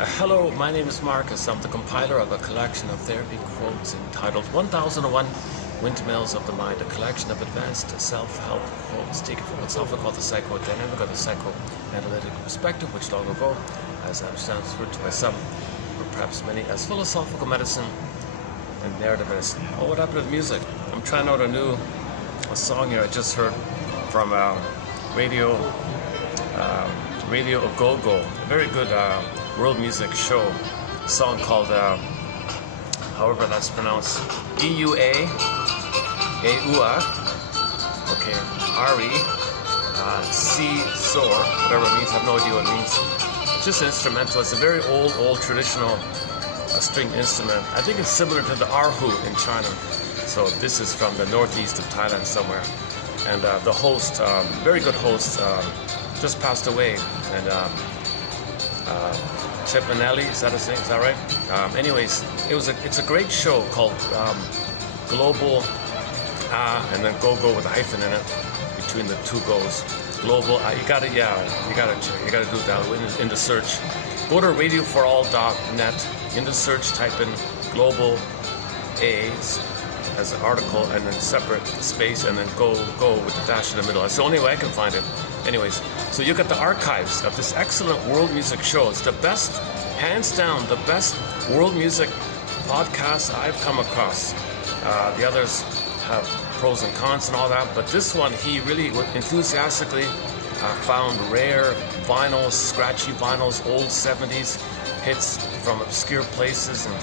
Hello, my name is Marcus. I'm the compiler of a collection of therapy quotes entitled 1001 Windmills of the Mind, a collection of advanced self-help quotes taken from what's often called the psychodynamic or the psychoanalytic perspective, which long ago, as I understand, was referred to by some, or perhaps many, as philosophical medicine and narrativist. Oh, what happened to the music? I'm trying out a song here I just heard from Radio Go-Go, a very good world music show, a song called, however that's pronounced, E-U-A, E-U-A, okay, R-E, C-Sor, whatever it means, I have no idea what it means. It's just an instrumental. It's a very old traditional string instrument. I think it's similar to the erhu in China. So this is from the northeast of Thailand somewhere. And the host, very good host, just passed away, and Chip Manelli, is that his name? Is that right? Anyways, it's a great show called Global and then Go with a hyphen in it between the two goes. Global. You gotta do that in the search. Go to radioforall.net. In the search, type in Global A's as an article, and then separate space, and then go with the dash in the middle. That's the only way I can find it. Anyways, so you got the archives of this excellent world music show. It's the best, hands down, the best world music podcast I've come across. The others have pros and cons and all that, but this one, he really enthusiastically found rare vinyls, scratchy vinyls, old 70s hits from obscure places, and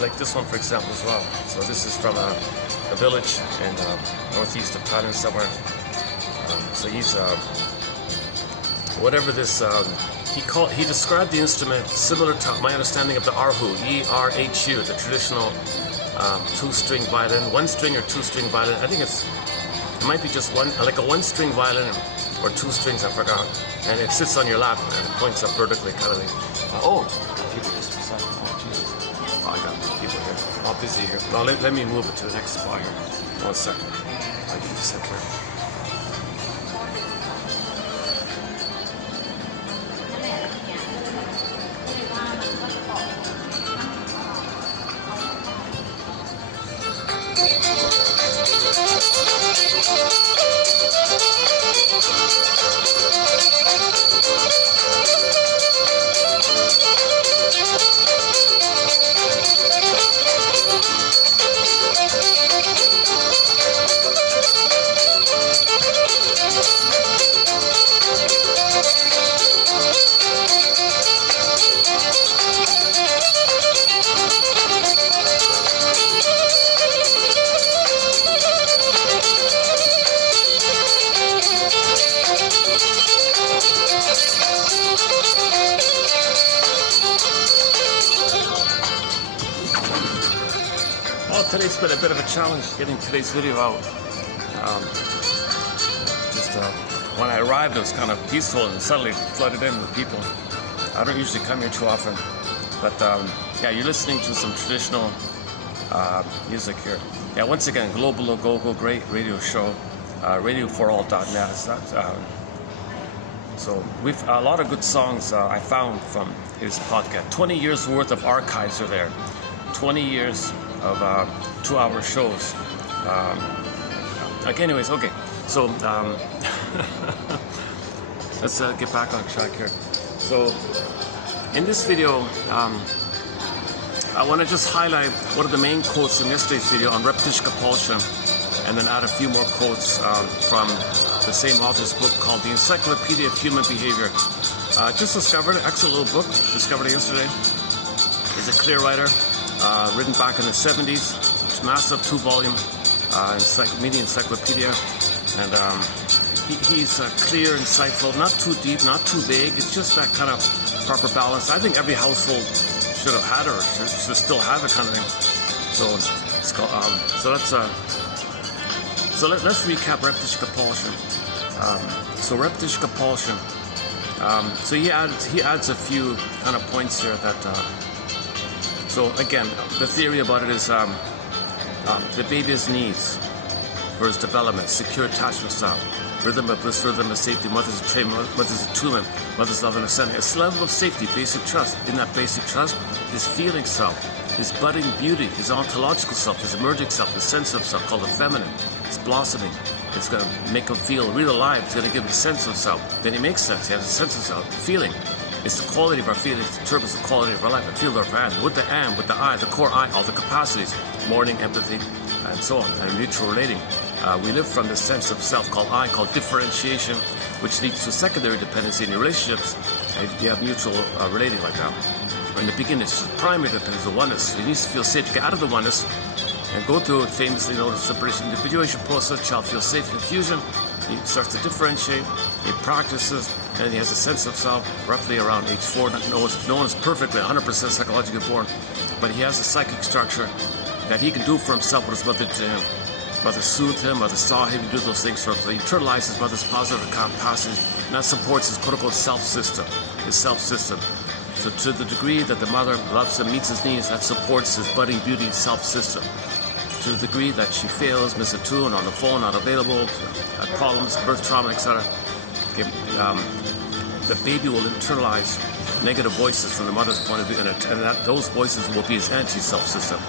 like this one, for example, as well. So this is from a village in northeast of Thailand somewhere. So he's whatever this he described the instrument similar to my understanding of the erhu, E-R-H-U, the traditional two-string violin, one-string or two-string violin. I think it might be just one, like a one-string violin or two strings, I forgot. And it sits on your lap and it points up vertically, kind of thing. People just beside me. Oh, Jesus. Oh, I got people here. Oh, busy here. No, let me move it to the next spot here. 1 second. I'll give you a second here. Today's been a bit of a challenge getting today's video out. When I arrived, it was kind of peaceful and suddenly flooded in with people. I don't usually come here too often, but yeah, you're listening to some traditional music here. Yeah, once again, Global Go-Go, great radio show, radioforall.net. So we've a lot of good songs I found from his podcast. 20 years worth of archives are there. 20 years of 2-hour shows. Anyways, okay. So let's get back on track here. So in this video, I want to just highlight one of the main quotes from yesterday's video on repetition compulsion, and then add a few more quotes from the same author's book called The Encyclopedia of Human Behavior. Just discovered it, excellent little book, discovered it yesterday. He's a clear writer. Written back in the 70s, it's massive 2-volume mini encyclopedia, and he's clear, insightful, not too deep, not too vague. It's just that kind of proper balance. I think every household should have had, or should still have it, kind of thing. So it's called. Let's recap repetition compulsion. So repetition compulsion. So he adds a few kind of points here that. So again, the theory about it is the baby's needs for his development, secure attachment style. rhythm of bliss, rhythm of safety, mother's entrainment, mother's attunement, mother's love and understanding. It's level of safety, basic trust. In that basic trust, his feeling self, his budding beauty, his ontological self, his emerging self, his sense of self, called the feminine. It's blossoming. It's going to make him feel real alive. It's going to give him a sense of self. Then he makes sense. He has a sense of self. Feeling. It's the quality of our feelings that determines the quality of our life. The field of our hand. With the am, with the I, the core I, all the capacities, mourning, empathy, and so on, and mutual relating. We live from the sense of self called I, called differentiation, which leads to secondary dependency in your relationships. And you have mutual relating like that. In the beginning, it's just primary dependence, the oneness. He needs to feel safe to get out of the oneness and go through it famously known as separation individuation process. Child feels safe in fusion. He starts to differentiate. He practices, and he has a sense of self roughly around age 4. No one is perfectly 100% psychologically born, but he has a psychic structure that he can do for himself what his mother did to him. Mother soothed him, mother saw him do those things for him. So he internalizes his mother's positive capacity, and that supports his quote-unquote self-system, his self-system. So to the degree that the mother loves him, meets his needs, that supports his budding beauty self-system. To the degree that she fails, misattuned, on the phone, not available, problems, birth trauma, etc., the baby will internalize negative voices from the mother's point of view, and those voices will be his anti-self system.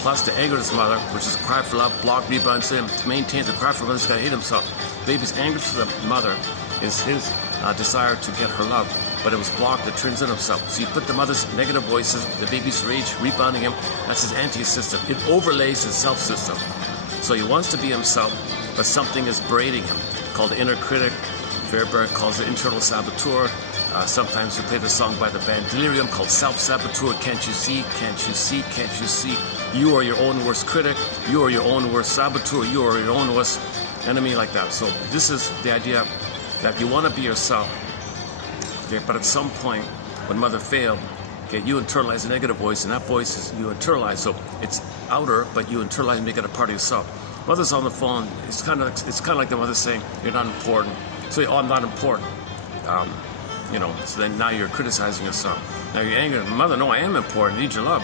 Plus, to anger his mother, which is a cry for love, block, rebounds him, to maintain the cry for love, he's got to hate himself. The baby's anger to the mother is his desire to get her love, but it was blocked, it turns in himself. So you put the mother's negative voices, the baby's rage, rebounding him, that's his anti-system. It overlays his self-system. So he wants to be himself, but something is braiding him, called the inner critic. Revered calls it internal saboteur. Sometimes we play the song by the band Delirium called Self-Saboteur. Can't you see, can't you see, can't you see? You are your own worst critic. You are your own worst saboteur. You are your own worst enemy, like that. So this is the idea that you want to be yourself. Okay, but at some point, when mother failed, okay, you internalize a negative voice, and that voice is you internalize. So it's outer, but you internalize and make it a part of yourself. Mother's on the phone. It's kind of like the mother saying, "You're not important." So, oh, I'm not important. So then now you're criticizing yourself. Now you're angry at the mother. No, I am important. I need your love.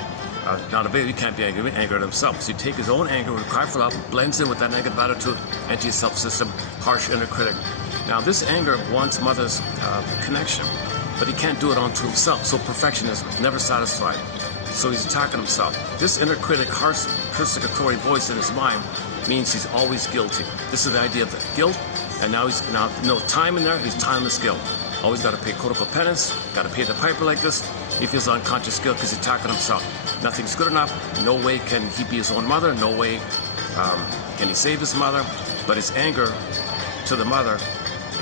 Not a baby. You can't be angry at himself. So you take his own anger with a cry for love, blends in with that negative attitude, anti-self system, harsh inner critic. Now this anger wants mother's connection, but he can't do it onto himself. So perfectionism, never satisfied. So he's attacking himself. This inner critic, harsh, persecutory voice in his mind means he's always guilty. This is the idea of the guilt, and now he's no time in there. He's timeless guilt. Always got to pay critical penance. Got to pay the piper like this. He feels unconscious guilt because he's attacking himself. Nothing's good enough. No way can he be his own mother. No way can he save his mother. But his anger to the mother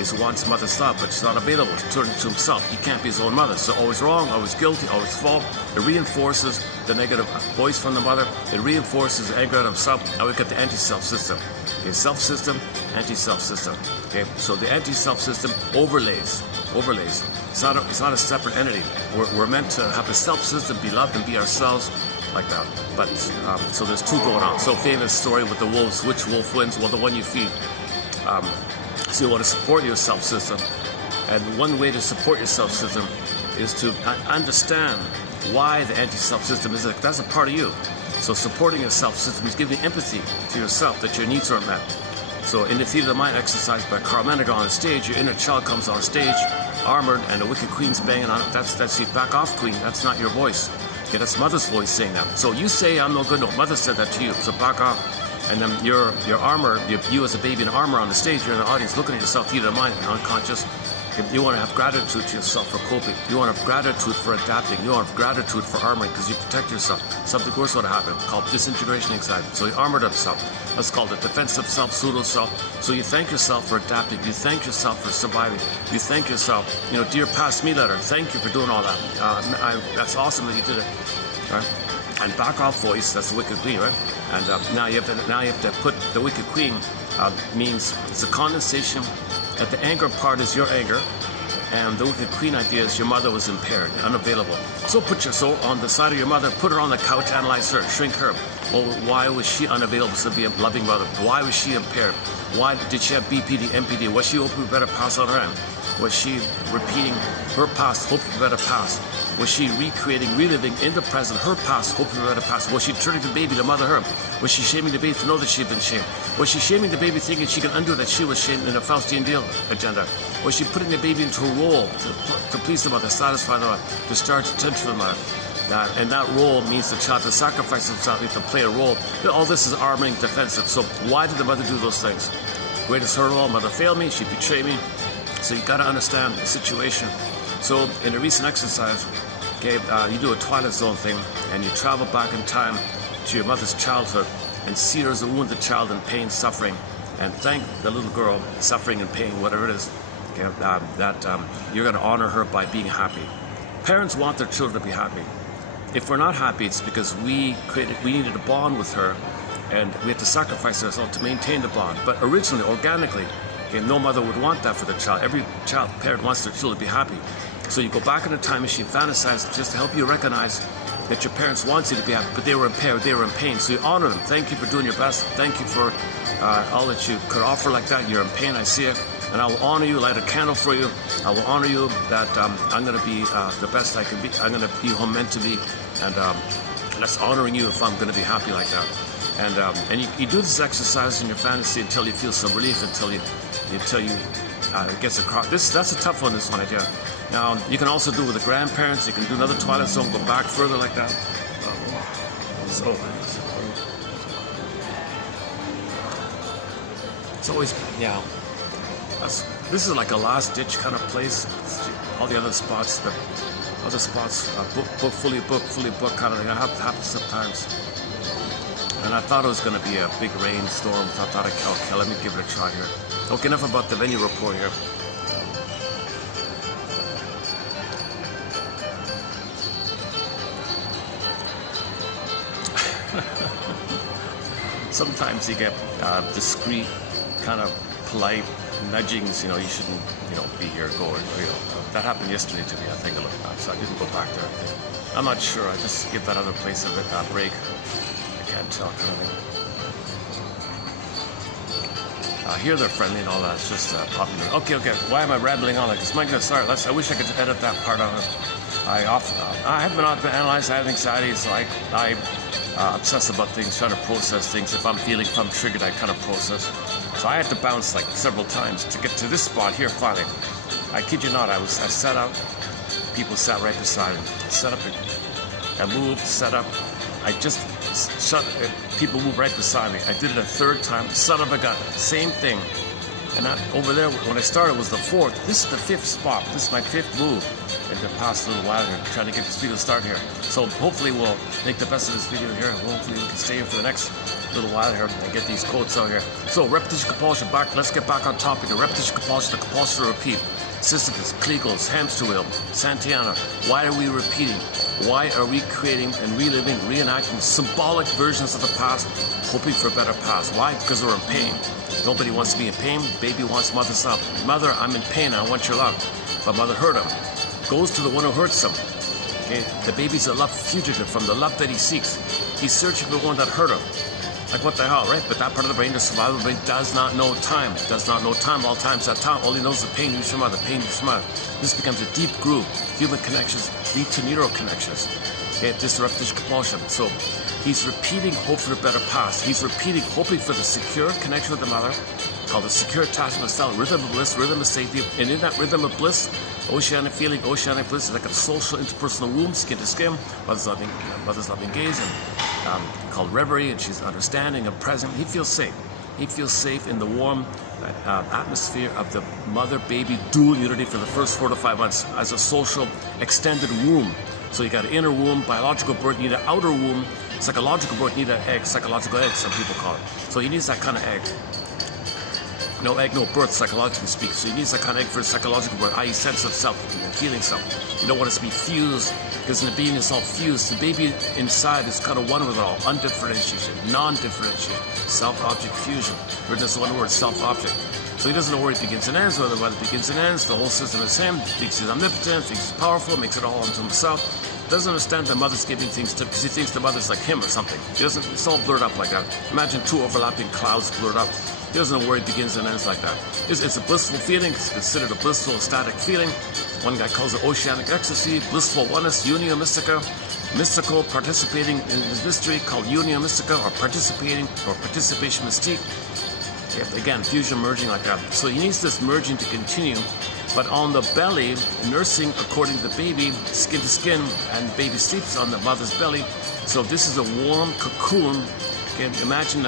is wants mother's love, but she's not available to turn it to himself. He can't be his own mother. So always wrong, always guilty, always fault. It reinforces the negative voice from the mother. It reinforces the anger at himself. Now we get the anti-self system. Okay, self-system, anti-self system. Okay, so the anti-self system overlays. It's not a separate entity. We're meant to have a self-system, be loved, and be ourselves like that. But so there's two going on. So famous story with the wolves. Which wolf wins? Well, the one you feed. So you want to support your self-system, and one way to support your self-system is to understand why the anti-self system is that's a part of you. So supporting your self-system is giving empathy to yourself that your needs aren't met. So in the theater of the mind exercise by Carl Menninger on stage, your inner child comes on stage, armored, and the wicked queen's banging on it. That's you back off, queen. That's not your voice. Okay, that's mother's voice saying that. So you say I'm no good. No, mother said that to you. So back off. And then your armor, you as a baby in armor on the stage, you're in the audience looking at yourself, theater of the mind, unconscious. You want to have gratitude to yourself for coping. You want to have gratitude for adapting. You want to have gratitude for armoring because you protect yourself. Something worse would happen called disintegration anxiety. So he armored himself. That's called the defensive self, pseudo-self. So you thank yourself for adapting. You thank yourself for surviving. You thank yourself, dear past me letter, thank you for doing all that. That's awesome that you did it. Right? And back off voice, that's the wicked queen, right? And now you have to put the wicked queen means it's a condensation. That the anger part is your anger, and the wicked queen idea is your mother was impaired, unavailable. So put your soul on the side of your mother, put her on the couch, analyze her, shrink her. Well, why was she unavailable to be a loving mother? Why was she impaired? Why did she have BPD, MPD? Was she open? We better pass on her end. Was she repeating her past, hoping for a better past? Was she recreating, reliving in the present her past, hoping for a better past? Was she turning the baby to mother her? Was she shaming the baby to know that she had been shamed? Was she shaming the baby thinking she could undo that she was shamed in a Faustian deal agenda? Was she putting the baby into a role to please the mother, satisfy the mother, discharge attention to the mother? And that role means the child to sacrifice himself, to play a role. All this is armoring, defensive. So why did the mother do those things? Greatest hurt of all, mother failed me, she betrayed me. So you got to understand the situation. So in a recent exercise, okay, you do a twilight zone thing, and you travel back in time to your mother's childhood and see her as a wounded child in pain, suffering, and thank the little girl suffering and pain, whatever it is, okay, that you're going to honor her by being happy. Parents want their children to be happy. If we're not happy, it's because we needed a bond with her, and we had to sacrifice ourselves to maintain the bond. But originally, organically, okay, no mother would want that for the child. Every parent wants their children to be happy. So you go back in a time machine, fantasize, just to help you recognize that your parents want you to be happy, but they were impaired, they were in pain. So you honor them. Thank you for doing your best. Thank you for all that you could offer like that. You're in pain, I see it. And I will honor you, light a candle for you. I will honor you that I'm going to be the best I can be. I'm going to be who I'm meant to be. And that's honoring you if I'm going to be happy like that. And you do this exercise in your fantasy until you feel some relief, until you it gets across. That's a tough one, this one idea. Now, you can also do it with the grandparents. You can do another twilight zone, go back further like that. So it's always, yeah. This is like a last-ditch kind of place. All the other spots, fully booked kind of thing. That happens sometimes. And I thought it was going to be a big rainstorm. I thought, okay, let me give it a try here. Okay, enough about the venue report here. Sometimes you get discreet, kind of polite nudgings, you shouldn't, be here, go, or, that happened yesterday to me, I think, a little bit, so I didn't go back there, I think. I'm not sure, I just give that other place a bit that break. I can't tell, kind of thing. Here they're friendly and all that, it's just popular. Okay, why am I rambling on like this? Sorry, I wish I could edit that part out. I have not been analyzed, I have anxiety, so I obsess about things, trying to process things. If I'm triggered, I kind of process. So I had to bounce like several times to get to this spot here finally. I kid you not, I sat up, people sat right beside me. Set up, I moved, set up. I just people moved right beside me. I did it a third time, son of a gun, same thing. And over there, when I started, was the fourth. This is the fifth spot. This is my fifth move in the past little while here, trying to get this video started here. So hopefully we'll make the best of this video here. Hopefully we can stay here for the next little while here and get these quotes out here. So repetition, compulsion, let's get back on topic. The repetition, compulsion, the compulsion to repeat. Sisyphus, Kliegels, hamster wheel, Santayana. Why are we repeating? Why are we creating and reliving, reenacting symbolic versions of the past, hoping for a better past? Why? Because we're in pain. Nobody wants to be in pain. Baby wants mother's love. Mother, I'm in pain. I want your love. But mother hurt him. Goes to the one who hurts him. Okay? The baby's a love fugitive from the love that he seeks. He's searching for one that hurt him. Like what the hell, right? But that part of the brain, the survival brain, does not know time. Does not know time. All time's that time. All he knows is the pain from mother. Pain from mother. This becomes a deep groove. Human connections lead to neural connections. Okay? Disruptive compulsion. So he's repeating hope for a better past. He's repeating hoping for the secure connection with the mother, called the secure attachment style, rhythm of bliss, rhythm of safety. And in that rhythm of bliss, oceanic feeling, oceanic bliss is like a social interpersonal womb, skin to skin, mother's loving gaze, and called reverie, and she's understanding and present. He feels safe. He feels safe in the warm atmosphere of the mother-baby dual unity for the first 4 to 5 months as a social extended womb. So you got an inner womb, biological birth, you need an outer womb, psychological birth, you need an egg, psychological egg, some people call it. So he needs that kind of egg. No egg, no birth, psychologically speaking. So he needs that kind of egg for his psychological birth, i.e. sense of self, feeling self. You don't want it to be fused, because in the being it's all fused. The baby inside is kind of one with it all, undifferentiated, non-differentiated, self-object fusion. Or just one word, self-object. So he doesn't know where it begins and ends, whether it begins and ends, the whole system is him, thinks he's omnipotent, thinks he's powerful, makes it all unto himself. Doesn't understand the mother's giving things to, because he thinks the mother's like him or something. He doesn't, it's all blurred up like that. Imagine two overlapping clouds blurred up. He doesn't know where he begins and ends like that. It's a blissful feeling. It's considered a blissful, ecstatic feeling. One guy calls it oceanic ecstasy, blissful oneness, unio mystica, mystical, participating in his mystery called unio mystica, or participating, or participation mystique. Again, fusion merging like that. So he needs this merging to continue, but on the belly, nursing according to the baby, skin to skin, and baby sleeps on the mother's belly. So this is a warm cocoon. Again, imagine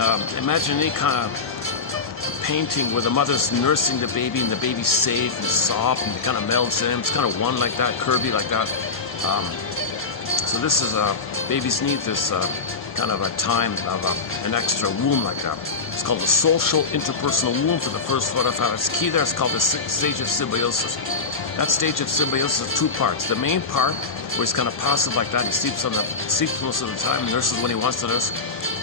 any kind of painting where the mother's nursing the baby and the baby's safe and soft and it kind of melts in. It's kind of one like that, curvy like that. So this is babies need this kind of a time of an extra womb like that. It's called the social interpersonal womb for the first 4 to 5 hours. Key there is called the stage of symbiosis. That stage of symbiosis is 2 parts. The main part, where he's kind of passive like that, he sleeps most of the time, nurses when he wants to nurse,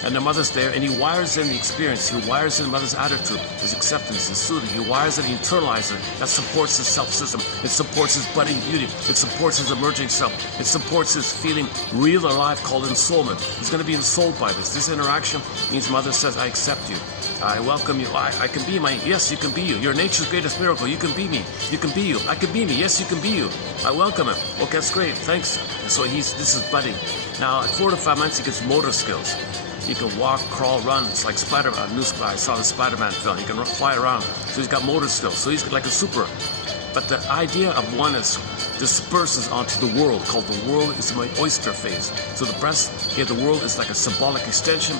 and the mother's there, and he wires in the experience. He wires in the mother's attitude, his acceptance, his soothing. He wires it, he internalizes it. That supports his self-system. It supports his budding beauty. It supports his emerging self. It supports his feeling real alive, called ensoulment. He's going to be ensouled by this. This interaction means mother says, I accept you. I welcome you. I can be my, yes, you can be you. You're nature's greatest miracle. You can be me. You can be you. I can be me. Yes, you can be you. I welcome him. Okay, that's great. Thanks. So this is budding. Now, at 4 to 5 months, he gets motor skills. He can walk, crawl, run. It's like Spider-Man. I saw the Spider-Man film. He can fly around. So he's got motor skills. So he's like a super. But the idea of oneness disperses onto the world, called the world is my oyster phase. So the breast, the world is like a symbolic extension,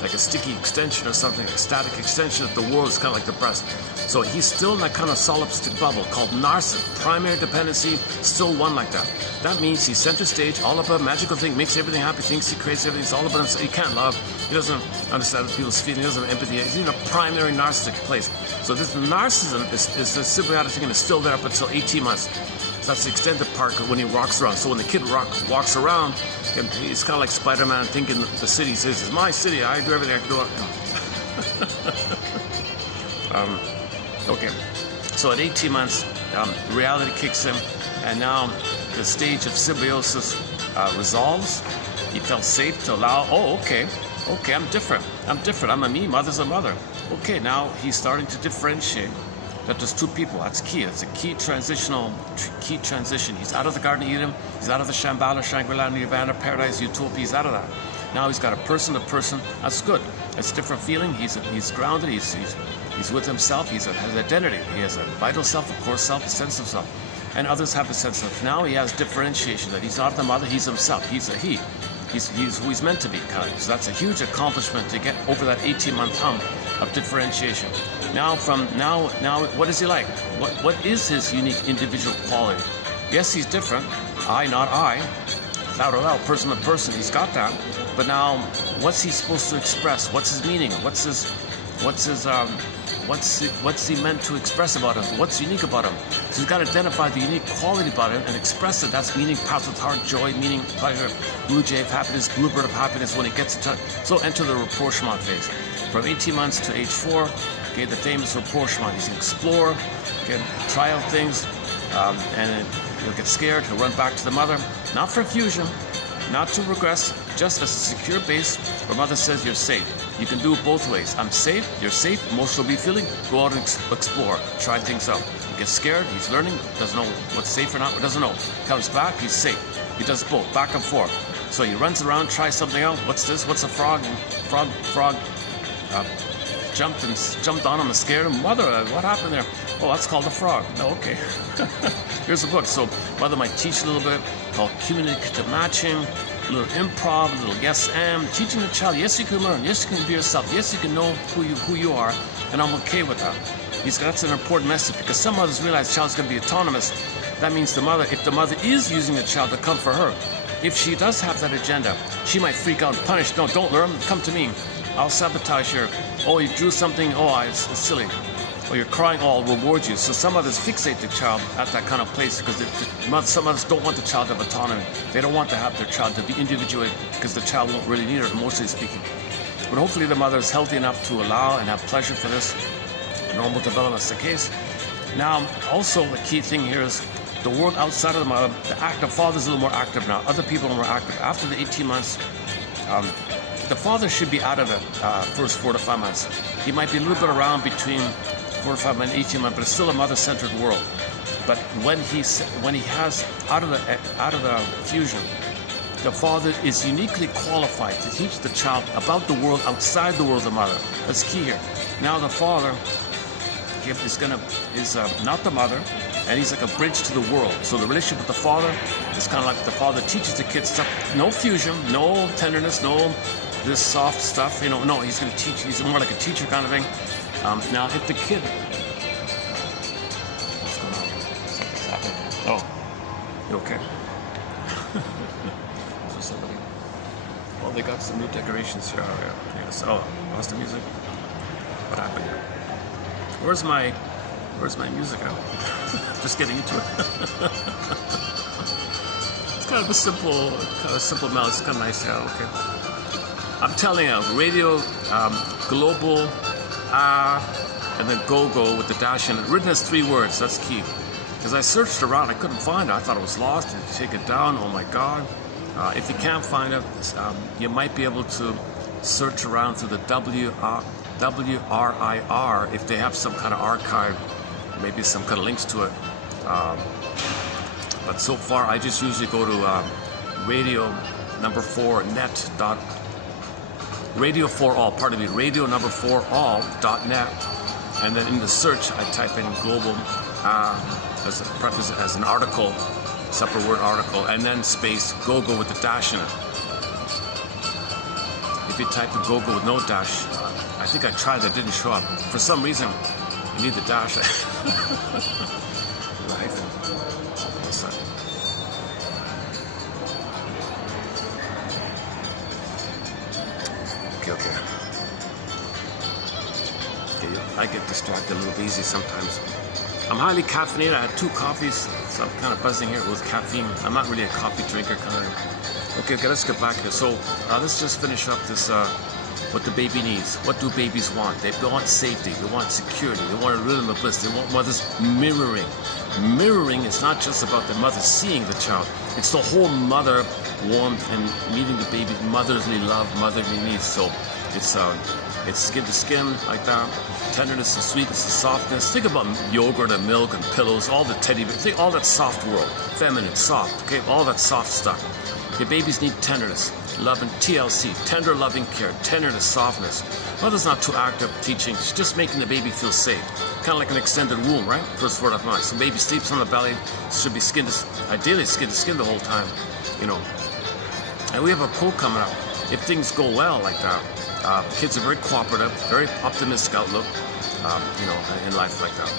like a sticky extension or something, a static extension of the world is kind of like the breast. So he's still in that kind of solipsistic bubble called narcissism, primary dependency, still one like that. That means he's center stage, all about magical thing, makes everything happy, thinks he creates everything, it's all about himself. He can't love, he doesn't understand people's feelings, he doesn't have empathy, he's in a primary narcissistic place. So this narcissism is the symbiotic thing and it's still there up until 18 months. So that's the extended part when he walks around. So when the kid walks around, it's kind of like Spider-Man thinking the city says, it's my city, I do everything I can do. Okay, so at 18 months, reality kicks in, and now the stage of symbiosis resolves. He felt safe to allow, okay, I'm different, I'm a me, mother's a mother. Okay, now he's starting to differentiate that there's 2 people. That's key. It's a key transition. He's out of the Garden of Eden. He's out of the Shambhala, Shangri-La, Nirvana, Paradise, Utopia. He's out of that. Now he's got a person to person. That's good. It's a different feeling. He's grounded. He's with himself. He has identity. He has a vital self, a core self, a sense of self. And others have a sense of. Now he has differentiation. That he's not the mother. He's himself. He's a he. He's who he's meant to be, kind of. So that's a huge accomplishment to get over that 18-month hump of differentiation. Now what is he like? What is his unique individual quality? Yes, he's different. I, not I. Loud, person to person, he's got that. But now, what's he supposed to express? What's his meaning? What's he meant to express about him? What's unique about him? So he's got to identify the unique quality about him and express it. That's meaning, paths with heart, joy, meaning, pleasure, blue jay of happiness, bluebird of happiness when he gets in touch. So enter the rapprochement phase. From 18 months to age 4, okay, the famous rapprochement. He's going to explore, okay, try out things, and he'll get scared, he'll run back to the mother. Not for fusion, not to regress, just a secure base where mother says you're safe. You can do it both ways. I'm safe, you're safe, emotionally feeling, go out and explore, try things out. He gets scared, he's learning, doesn't know what's safe or not, but doesn't know. Comes back, he's safe. He does both, back and forth. So he runs around, tries something out. What's this? What's a frog? Frog jumped on him and scared him. Mother, what happened there? Oh, that's called a frog. Oh, okay. Here's a book. So mother might teach a little bit called communicative matching, a little improv, a little yes and, teaching the child, yes, you can learn, yes, you can be yourself, yes, you can know who you are, and I'm okay with that. That's an important message because some mothers realize the child's going to be autonomous. That means if the mother is using the child to come for her, if she does have that agenda, she might freak out and punish. No, don't learn, come to me. I'll sabotage your, oh, you drew something, oh, it's silly. Or you're crying, oh, I'll reward you. So some mothers fixate the child at that kind of place because some mothers don't want the child to have autonomy. They don't want to have their child to be individuated because the child won't really need her, emotionally speaking. But hopefully the mother is healthy enough to allow and have pleasure for this. Normal development is the case. Now, also the key thing here is the world outside of the mother, the father's a little more active now. Other people are more active. After the 18 months, the father should be out of the first 4 to 5 months. He might be a little bit around between 4 to 5 months, 18 months, but it's still a mother-centered world. But when he has out of the fusion, the father is uniquely qualified to teach the child about the world outside the world of the mother. That's key here. Now the father is not the mother, and he's like a bridge to the world. So the relationship with the father is kind of like the father teaches the kid stuff. No fusion, no tenderness, no this soft stuff. No, he's going to teach. He's more like a teacher kind of thing. Now, if the kid, what's going on? Something's happening. Oh, you okay? So somebody. Well, they got some new decorations here. Yes. Oh, what's the music? What happened? Where's my music at? Just getting into it. It's kind of a simple melody. It's kind of nice. Yeah, okay. I'm telling you, radio, global, and then go with the dash in it. Written as 3 words. That's key. Because I searched around, I couldn't find it. I thought it was lost. And take it down. Oh my God. If you can't find it, you might be able to search around through the WRIR if they have some kind of archive, maybe some kind of links to it. But so far, I just usually go to radio number 4 net dot radio 4 all. Pardon me, radio number 4 all.net, and then in the search, I type in global as a preface as an article, separate word article, and then space go with the dash in it. If you type in go with no dash, I think I tried that, didn't show up. For some reason, you need the dash. Okay. I get distracted a little bit easy sometimes. I'm highly caffeinated. I had 2 coffees, so I'm kind of buzzing here with caffeine. I'm not really a coffee drinker kind of. Okay, let's get back here. So let's just finish up this. What the baby needs. What do babies want? They want safety. They want security. They want a rhythm of bliss. They want mother's mirroring. Mirroring is not just about the mother seeing the child. It's the whole mother warmth and meeting the baby, motherly love, motherly needs. So it's skin to skin like that. Tenderness and sweetness and softness. Think about yogurt and milk and pillows, all the teddy bears. Think all that soft world. Feminine, soft, okay? All that soft stuff. Okay, babies need tenderness, love, and TLC, tender loving care, tenderness, softness. Mother's not too active teaching. She's just making the baby feel safe. Kind of like an extended womb, right? First 4 to 5 months. So baby sleeps on the belly. Should be ideally skin to skin the whole time, And we have a quote coming up. If things go well like that, kids are very cooperative, very optimistic outlook, in life like that.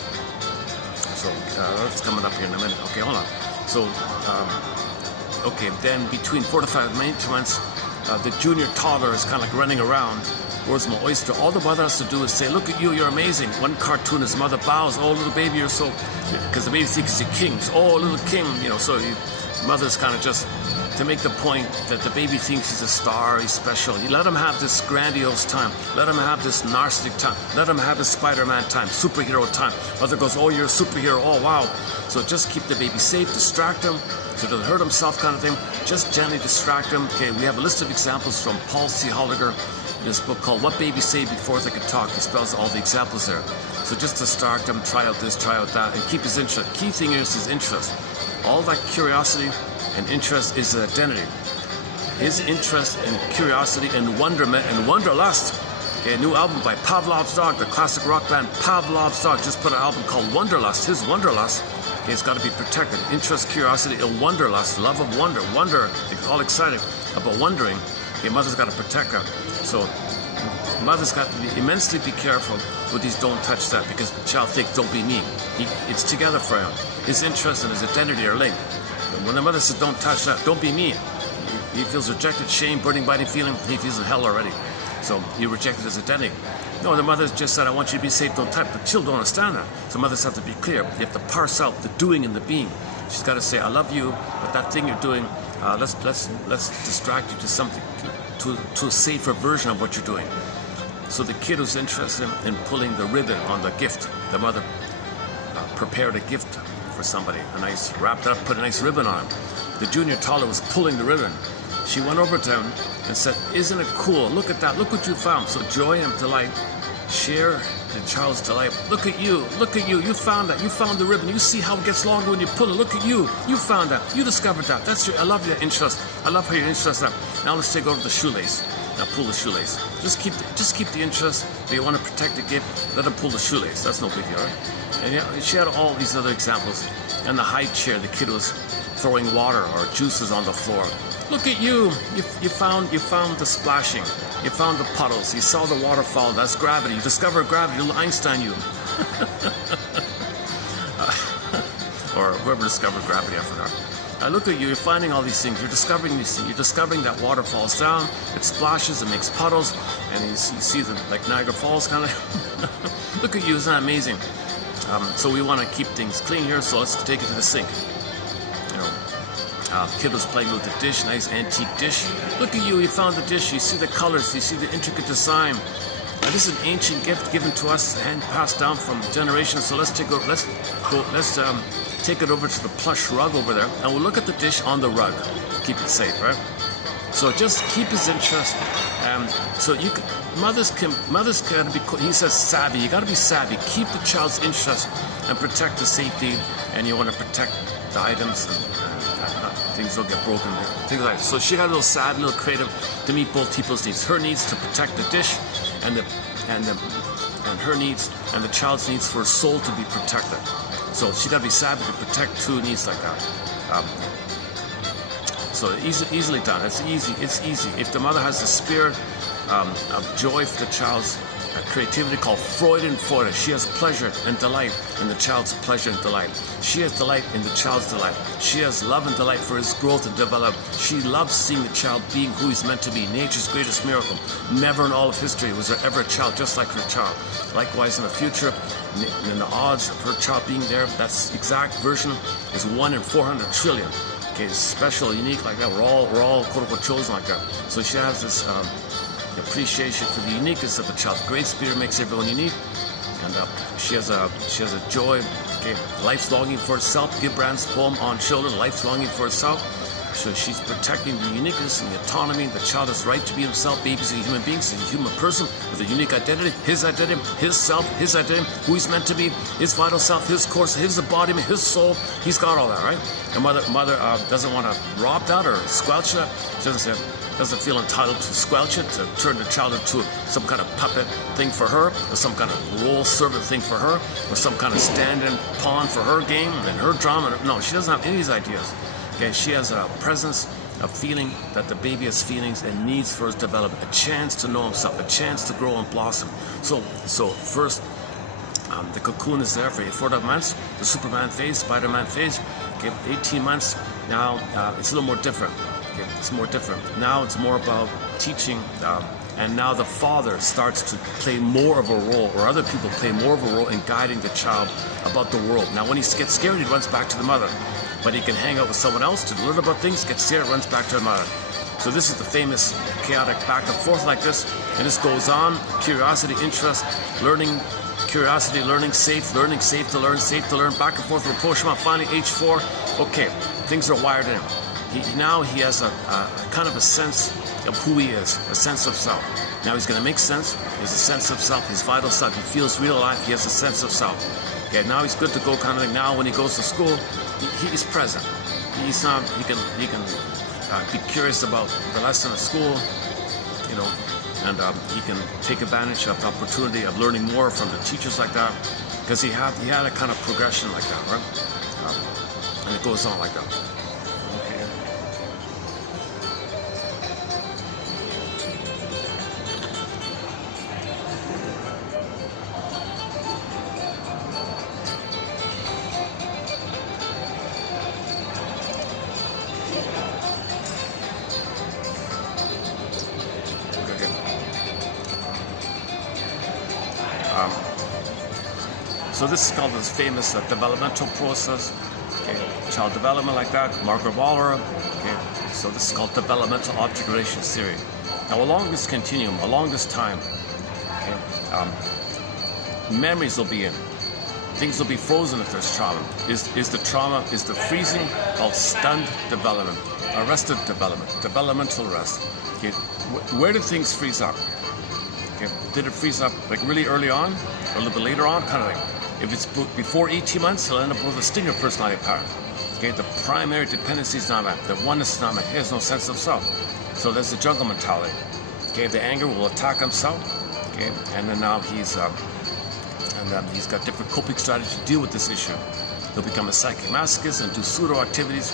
So that's coming up here in a minute. Okay, hold on. So, okay, then between 4 to 5 months, the junior toddler is kind of like running around. Where's my oyster? All the mother has to do is say, look at you, you're amazing. One cartoon, his mother bows, oh, little baby, you're so, because the baby thinks he's a king. So, oh, little king, so mother's kind of just, to make the point that the baby thinks he's a star, he's special. You let him have this grandiose time. Let him have this narcissistic time. Let him have his Spider-Man time, superhero time. Mother goes, oh, you're a superhero, oh, wow. So just keep the baby safe, distract him, so he doesn't hurt himself kind of thing. Just gently distract him. Okay, we have a list of examples from Paul C. Holliger in this book called What Babies Say Before They Can Talk. He spells all the examples there. So just distract him, try out this, try out that, and keep his interest. Key thing is his interest. All that curiosity and interest is an identity. His interest and curiosity and wonderment and wanderlust. Okay, a new album by Pavlov's Dog, the classic rock band Pavlov's Dog, just put an album called Wanderlust. His wanderlust, okay, it's got to be protected. Interest, curiosity, and wanderlust, love of wonder, all excited about wondering. Okay, mother's got to protect her. So mother's got to be immensely be careful with these don't touch that, because the child thinks don't be me. It's together for him. His interest and his identity are linked. When the mother says, don't touch that, don't be me, he feels rejected, shame, burning, biting feeling, he feels in hell already. So he rejected his identity. No, the mother just said, I want you to be safe, don't touch, but children don't understand that. So mothers have to be clear. You have to parse out the doing and the being. She's got to say, I love you, but that thing you're doing, let's distract you to something, to a safer version of what you're doing. So the kid who's interested in pulling the ribbon on the gift, the mother prepared a gift for somebody, wrapped it up, put a nice ribbon on. The junior toddler was pulling the ribbon. She went over to him and said, "Isn't it cool? Look at that. Look what you found." So joy and delight share the child's delight. Look at you. Look at you. You found that. You found the ribbon. You see how it gets longer when you pull it. Look at you. You found that. You discovered that. I love your interest. I love how you're interested in that. Now let's take over the shoelace. Now pull the shoelace. Just keep the interest. If you want to protect the gift, let them pull the shoelace. That's no big deal, right? And yeah, she had all these other examples. And the high chair, the kid was throwing water or juices on the floor. Look at you. You found the splashing. You found the puddles. You saw the waterfall. That's gravity. You discovered gravity. Little Einstein, you. Or whoever discovered gravity, I forgot. Look at you. You're finding all these things. You're discovering these things. You're discovering that water falls down. It splashes. It makes puddles. And you see the, like Niagara Falls kind of. Look at you. Isn't that amazing? So we want to keep things clean here. So let's take it to the sink. Kid was playing with the dish, nice antique dish. Let's you. You found the dish. You see the colors. You see the intricate design. This is an ancient gift given to us and passed down from generations. So let's take it over to the plush rug over there, and we'll look at the dish on the rug. Keep it safe, right? So just keep his interest. So mothers gotta be. He says savvy. You gotta be savvy. Keep the child's interest and protect the safety. And you want to protect the items. Things don't get broken. Things like that. So she got a little sad, a little creative to meet both people's needs. Her needs to protect the dish, and her needs and the child's needs for a soul to be protected. So she got to be savvy to protect two needs like that. So easily done. It's easy. If the mother has the spirit of joy for the child's creativity, called Freude. She has pleasure and delight in the child's pleasure and delight. She has delight in the child's delight. She has love and delight for his growth and development. She loves seeing the child being who he's meant to be, nature's greatest miracle. Never in all of history was there ever a child just like her child. Likewise, in the future, in the odds of her child being there, that's exact version is 1 in 400 trillion. Okay, it's special, unique like that. We're all quote unquote chosen like that. So she has this appreciation for the uniqueness of the child. Great spirit makes everyone unique, and she has a joy. Okay, life's longing for itself. Gilbrand's poem on children, life's longing for itself. So she's protecting the uniqueness and the autonomy. The child has right to be himself. Baby's a human being, he's a human person with a unique identity, his self, his identity, who he's meant to be, his vital self, his course, his embodiment, his soul. He's got all that, right? And mother doesn't want to rob that or squelch that. She doesn't feel entitled to squelch it, to turn the child into some kind of puppet thing for her, or some kind of role servant thing for her, or some kind of stand-in pawn for her game and her drama. No, she doesn't have any of these ideas. Okay, she has a presence, a feeling that the baby has feelings and needs for his development, a chance to know himself, a chance to grow and blossom. So first, the cocoon is there for 4 months, the Superman phase, Spider-Man phase. Okay, 18 months. Now it's a little more different. Okay, it's more different. Now it's more about teaching, and now the father starts to play more of a role, or other people play more of a role in guiding the child about the world. Now when he gets scared, he runs back to the mother. But he can hang out with someone else to learn about things, get scared, runs back to the mother. So this is the famous chaotic back and forth like this, and this goes on. Curiosity, interest, learning, curiosity, learning, safe to learn, back and forth, rapprochement, finally H4. Okay, things are wired in him. Now he has a kind of a sense of who he is, a sense of self. Now he's going to make sense. He has a sense of self, his vital self. He feels real life. He has a sense of self. Okay, now he's good to go kind of thing. Now when he goes to school, he's present. He's not. He can be curious about the lesson at school, you know, and he can take advantage of the opportunity of learning more from the teachers like that, because he had a kind of progression like that, right? And it goes on like that. So this is called this famous developmental process, okay, child development like that, Margaret Waller. Okay, so this is called developmental object relations theory. Now along this continuum, along this time, okay, memories will be in. Things will be frozen if there's trauma. Is the freezing called stunned development. arrested development, developmental arrest. Okay, where did things freeze up? Okay, did it freeze up like really early on, or a little bit later on? Kind of like, if it's before 18 months, he'll end up with a stinger personality pattern. Okay, the primary dependency is not met, the oneness is not met. He has no sense of self. So there's the jungle mentality. Okay, the anger will attack himself. Okay, and then now he's got different coping strategies to deal with this issue. He'll become a psychic masochist and do pseudo activities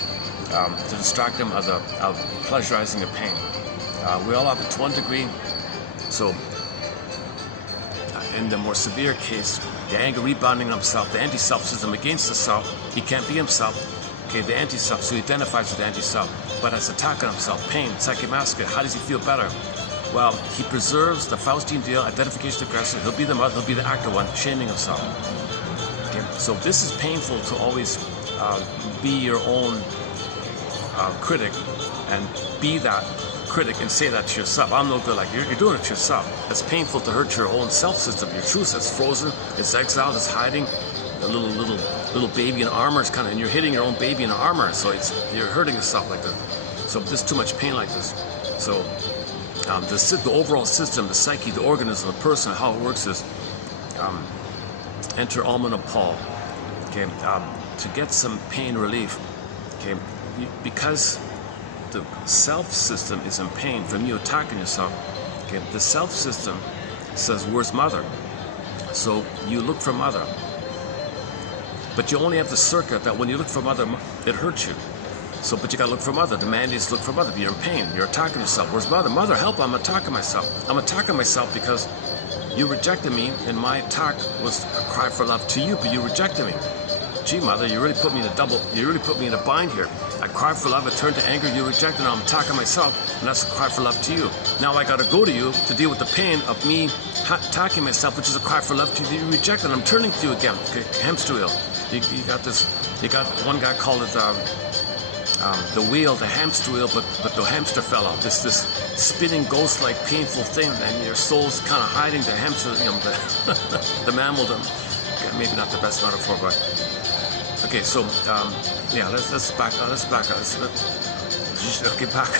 to distract him of pleasurizing the pain. We all have it to one degree. So in the more severe case, the anger rebounding on himself, the anti-self system against the self, he can't be himself. Okay, the anti-self, so he identifies with the anti-self, but as attacking himself, pain, psychic masochist, how does he feel better? Well, he preserves the Faustian deal, identification aggressor, he'll be the mother, he'll be the actor one, shaming himself. Okay, so this is painful to always be your own critic and be that critic and say that to yourself. I'm no good. Like you're doing it to yourself. It's painful to hurt your own self system. Your truth is frozen. It's exiled. It's hiding. A little baby in armor is and you're hitting your own baby in armor. So you're hurting yourself like this. So there's too much pain like this. So the overall system, the psyche, the organism, the person, how it works is enter Almond of Paul. Okay, to get some pain relief. Okay, because the self system is in pain from you attacking yourself. Okay, the self system says, "Where's mother?" So you look for mother, but you only have the circuit that when you look for mother, it hurts you. So, but you gotta look for mother. The mandate is look for mother. You're in pain. You're attacking yourself. Where's mother? Mother, help! I'm attacking myself. I'm attacking myself because you rejected me, and my attack was a cry for love to you, but you rejected me. Gee, mother, you really put me in a bind here. I cried for love, I turned to anger, you rejected, now I'm attacking myself, and that's a cry for love to you. Now I gotta go to you to deal with the pain of me attacking myself, which is a cry for love to you. You rejected, I'm turning to you again. Okay, hamster wheel. You got one guy called it the wheel, the hamster wheel, but the hamster fell out. This spinning ghost-like painful thing, and your soul's kind of hiding the hamster, the mammal. Maybe not the best metaphor, but okay. So yeah, let's back up. Let's get back.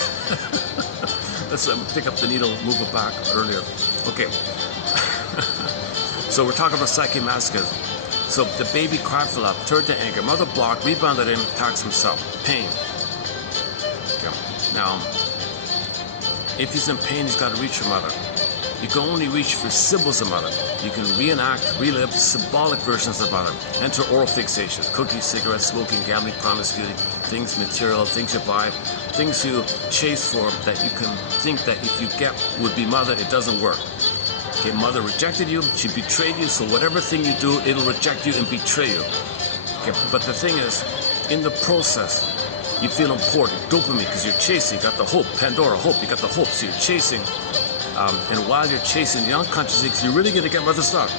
Let's pick up the needle, move it back earlier. Okay. So we're talking about psychic masochism. So the baby cried for love, turned to anger, mother blocked, rebounded him, attacks himself. Pain. Okay. Now, if he's in pain, he's got to reach your mother. You can only reach for symbols of mother. You can reenact, relive symbolic versions of mother. Enter oral fixations, cookies, cigarettes, smoking, gambling, promiscuity, things material, things you buy, things you chase for that you can think that if you get would be mother, it doesn't work. Okay, mother rejected you, she betrayed you, so whatever thing you do, it'll reject you and betray you. Okay, but the thing is, in the process, you feel important, dopamine, because you're chasing, you got the hope, Pandora, hope, you got the hope, so you're chasing. And while you're chasing the unconscious things, you're really going to get mother's love.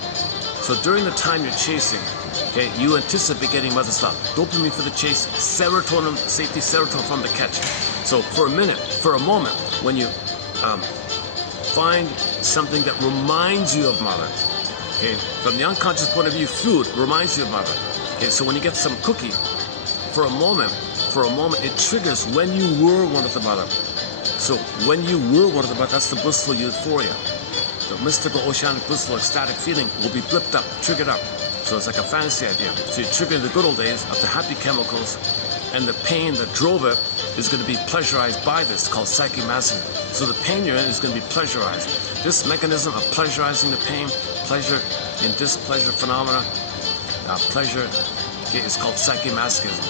So during the time you're chasing, okay, you anticipate getting mother's love. Dopamine for the chase, serotonin, safety serotonin from the catch. So for a moment, when you find something that reminds you of mother, okay, from the unconscious point of view, food reminds you of mother. Okay, so when you get some cookie, for a moment, it triggers when you were one of the mother. So when you were one of the mother, that's the blissful euphoria. The mystical, oceanic, blissful, ecstatic feeling will be blipped up, triggered up. So it's like a fantasy idea. So you trigger the good old days of the happy chemicals, and the pain that drove it is going to be pleasurized by this, called psychic masochism. So the pain you're in is going to be pleasurized. This mechanism of pleasurizing the pain, pleasure in displeasure phenomena, pleasure, okay, is called psychic masochism.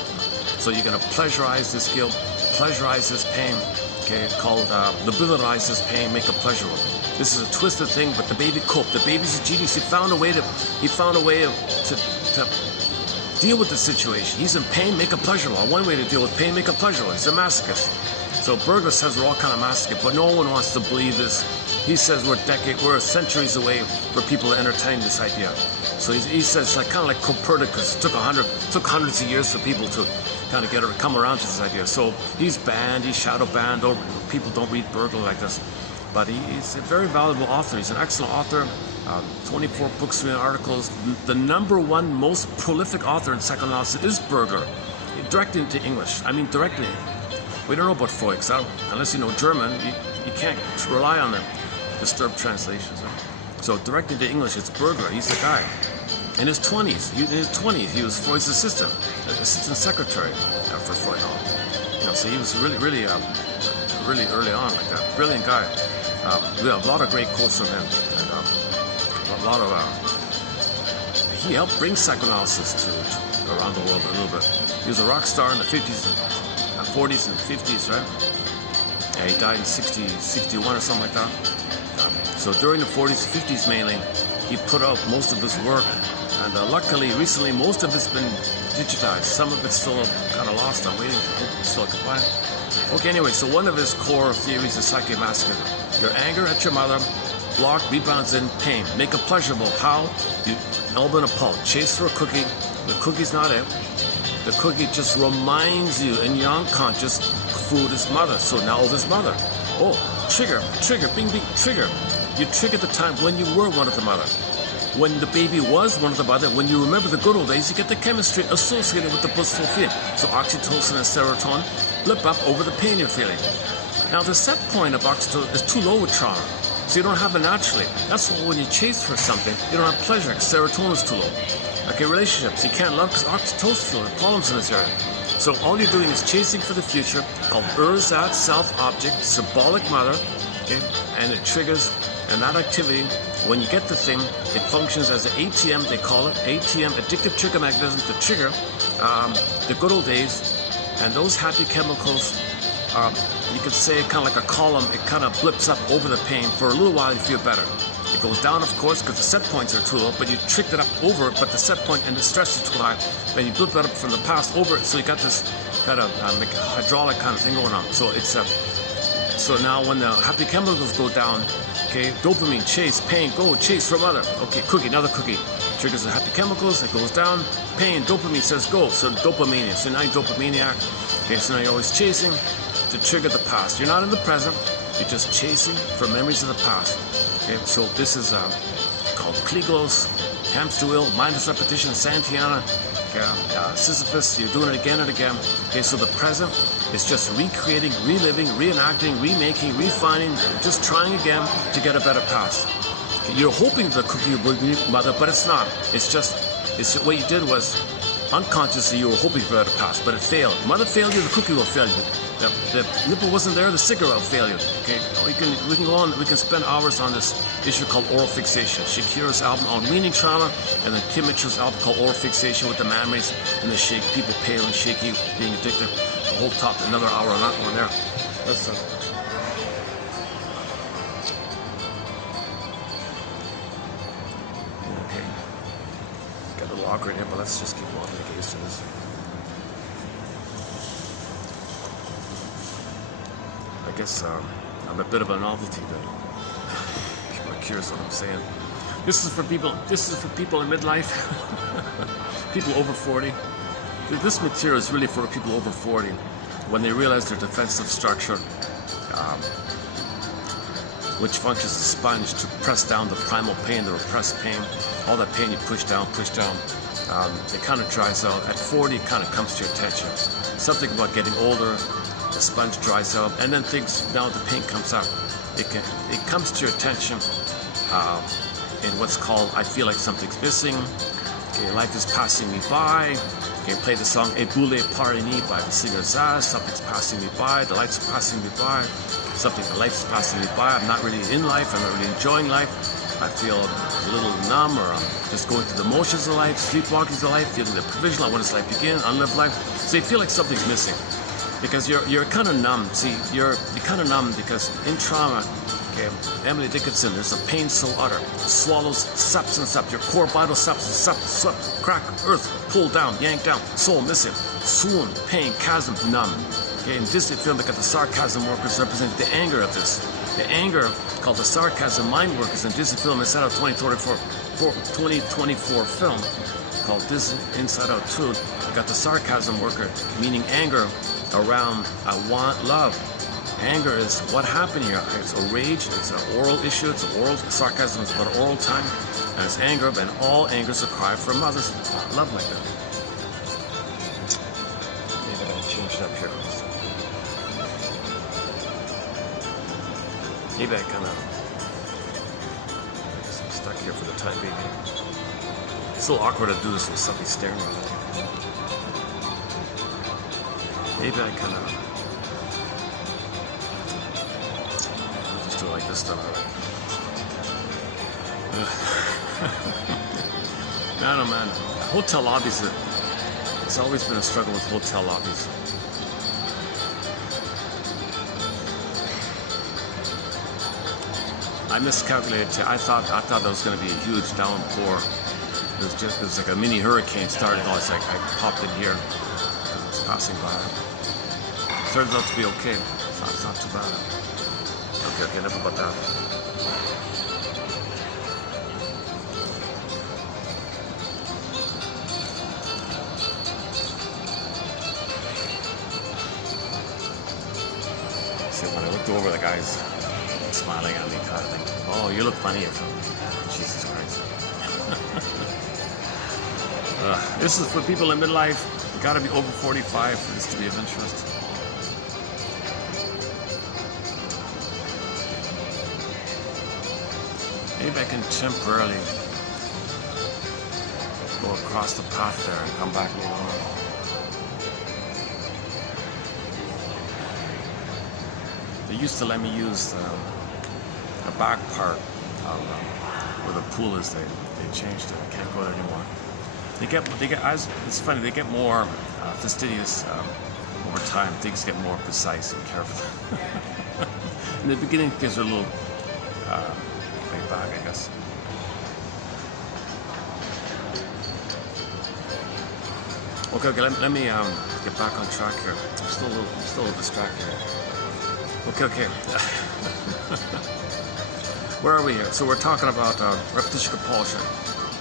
So you're going to pleasurize this guilt, pleasurize this pain, okay, called liberalize this pain, make it pleasurable. This is a twisted thing, but the baby coped. The baby's a genius. He found a way to deal with the situation. He's in pain, make it pleasurable. One way to deal with pain, make it pleasurable. He's a masochist. So Berger says we're all kind of masochists, but no one wants to believe this. He says we're centuries away for people to entertain this idea. So he says like kind of like Copernicus. It took hundreds of years for people to kind of come around to this idea. So he's banned, he's shadow banned. People don't read Berger like this, but he's a very valuable author. He's an excellent author. 24 books, 3 articles. The #1 most prolific author in psychoanalysis is Berger, directly into English. I mean directly. We don't know about Freud, unless you know German, you can't rely on the disturbed translations. Right? So directly to English, it's Berger. He's the guy. In his 20s, he was Freud's assistant secretary for Freud. You know, so he was really early on like that. Brilliant guy. We have a lot of great quotes from him, and a lot of. He helped bring psychoanalysis to around the world a little bit. He was a rock star in the 50s, 40s, and 50s, right? Yeah, he died in 61 or something like that. So during the 40s, 50s mainly, he put out most of his work, and luckily, recently, most of it's been digitized. Some of it's still kind of lost. I'm waiting for people to still combine. Okay, anyway, so one of his core theories is psychomasochism. Your anger at your mother, block, rebounds in pain. Make it pleasurable. How? You elbow in a pulp. Chase for a cookie. The cookie's not it. The cookie just reminds you in your unconscious food is mother. So now this mother. Oh, trigger, bing, bing, trigger. You triggered the time when you were one of the mother. When the baby was one of the mother, when you remember the good old days, you get the chemistry associated with the blissful feeling. So oxytocin and serotonin blip up over the pain you're feeling. Now the set point of oxytocin is too low with trauma, so you don't have it naturally. That's why when you chase for something, you don't have pleasure because serotonin is too low. Okay, relationships, you can't love because oxytocin is problems in this area. So all you're doing is chasing for the future, called Erzat self-object, symbolic mother, okay, and it triggers. And that activity, when you get the thing, it functions as an ATM, they call it, ATM, addictive trigger mechanism, to trigger the good old days. And those happy chemicals, you could say kind of like a column, it kind of blips up over the pain. For a little while, you feel better. It goes down, of course, because the set points are too low, but you tricked it up over, but the set point and the stress is too high. Then you blip it up from the past over it, so you got this kind of hydraulic kind of thing going on. So it's so now when the happy chemicals go down, okay, dopamine, chase, pain, go, chase for mother. Okay, cookie, another cookie. Triggers the happy chemicals, it goes down, pain, dopamine says go, so dopamine. So now you're dopaminiac. Okay, so now you're always chasing to trigger the past. You're not in the present, you're just chasing for memories of the past. Okay, so this is called Klegos, hamster wheel, mindless repetition, Santiana, Sisyphus, you're doing it again and again. Okay, so the present is just recreating, reliving, reenacting, remaking, refining, just trying again to get a better past. Okay, you're hoping the cookie will be mother, but it's not. It's what you did was unconsciously you were hoping for a better past, but it failed. Mother failed you, the cookie will fail you. The nipple wasn't there, the cigarette will fail you. Okay, we can go on. We can spend hours on this issue called oral fixation. Shakira's album on weaning trauma, and then Kim Mitchell's album called Oral Fixation with the memories and the shake, people pale and shaky, being addicted. The whole top, another hour on that one there. That's okay. Got a little awkward here, but let's just keep walking the case to this. I guess I'm a bit of a novelty then. People are curious what I'm saying. This is for people in midlife, people over 40. This material is really for people over 40 when they realize their defensive structure, which functions as a sponge to press down the primal pain, the repressed pain, all that pain you push down, it kind of dries out. At 40, it kind of comes to your attention. Something about getting older, the sponge dries out, and then now the pain comes out. It comes to your attention in what's called, I feel like something's missing. Okay, life is passing me by. Okay, play the song E Boule Parini by the singer Zaz. Something's passing me by, the life's passing me by. The life's passing me by. I'm not really in life, I'm not really enjoying life. I feel a little numb, or I'm just going through the motions of life, sleepwalking through life, feeling the provisional, when does life begin, unlived life. So you feel like something's missing. Because you're kind of numb. See, you're kind of numb because in trauma, okay, Emily Dickinson, there's a pain so utter, swallows substance up, your core vital substance, crack, earth, pull down, yank down, soul missing, swoon, pain, chasm, numb. Okay, in Disney film, they got the sarcasm workers representing the anger of this. The anger called the sarcasm mind workers in Disney film Inside Out 2024 film called Disney Inside Out 2. They got the sarcasm worker, meaning anger around I want love. Anger is what happened here. It's a rage, it's an oral issue, it's an oral sarcasm, it's about oral time, and it's anger, and all anger is a cry for mothers. It's not love like that. Maybe I gotta change it up here. Maybe I kind of stuck here for the time being. It's a little awkward to do this with somebody staring at me. Maybe I kind of just do it like this stuff. I don't know, man. Hotel lobbies, it's always been a struggle with hotel lobbies. I miscalculated. I thought there was going to be a huge downpour. It was like a mini hurricane starting. I was like, I popped in here because I was passing by. Turns out to be okay. It's not too bad. Okay, enough about that. See, when I looked over, the guy's smiling at me, kind of thing. Oh, you look funny or something. Jesus Christ. This is for people in midlife. You gotta be over 45 for this to be of interest. Maybe I can temporarily go across the path there and come back later on. They used to let me use the back part of where the pool is. They changed it. I can't go there anymore. It's funny. They get more fastidious over time. Things get more precise and careful. In the beginning, things are a little laid back, I guess. Okay. Let me get back on track here. I'm still a little distracted. Okay. Where are we here? So we're talking about repetition compulsion.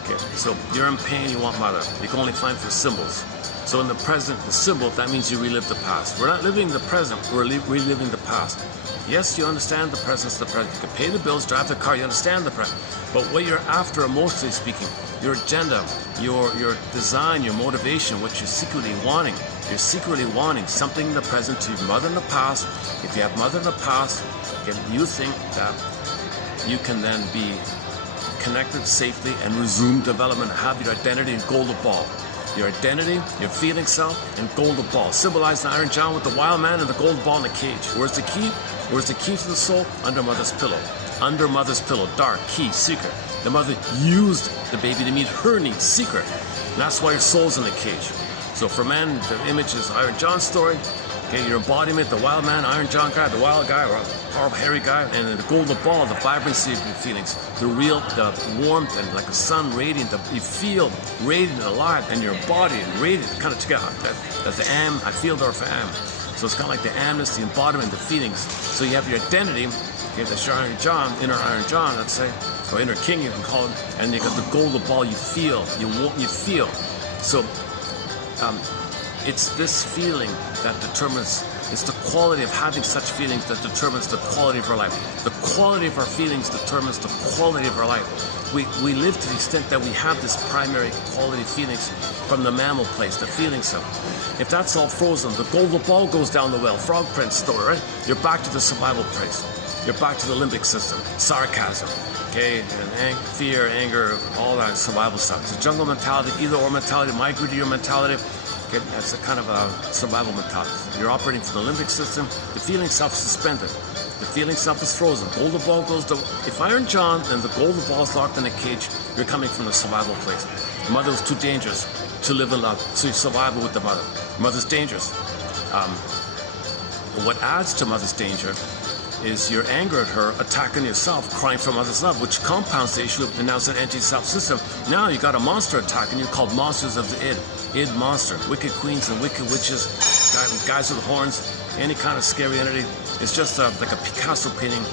Okay, so you're in pain, you want mother. You can only find for symbols. So in the present, the symbol, that means you relive the past. We're not living the present, we're reliving the past. Yes, you understand the presence of the present. You can pay the bills, drive the car, you understand the present. But what you're after, emotionally speaking, your agenda, your design, your motivation, what you're secretly wanting. You're secretly wanting something in the present to your mother in the past. If you have mother in the past, you think that you can then be connected safely and resume development, have your identity and golden ball. Your identity, your feeling self, and golden ball. Symbolize the Iron John with the wild man and the golden ball in the cage. Where's the key? Where's the key to the soul? Under mother's pillow. Under mother's pillow. Dark, key, secret. The mother used the baby to meet her needs, secret. And that's why your soul's in the cage. So for men, the image is Iron John's story. Okay, your embodiment, the wild man, Iron John guy, the wild guy, or powerful hairy guy, and then the golden ball, the vibrancy of your feelings, the warmth, and like a sun radiant, you feel radiant and alive, and your body and radiant, kind of together. That's the am, I feel there for am. So it's kind of like the amness, the embodiment, the feelings. So you have your identity, okay, that's your Iron John, inner Iron John, let's say, or inner King, you can call it, and you got the golden ball, you feel, you feel. So, it's this feeling that determines, it's the quality of having such feelings that determines the quality of our life. The quality of our feelings determines the quality of our life. We live to the extent that we have this primary quality feelings from the mammal place, the feeling self. If that's all frozen, the golden ball goes down the well. Frog Prince story, right? You're back to the survival place. You're back to the limbic system, sarcasm, okay, and fear, anger, all that survival stuff. It's a jungle mentality, either or mentality, migratory mentality. Okay, that's a kind of a survival mentality. You're operating from the limbic system. The feeling self is suspended. The feeling self is frozen. Golden ball goes to, if Iron John and the golden ball is locked in a cage, you're coming from the survival place. The mother was too dangerous to live in love, so you survive with the mother. Mother's dangerous. What adds to mother's danger is your anger at her, attacking yourself, crying for mother's love, which compounds the issue of now it's an anti-self system. Now you got a monster attacking you called monsters of the id. Id monster, wicked queens and wicked witches, guys with horns, any kind of scary entity. It's just like a Picasso painting,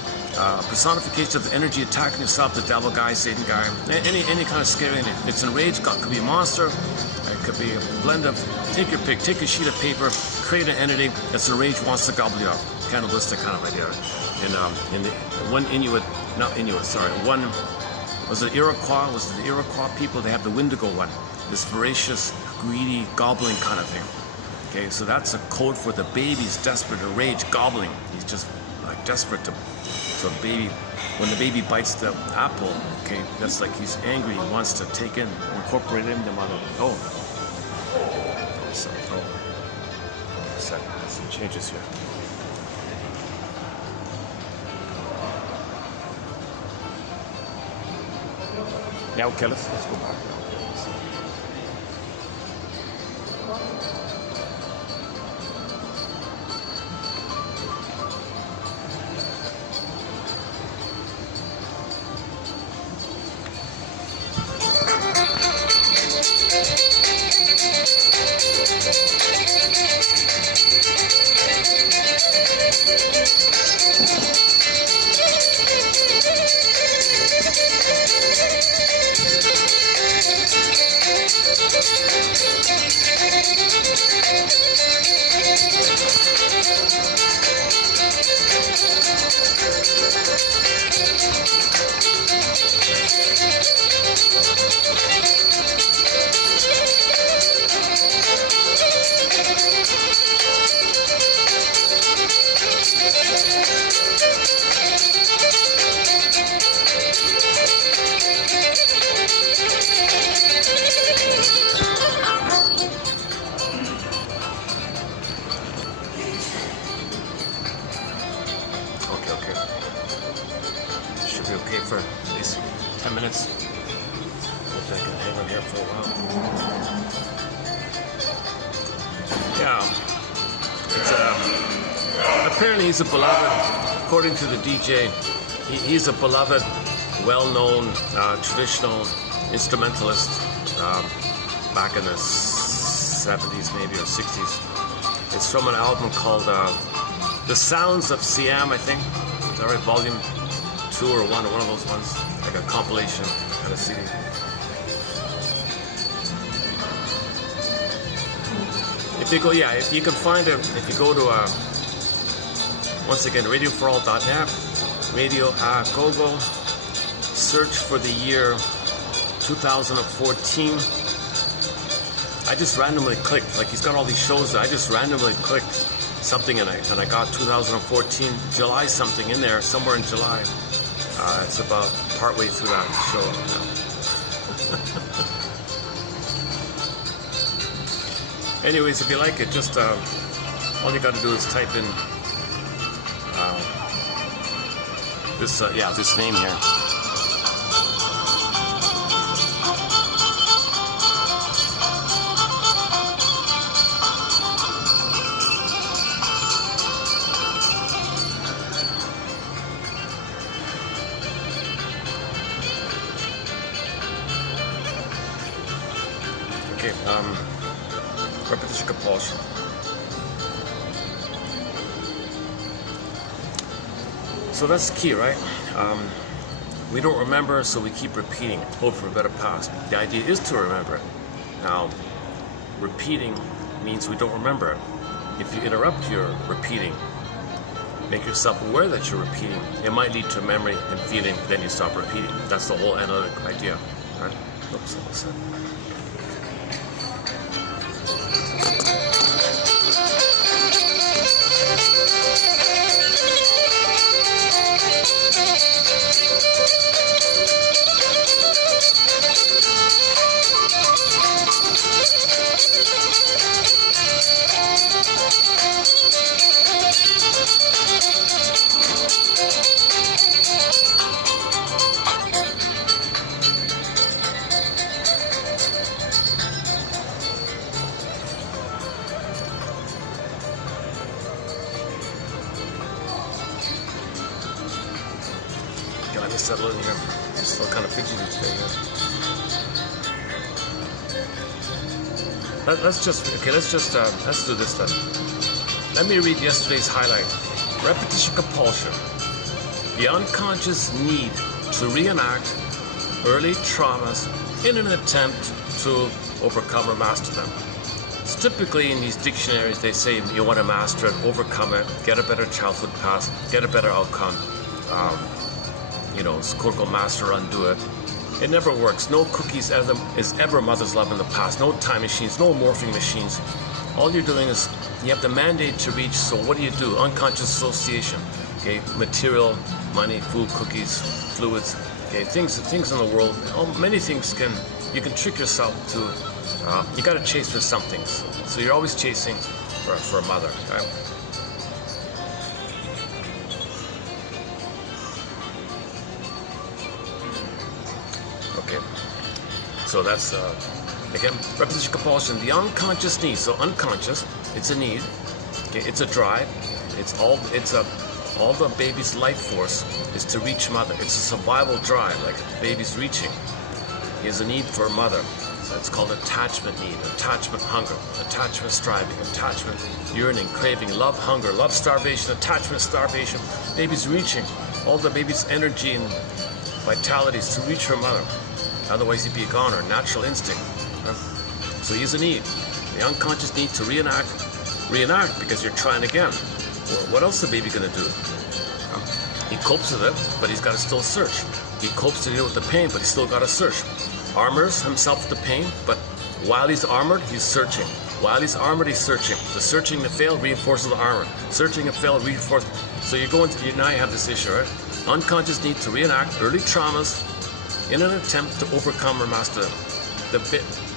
personification of the energy attacking yourself, the devil guy, Satan guy, any kind of scary entity. It's enraged, it could be a monster, it could be a blend of, take your pick, take a sheet of paper, create an entity that's enraged, wants to gobble you up. Cannibalistic kind of idea. In the one Inuit, not Inuit, sorry, one, was it Iroquois? Was it the Iroquois people? They have the Wendigo one. This voracious, greedy, gobbling kind of thing. Okay, so that's a code for the baby's desperate to rage, gobbling. He's just like desperate to So baby, when the baby bites the apple, okay, that's like he's angry. He wants to take in, incorporate in the mother. Oh, some changes here. Yeah, okay, let's go back. Okay for at least 10 minutes. Hope I can hang on here for a while. Yeah. It's, apparently he's a beloved, according to the DJ, he's a beloved, well-known, traditional instrumentalist back in the 70s maybe or 60s. It's from an album called The Sounds of Siam, I think. Is that right? Volume 2 or 1 or one of those ones, like a compilation kind of CD. If you go, yeah, if you can find it, if you go to once again radioforall.net, radio Gogo, search for the year 2014. I just randomly clicked, like he's got all these shows that I just randomly clicked something and I got 2014 July something in there, somewhere in July. It's about partway through that show now. Anyways, if you like it, just all you got to do is type in this name here. Okay, repetition compulsion. So that's the key, right? We don't remember, so we keep repeating, hope for a better past. The idea is to remember it. Now, repeating means we don't remember it. If you interrupt your repeating, make yourself aware that you're repeating, it might lead to memory and feeling, then you stop repeating. That's the whole analytic idea, right? Oops, almost said. Let me settle in here. I'm still kind of fidgety today. Let's do this then. Let me read yesterday's highlight. Repetition compulsion. The unconscious need to reenact early traumas in an attempt to overcome or master them. So typically in these dictionaries they say you want to master it, overcome it, get a better childhood past, get a better outcome. Go master, undo it. It never works. No cookies is ever mother's love in the past. No time machines, no morphing machines. All you're doing is you have the mandate to reach, so what do? Unconscious association. Okay, material, money, food, cookies, fluids. Okay, things in the world. Many things you can trick yourself to. You got to chase for some things. So you're always chasing for a mother. Right? Okay, so that's again repetition compulsion. The unconscious need. So unconscious, it's a need. Okay, it's a drive. All the baby's life force is to reach mother. It's a survival drive, like a baby's reaching. He has a need for a mother. So it's called attachment need, attachment hunger, attachment striving, attachment yearning, craving, love hunger, love starvation, attachment starvation. Baby's reaching. All the baby's energy and vitality is to reach her mother. Otherwise he'd be a goner, natural instinct. So he has a need. The unconscious need to reenact because you're trying again. Well, what else is the baby gonna do? He copes with it, but he's got to still search. He copes to deal with the pain, but he's still got to search. Armors himself with the pain, but while he's armored, he's searching. While he's armored, he's searching. The searching and fail reinforces the armor. Searching and fail reinforces. So now you have this issue, right? Unconscious need to reenact early traumas in an attempt to overcome or master them.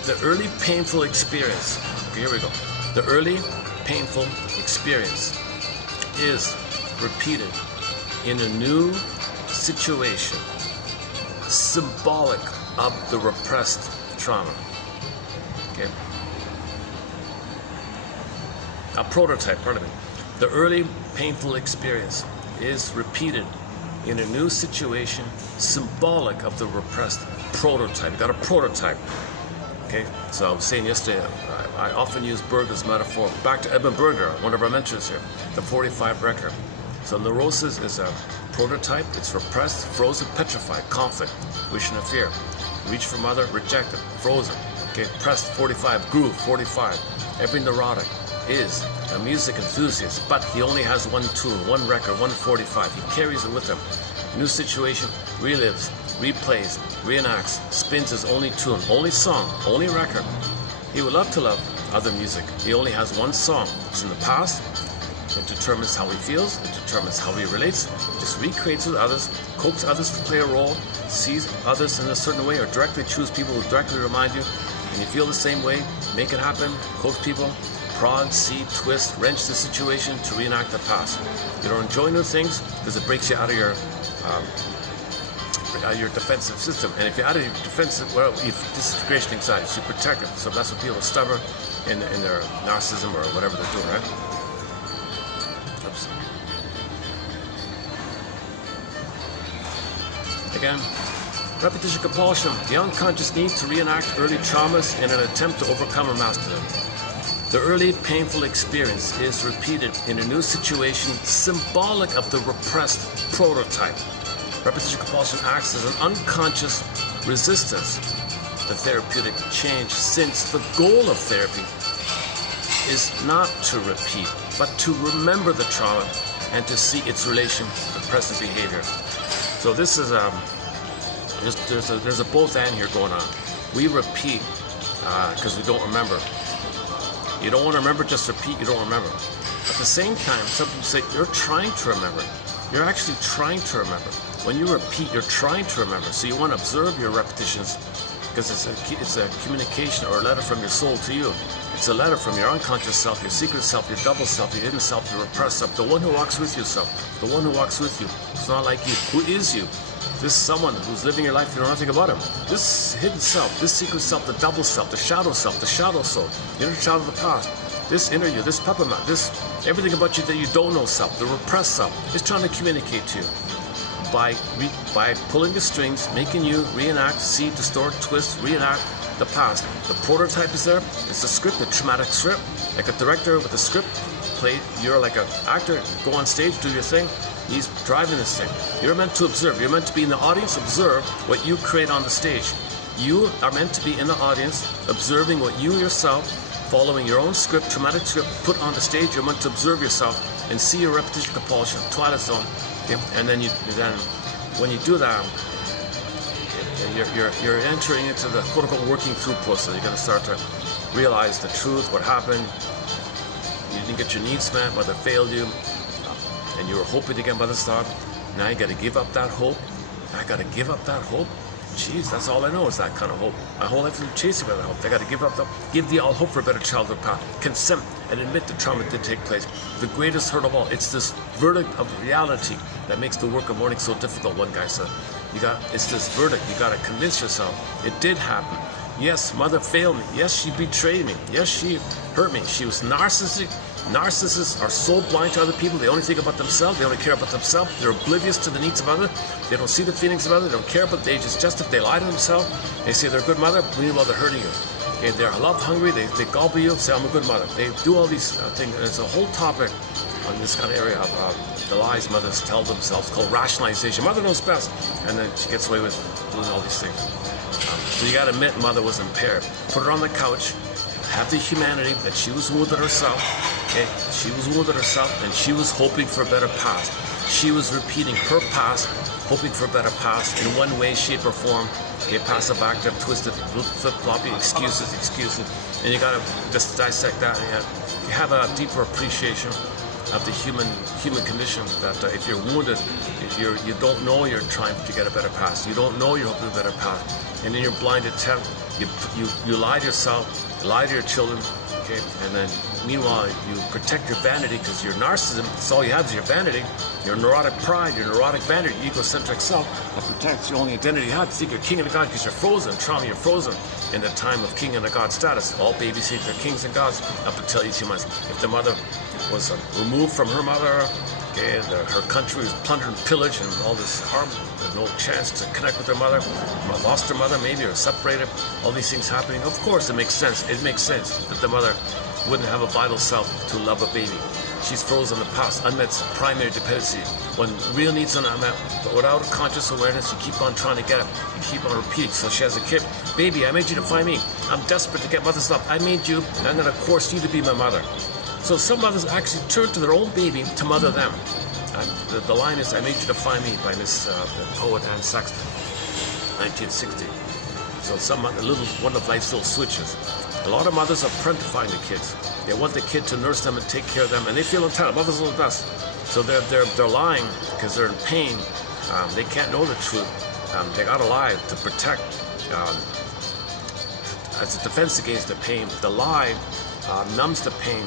The early painful experience. Okay, here we go. The early painful experience is repeated in a new situation, symbolic of the repressed trauma. Okay. A prototype, pardon me. The early painful experience is repeated in a new situation, symbolic of the repressed prototype. You got a prototype. Okay, so I was saying yesterday, I often use Berger's metaphor. Back to Eben Berger, one of our mentors here, the 45 record. So neurosis is a prototype. It's repressed, frozen, petrified, conflict, wish and a fear. Reach for mother, rejected, frozen. Okay, pressed, 45, groove, 45. Every neurotic is a music enthusiast, but he only has one tune, one record, 145. He carries it with him. New situation, relives, replays, reenacts, spins his only tune, only song, only record. He would love to love other music. He only has one song. It's in the past. It determines how he feels. It determines how he relates. Just recreates with others, coaxes others to play a role, sees others in a certain way, or directly choose people who directly remind you. And you feel the same way, make it happen, coax people, prod, seed, twist, wrench the situation to reenact the past. You don't enjoy new things because it breaks you out of your defensive system. And if you're out of your defensive, well, disintegration anxiety, so you protect it. So that's what people are stubborn in their narcissism or whatever they're doing, right? Oops. Again, repetition compulsion, the unconscious need to reenact early traumas in an attempt to overcome or master them. The early painful experience is repeated in a new situation, symbolic of the repressed prototype. Repetition compulsion acts as an unconscious resistance to therapeutic change, since the goal of therapy is not to repeat, but to remember the trauma and to see its relation to present behavior. So this is there's a both and here going on. We repeat because we don't remember. You don't want to remember, just repeat, you don't remember. At the same time, some people say, you're trying to remember. You're actually trying to remember. When you repeat, you're trying to remember. So you want to observe your repetitions because it's a communication or a letter from your soul to you. It's a letter from your unconscious self, your secret self, your double self, your hidden self, your repressed self, the one who walks with you self, the one who walks with you. It's not like you. Who is you? This someone who's living your life, you know nothing about him. This hidden self, this secret self, the double self, the shadow soul, the inner child of the past, this inner you, this peppermint, this everything about you that you don't know self, the repressed self, is trying to communicate to you by pulling the strings, making you reenact, see, distort, twist, reenact the past. The prototype is there. It's the script, the traumatic script, like a director with a script. You're like an actor, go on stage, do your thing. He's driving this thing. You're meant to observe. You're meant to be in the audience, observe what you create on the stage. You are meant to be in the audience, observing what you yourself, following your own script, traumatic script, put on the stage. You're meant to observe yourself and see your repetition compulsion, twilight zone. Okay? And then when you do that, you're entering into the quote-unquote working through process. You're going to start to realize the truth, what happened. You didn't get your needs met, whether it failed you. and you were hoping to get mother's love. Now you got to give up that hope. I got to give up that hope. Jeez, that's all I know is that kind of hope. My whole life is chasing that hope. I got to give the all hope for a better childhood path. Consent and admit the trauma did take place. The greatest hurt of all. It's this verdict of reality that makes the work of mourning so difficult. One guy said, it's this verdict. You got to convince yourself it did happen. Yes, mother failed me. Yes, she betrayed me. Yes, she hurt me. She was narcissistic. Narcissists are so blind to other people. They only think about themselves. They only care about themselves. They're oblivious to the needs of others. They don't see the feelings of others. They don't care about. They just they lie to themselves. They say they're a good mother. Meanwhile, they're hurting you. Okay, they're love hungry. They gulp you. Say I'm a good mother. They do all these things. There's a whole topic on this kind of area of the lies mothers tell themselves called rationalization. Mother knows best, and then she gets away with doing all these things. So you got to admit mother was impaired. Put her on the couch. Have the humanity that she was wounded herself. Okay? She was wounded herself, and she was hoping for a better past. She was repeating her past, hoping for a better past in one way, shape, or form. Okay, passive, active, twisted, flip-floppy, excuses. And you got to just dissect that, and you have a deeper appreciation of the human condition. That if you're wounded, if you don't know you're trying to get a better past. You don't know you're hoping for a better past, and in your blind attempt, you lie to yourself, lie to your children. Okay, and then meanwhile you protect your vanity because your narcissism. That's all you have is your vanity, your neurotic pride, your neurotic vanity, your egocentric self that protects your only identity you have. You think you're king and a god because you're frozen. Trauma, you're frozen in the time of king and a god status. All babies think they're kings and gods up until 18 months. If the mother was removed from her mother, okay, her country was plundered and pillaged and all this harm, no chance to connect with her mother, lost her mother maybe, or separated, all these things happening. Of course it makes sense. It makes sense that the mother wouldn't have a vital self to love a baby. She's frozen in the past, unmet primary dependency. When real needs are not met, but without a conscious awareness, you keep on trying to get it. You keep on repeating. So she has a kid. Baby, I made you to find me. I'm desperate to get mother's love. I made you, and I'm going to force you to be my mother. So some mothers actually turn to their own baby to mother them. The line is, I made you to find me, by Miss poet Anne Sexton, 1960. So some little one of life's little switches. A lot of mothers are parentifying the kids. They want the kid to nurse them and take care of them, and they feel entitled. Mothers are the best. So they're lying because they're in pain. They can't know the truth. They gotta lie to protect, as a defense against the pain. The lie numbs the pain,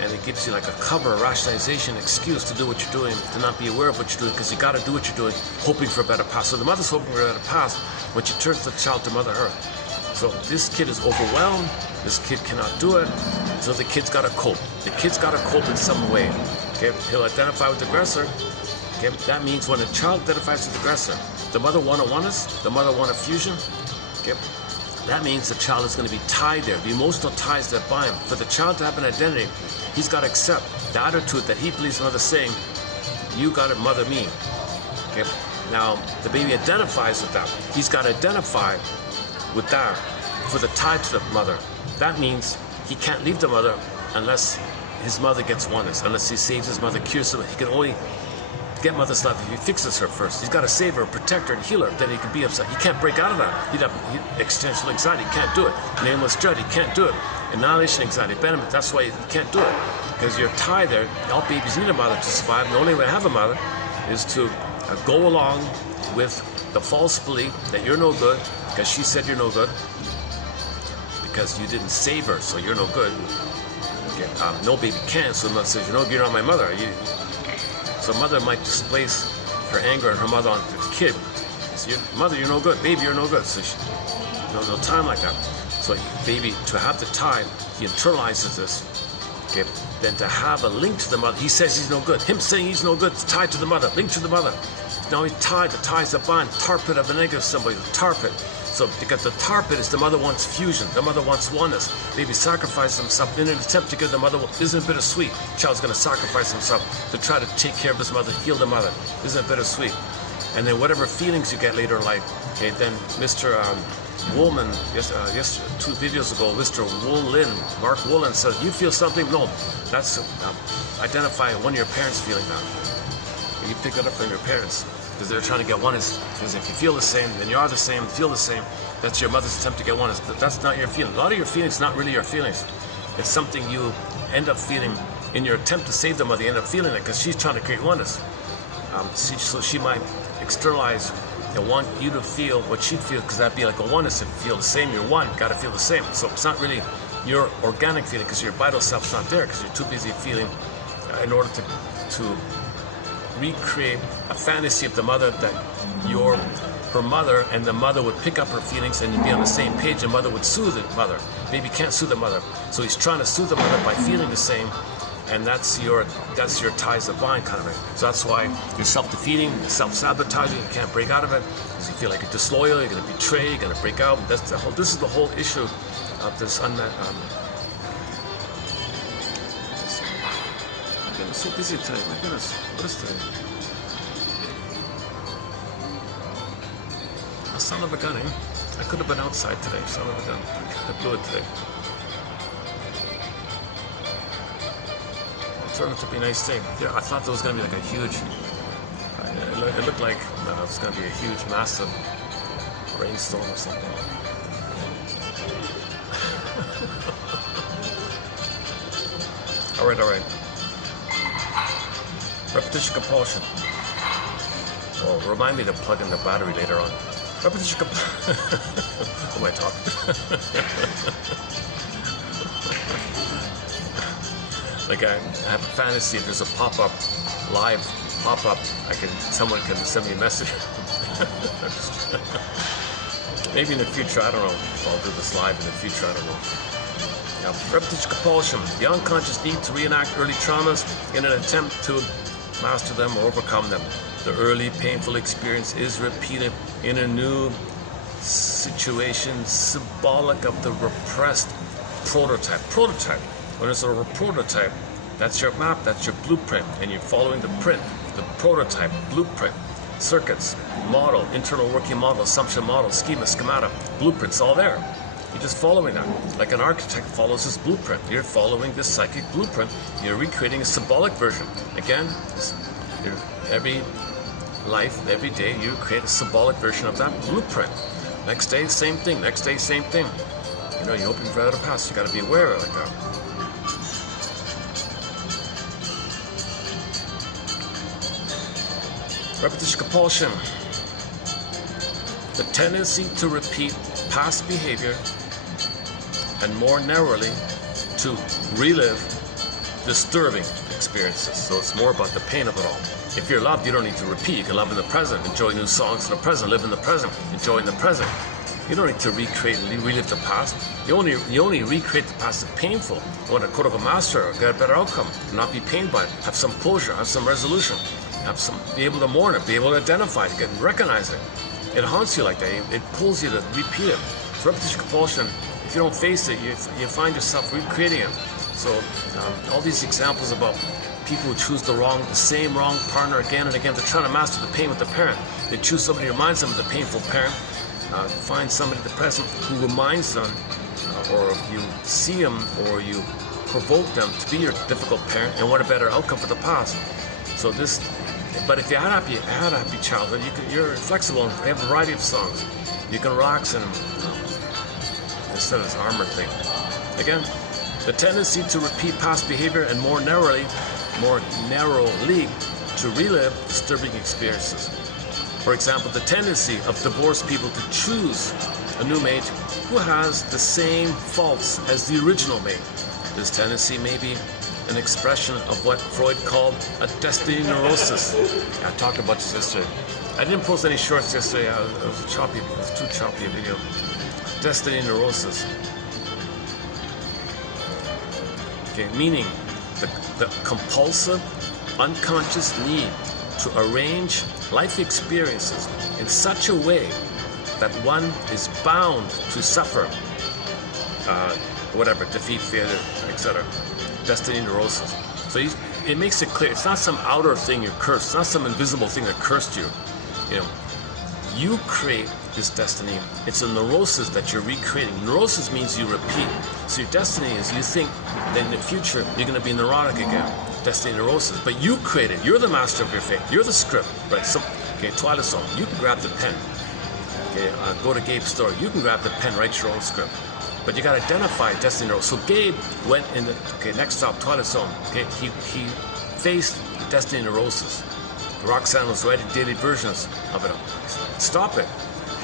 and it gives you like a cover, a rationalization, excuse to do what you're doing, to not be aware of what you're doing, because you got to do what you're doing, hoping for a better past. So the mother's hoping for a better past when she turns the child to Mother Earth. So this kid is overwhelmed. This kid cannot do it. So the kid's got to cope. The kid's got to cope in some way. Okay, he'll identify with the aggressor. Okay, that means when a child identifies with the aggressor, the mother want a oneness, the mother want a fusion. Okay. That means the child is going to be tied there, the emotional ties that bind him. For the child to have an identity, he's got to accept the attitude that he believes mother's saying, you got to mother me. Okay? Now, the baby identifies with that. He's got to identify with that for the tie to the mother. That means he can't leave the mother unless his mother gets oneness, unless he saves his mother, cures her. He can only get mother's love if he fixes her first. He's got to save her, protect her, and heal her. Then he can be upset. He can't break out of that. He'd have existential anxiety. He can't do it. Nameless dread. He can't do it. Annihilation anxiety, abandonment. That's why he can't do it. Because you're tied there. All babies need a mother to survive. And the only way to have a mother is to go along with the false belief that you're no good because she said you're no good, because you didn't save her, so you're no good. Okay. No baby can, so mother says, you're not my mother. So mother might displace her anger and her mother onto the kid. So mother, you're no good. Baby, you're no good. So no time like that. So baby, to have the tie, he internalizes this. Okay. Then to have a link to the mother, he says he's no good. Him saying he's no good, it's tied to the mother, linked to the mother. Now he's tied, the tie's the bond, tar pit of a negative symbol, the tar pit. So because the tar pit is the mother wants fusion, the mother wants oneness. Baby sacrifices himself in an attempt to give the mother, isn't it bittersweet? Child's gonna sacrifice himself to try to take care of his mother, heal the mother. Isn't it bittersweet? And then whatever feelings you get later in life, okay, then Mr. Woolman, yes, 2 videos ago, Mr. Woolin, Mark Woolin said, you feel something? No, that's identifying one of your parents feeling that. You pick it up from your parents, because they're trying to get oneness. Because if you feel the same, then you are the same, feel the same. That's your mother's attempt to get oneness, but that's not your feeling. A lot of your feelings not really your feelings. It's something you end up feeling in your attempt to save the mother, you end up feeling it because she's trying to create oneness. So she might externalize and want you to feel what she feels, because that'd be like a oneness. If you feel the same, you're one, got to feel the same. So it's not really your organic feeling, because your vital self's not there, because you're too busy feeling in order to recreate a fantasy of the mother, that you're her mother, and the mother would pick up her feelings and you'd be on the same page, and mother would soothe the mother. Baby can't soothe the mother, so he's trying to soothe the mother by feeling the same, and that's your ties of bind kind of thing. So that's why you're self-defeating, you're self-sabotaging, you can't break out of it, because you feel like you're disloyal, you're going to betray, you're going to break out. This is the whole issue of this unmet. I'm getting so busy today, my goodness, what is today? Son of a gun, eh? I could have been outside today, son of a gun. I blew it today. It turned out to be a nice day. Yeah, I thought there was going to be like a huge, it looked like it was going to be a huge, massive rainstorm or something. All right. Repetition compulsion. Oh, remind me to plug in the battery later on. Repetition compulsion. Who am I talking to? Like I have a fantasy, if there's a live pop-up, someone can send me a message. Maybe in the future, I don't know if I'll do this live in the future, I don't know. Yeah. Repetition compulsion, the unconscious need to reenact early traumas in an attempt to master them or overcome them. The early painful experience is repeated in a new situation, symbolic of the repressed prototype. When it's a prototype, that's your map, that's your blueprint, and you're following the print, the prototype, blueprint, circuits, model, internal working model, assumption model, schema, schemata, blueprints, all there. You're just following that. Like an architect follows his blueprint. You're following this psychic blueprint. You're recreating a symbolic version. Again, every life, every day, you create a symbolic version of that blueprint. Next day, same thing. Next day, same thing. You know, you're hoping for that to pass. You got to be aware of it like that. Repetition compulsion. The tendency to repeat past behavior, and more narrowly, to relive disturbing experiences. So it's more about the pain of it all. If you're loved, you don't need to repeat. You can love in the present, enjoy new songs in the present, live in the present, enjoy in the present. You don't need to recreate and relive the past. You only recreate the past as painful. You want to go to a master, get a better outcome, not be pained by it, have some closure, have some resolution, be able to mourn it, be able to identify it, recognize it. It haunts you like that. It pulls you to repeat it. So repetition compulsion, if you don't face it, you find yourself recreating it. So all these examples about people who choose the same wrong partner again and again, they're trying to master the pain with the parent. They choose somebody who reminds them of the painful parent. Find somebody at the present who reminds them, or you see them, or you provoke them to be your difficult parent and want a better outcome for the past. So this, but if you had a happy childhood, you're flexible and have a variety of songs. You can relax and instead of this armor thing. Again, the tendency to repeat past behavior and more narrowly to relive disturbing experiences. For example, the tendency of divorced people to choose a new mate who has the same faults as the original mate. This tendency may be an expression of what Freud called a destiny neurosis. I talked about this yesterday. I didn't post any shorts yesterday. It was too choppy a video. Destiny neurosis. Okay, meaning the compulsive, unconscious need to arrange life experiences in such a way that one is bound to suffer defeat, failure, etc. Destiny neurosis. So it makes it clear. It's not some outer thing you're cursed. It's not some invisible thing that cursed you. You create this destiny. It's a neurosis that you're recreating. Neurosis means you repeat. So your destiny is you think that in the future you're going to be neurotic again. Destiny neurosis. But you create it. You're the master of your fate. You're the script, right? So, Twilight Zone. You can grab the pen. Go to Gabe's store. You can grab the pen, write your own script. But you got to identify destiny neurosis. So Gabe went in the, next stop, toilet zone. He faced destiny neurosis. Roxanne was writing daily versions of it. Stop it.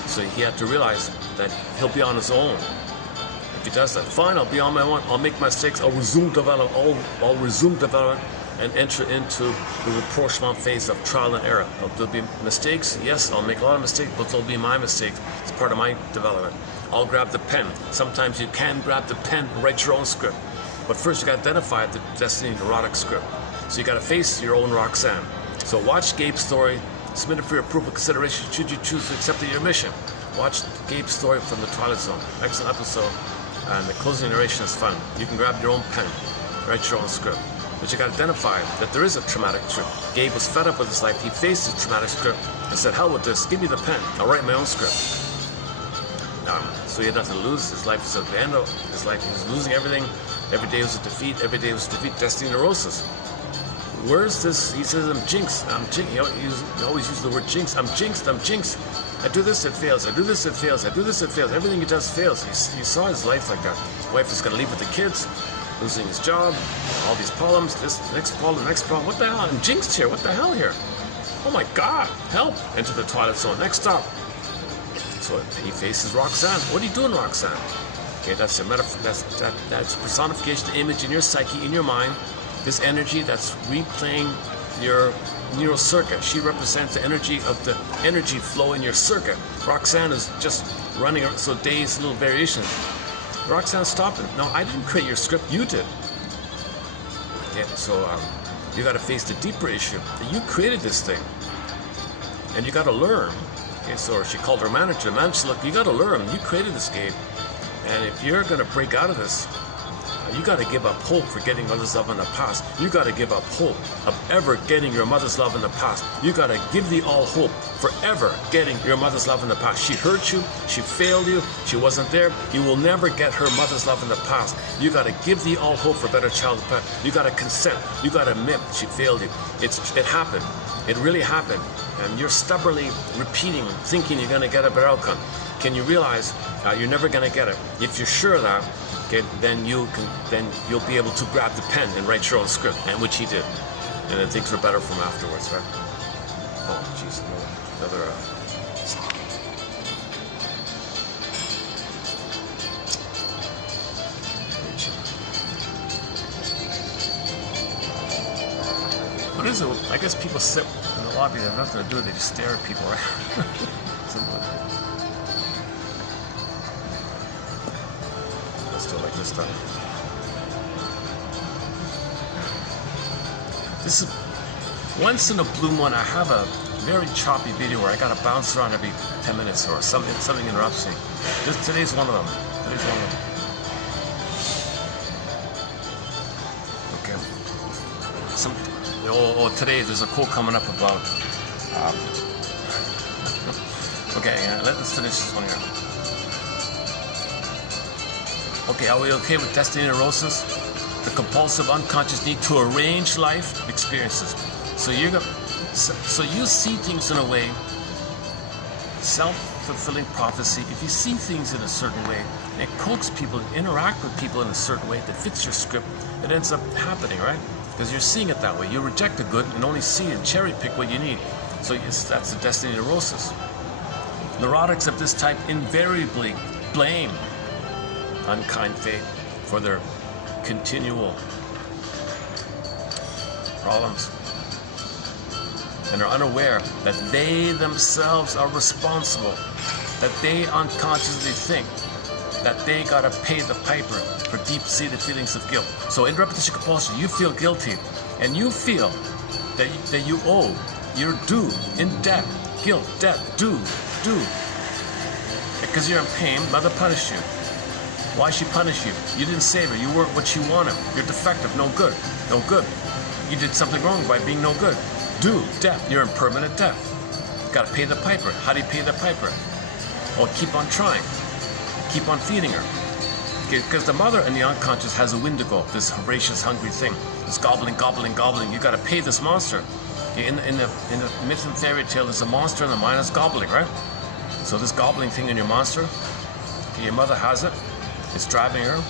So he had to realize that he'll be on his own. If he does that, fine, I'll be on my own. I'll make mistakes. I'll resume development. I'll resume development and enter into the rapprochement phase of trial and error. There'll be mistakes. Yes, I'll make a lot of mistakes, but they'll be my mistakes. It's part of my development. I'll grab the pen. Sometimes you can grab the pen and write your own script. But first you got to identify the destiny neurotic script. So you got to face your own Roxanne. So watch Gabe's story. Submit it for your approval consideration should you choose to accept your mission. Watch Gabe's story from the Twilight Zone. Excellent episode. And the closing narration is fun. You can grab your own pen, write your own script. But you got to identify that there is a traumatic script. Gabe was fed up with his life. He faced his traumatic script and said, hell with this, give me the pen. I'll write my own script. So he had nothing to lose. His life was at the end of his life. He was losing everything. Every day was a defeat. Every day was a defeat. Destiny neurosis. Where's this? He says, I'm jinxed. I'm jinxed. He always uses the word jinx. I'm jinxed. I'm jinxed. I do this, it fails. I do this, it fails. I do this, it fails. Everything he does fails. He saw his life like that. His wife is going to leave with the kids, losing his job, all these problems, this next problem, next problem. What the hell? I'm jinxed here. What the hell here? Oh my God, help. Enter the Twilight Zone. Next stop. So he faces Roxanne. What are you doing, Roxanne? Okay, that's a metaphor. That's personification, the image in your psyche, in your mind. This energy that's replaying your neural circuit. She represents the energy of the energy flow in your circuit. Roxanne is just running, so days, little variations. Roxanne, stop it. No, I didn't create your script. You did. Okay, so you got to face the deeper issue that you created this thing, and you got to learn. Okay, so she called her manager. The manager said, look, you got to learn. You created this game, and if you're going to break out of this, you got to give up hope for getting mother's love in the past. You got to give up hope of ever getting your mother's love in the past. You got to give the all hope for ever getting your mother's love in the past. She hurt you. She failed you. She wasn't there. You will never get her mother's love in the past. You got to give the all hope for better childhood. You got to consent. You got to admit she failed you. It happened. It really happened. And you're stubbornly repeating, thinking you're going to get a better outcome. Can you realize you're never going to get it? If you're sure of that, okay, then you'll be able to grab the pen and write your own script, and which he did, and then things were better from afterwards, right? Oh, jeez, another. What is it? I guess people sit in the lobby. They have nothing to do. They just stare at people, right? Like this stuff. This is once in a blue moon. I have a very choppy video where I gotta bounce around every 10 minutes or something interrupts me. Today's one of them. Okay. Today there's a quote coming up about. Okay, let's finish this one here. Okay, are we okay with destiny neurosis? The compulsive unconscious need to arrange life experiences. So you see things in a way, self-fulfilling prophecy. If you see things in a certain way, and it coaxes people, interact with people in a certain way that fits your script, it ends up happening, right? Because you're seeing it that way. You reject the good and only see and cherry pick what you need. So that's the destiny neurosis. Neurotics of this type invariably blame unkind fate for their continual problems, and are unaware that they themselves are responsible, that they unconsciously think that they gotta pay the piper for deep-seated feelings of guilt. So in repetition compulsion, you feel guilty, and you feel that you owe, you're due, in debt, guilt, debt, due. Because you're in pain, mother punished you. Why she punish you? You didn't save her. You weren't what she wanted. You're defective. No good. You did something wrong by being no good. Due, debt. You're in permanent debt. Got to pay the piper. How do you pay the piper? Well, keep on trying. Keep on feeding her. Because the mother in the unconscious has a Wendigo, this voracious, hungry thing. It's gobbling. You got to pay this monster. In the myth and fairy tale, there's a monster in the mind that's gobbling, right? So this gobbling thing in your monster, your mother has it. It's driving her,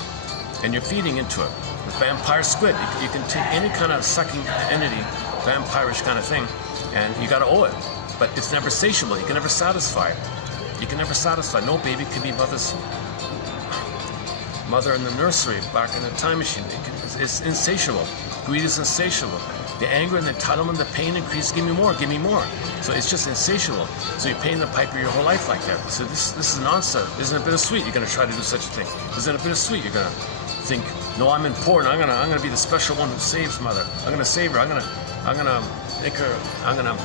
and you're feeding into it. The vampire squid, you can take any kind of sucking entity, vampirish kind of thing, and you gotta owe it. But it's never satiable. You can never satisfy it. You can never satisfy. No baby can be mother in the nursery back in the time machine. It's insatiable. Greed is insatiable. The anger and the entitlement, the pain increase. Give me more. Give me more. So it's just insatiable. So you're paying the piper your whole life like that. So this is nonsense. Isn't it bittersweet? You're gonna try to do such a thing. Isn't it bittersweet? You're gonna think, no, I'm important. I'm gonna be the special one who saves mother. I'm gonna save her. I'm gonna make her. I'm gonna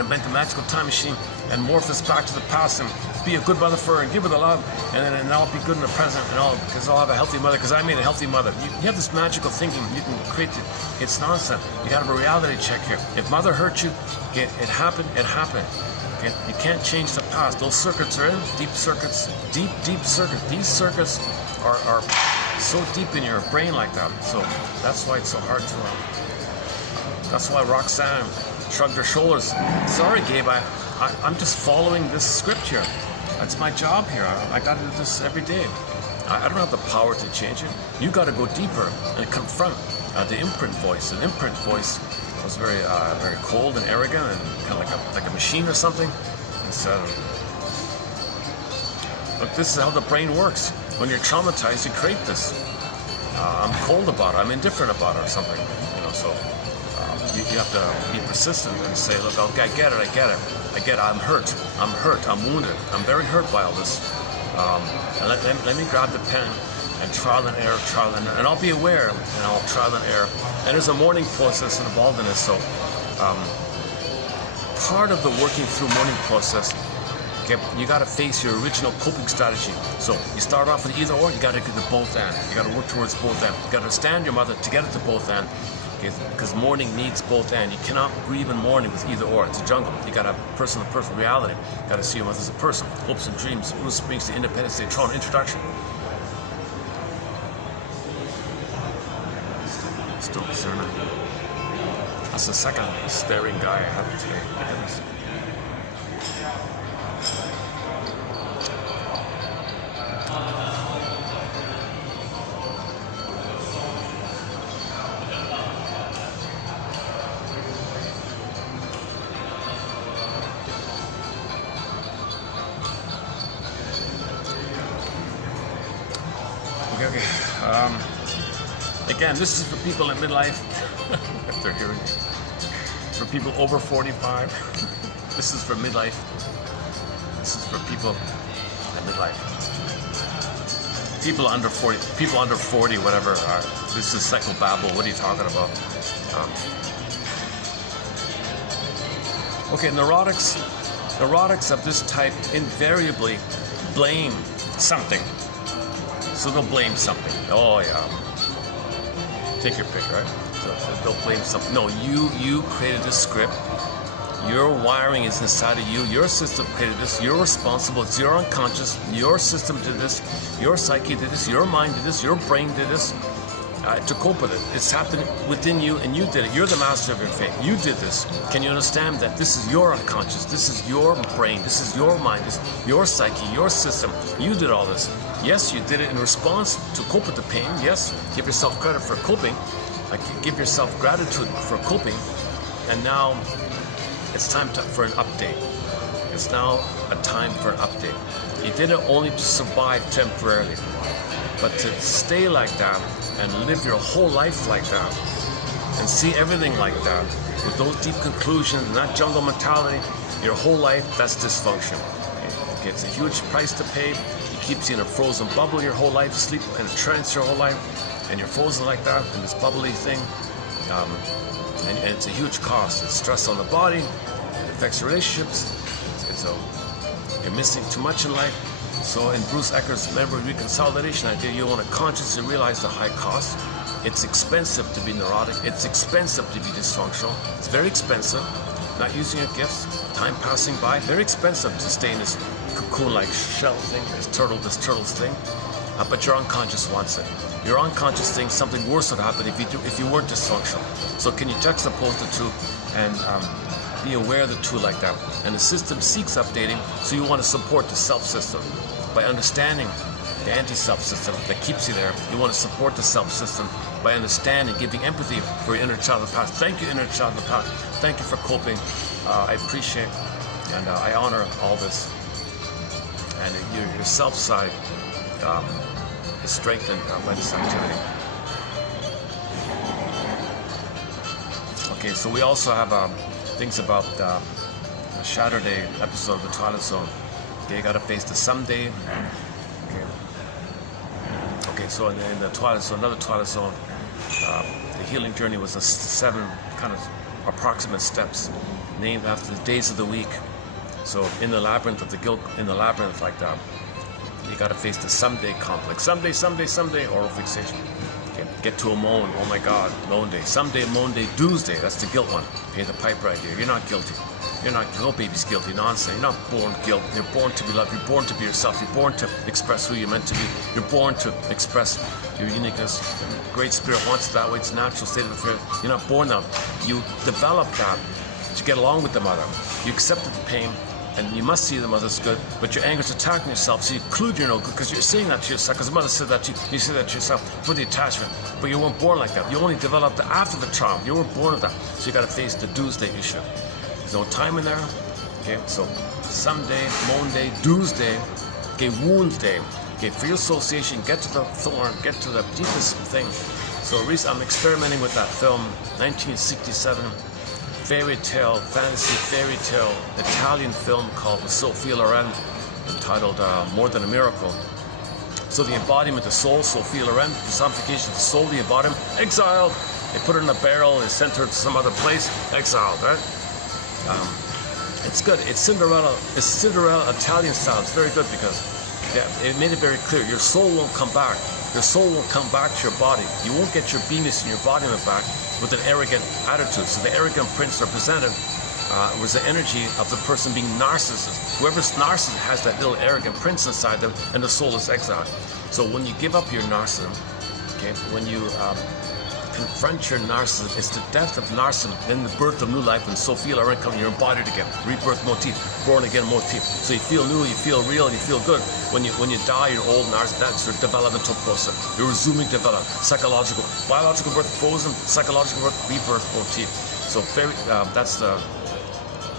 invent the magical time machine and morph us back to the past and be a good mother for her and give her the love, and I'll be good in the present and all because I'll have a healthy mother because I made a healthy mother. You have this magical thinking. You can create it. It's nonsense. You got to have a reality check here. If mother hurt you, it happened. It happened. Okay? You can't change the past. Those circuits are in deep circuits. Deep circuits. These circuits are so deep in your brain like that. So that's why it's so hard to. That's why Roxanne shrugged her shoulders. Sorry, Gabe, I'm just following this script here. That's my job here. I got to do this every day. I don't have the power to change it. You got to go deeper and confront the imprint voice. An imprint voice was very cold and arrogant and kind of like a machine or something. And said, look, this is how the brain works. When you're traumatized, you create this. I'm cold about it. I'm indifferent about it or something. So. You have to be persistent and say, look, okay, I get it, I'm hurt, I'm wounded, I'm very hurt by all this. And let me grab the pen and trial and error, and I'll be aware, and I'll trial and error. And there's a mourning process involved in this, so part of the working through mourning process, okay, you got to face your original coping strategy. So you start off with either or, you got to get to both ends. You got to work towards both ends. You got to understand your mother to get it to both ends. Because mourning needs both ends. You cannot grieve in mourning with either or. It's a jungle. You got to have person-to-person reality. You got to see your mother as a person. Hopes and dreams. Bruce Springsteen, Independence Day, Toronto introduction. Still discerning. That's the second staring guy I have today. Look at this. Okay. Again, this is for people in midlife, if they're hearing it. For people over 45. This is for midlife. This is for people in midlife. People under 40, whatever. This is psychobabble. What are you talking about? Okay, neurotics of this type invariably blame something. So they'll blame something. Oh yeah. Take your pick, right? So they'll blame something. No, you created this script. Your wiring is inside of you. Your system created this. You're responsible. It's your unconscious. Your system did this. Your psyche did this. Your mind did this. Your brain did this. To cope with it. It's happening within you and you did it. You're the master of your fate. You did this. Can you understand that this is your unconscious? This is your brain. This is your mind. This is your psyche, your system. You did all this. Yes, you did it in response to cope with the pain. Yes, give yourself credit for coping. Give yourself gratitude for coping. And now it's time for an update. It's now a time for an update. You did it only to survive temporarily. But to stay like that and live your whole life like that and see everything like that with those deep conclusions and that jungle mentality, your whole life, that's dysfunction. It's a huge price to pay. It keeps you in a frozen bubble your whole life, sleep in a trance your whole life, and you're frozen like that in this bubbly thing. And it's a huge cost. It's stress on the body. It affects relationships. You're missing too much in life. So in Bruce Ecker's memory reconsolidation idea, you want to consciously realize the high cost. It's expensive to be neurotic. It's expensive to be dysfunctional. It's very expensive. Not using your gifts, time passing by. Very expensive to stay in this cocoon-like shell thing, this turtle's thing. But your unconscious wants it. Your unconscious thinks something worse would happen if you weren't dysfunctional. So can you juxtapose the two and be aware of the two like that? And the system seeks updating, so you want to support the self-system by understanding the anti-self system that keeps you there. You want to support the self system by understanding, giving empathy for your inner child of the past. Thank you, inner child of the past. Thank you for coping. I appreciate and I honor all this. And your self side is strengthened by this activity. Okay, so we also have things about the Saturday episode of the Twilight Zone. Okay, you gotta face the someday. Okay, so in the Twilight Zone, another Twilight Zone, the healing journey was 7 kind of approximate steps named after the days of the week. So in the labyrinth of the guilt, in the labyrinth like that, you gotta face the someday complex. Someday, oral fixation. Okay, get to a moan, oh my God, moan day. Someday, moan day, Tuesday, that's the guilt one. Pay the pipe right here. You're not guilty. You're not, no baby's guilty, nonsense. You're not born guilt. You're born to be loved. You're born to be yourself. You're born to express who you're meant to be. You're born to express your uniqueness. Great Spirit wants it that way. It's a natural state of affairs. You're not born that. You develop that to get along with the mother. You accepted the pain, and you must see the mother's good, but your anger is attacking yourself, so you include your no good because you're saying that to yourself, because the mother said that to you, you say that to yourself for the attachment, but you weren't born like that. You only developed it after the trauma. You weren't born with that, so you got to face the Tuesday issue. There's no time in there. Okay, so someday, Monday, Tuesday, okay, wound day. Okay, for your association, get to the thorn, get to the deepest thing. So I'm experimenting with that film, 1967. Fairy tale, fantasy fairy tale, Italian film called Sophia Loren, entitled More Than a Miracle. So the embodiment, the soul, Sophia Loren, personification of the soul, the embodiment, exiled. They put her in a barrel and sent her to some other place, exiled, right? It's good. It's Cinderella Italian style. It's very good because it made it very clear. Your soul won't come back. Your soul won't come back to your body. You won't get your beingness and your embodiment back with an arrogant attitude. So the arrogant prince represented was the energy of the person being narcissist. Whoever's narcissist has that little arrogant prince inside them, and the soul is exiled. So when you give up your narcissism, okay, when you confront your narcissism, it's the death of narcissism, then the birth of new life, and Sophia Loren comes, you're embodied again, rebirth motif, born again motif. So you feel new, you feel real, you feel good. When you die, your old narcissism, that's your developmental process. You're resuming development, psychological, biological birth, frozen, psychological birth, rebirth motif. So that's the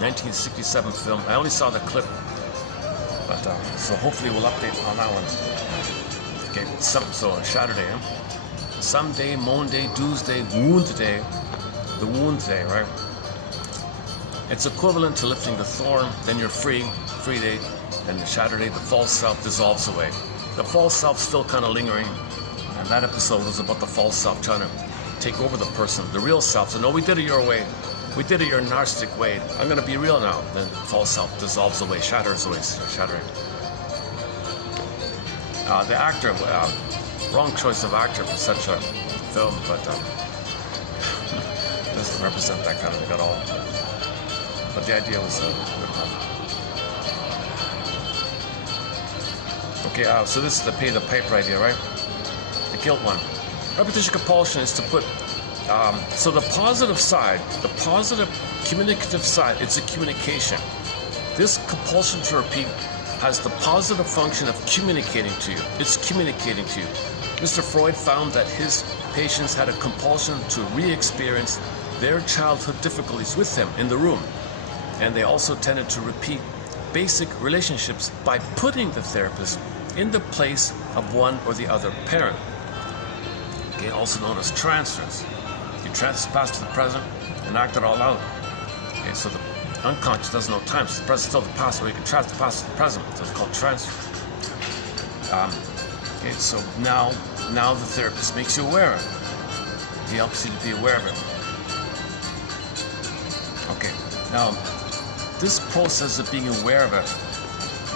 1967 film. I only saw the clip, but so hopefully we'll update on that one. Okay, so Saturday, huh? Someday, Monday, Tuesday, wound day, the wound day, right? It's equivalent to lifting the thorn, then you're free day, and Saturday, the false self dissolves away. The false self still kind of lingering, and that episode was about the false self trying to take over the person. The real self said, no, we did it your way. We did it your narcissistic way. I'm going to be real now. Then false self dissolves away, shatters away, shattering. The actor, wrong choice of actor for such a film, but doesn't represent that kind of thing at all. But the idea was good enough. Okay, so this is the pay the piper idea, right? The guilt one. Repetition compulsion is to put, so the positive side, the positive communicative side, it's a communication. This compulsion to repeat has the positive function of communicating to you. It's communicating to you. Mr. Freud found that his patients had a compulsion to re-experience their childhood difficulties with him in the room. And they also tended to repeat basic relationships by putting the therapist in the place of one or the other parent. Okay, also known as transference. You transfer past to the present and act it all out. Okay, so the unconscious doesn't know time, so the present is still the past, or you can transfer the past to the present, so it's called transfer. Okay, so now the therapist makes you aware of it. He helps you to be aware of it. Okay, now this process of being aware of it,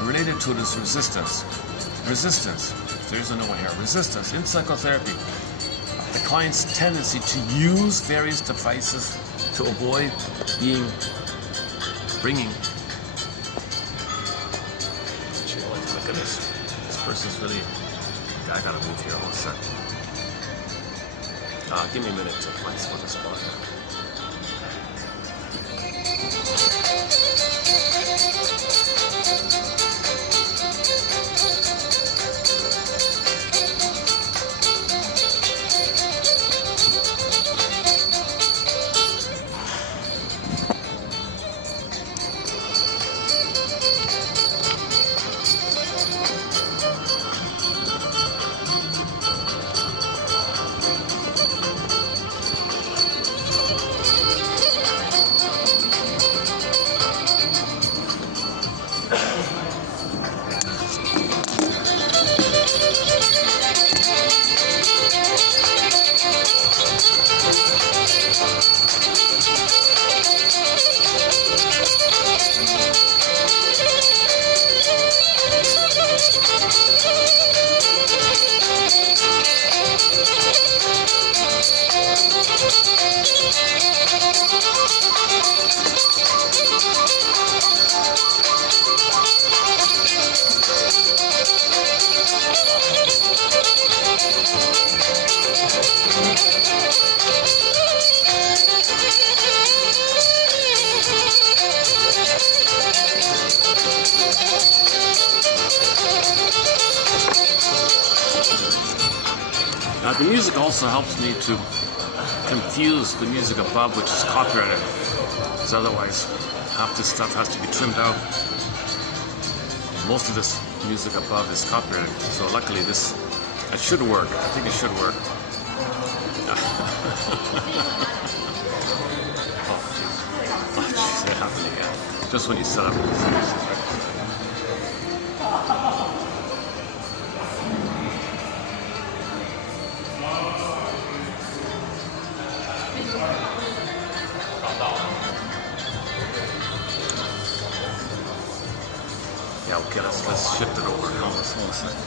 related to it is resistance. Resistance, there's a new one here. Resistance in psychotherapy, the client's tendency to use various devices to avoid bringing. Look at this. This person's really. I gotta move here. One sec. Give me a minute to find some spot here. The music also helps me to confuse the music above, which is copyrighted, because otherwise half this stuff has to be trimmed out. Most of this music above is copyrighted, so luckily it should work. I think it should work. Oh jeez, it happened again. Just when you set up. Yeah, okay, let's shift it over. Hold on a second.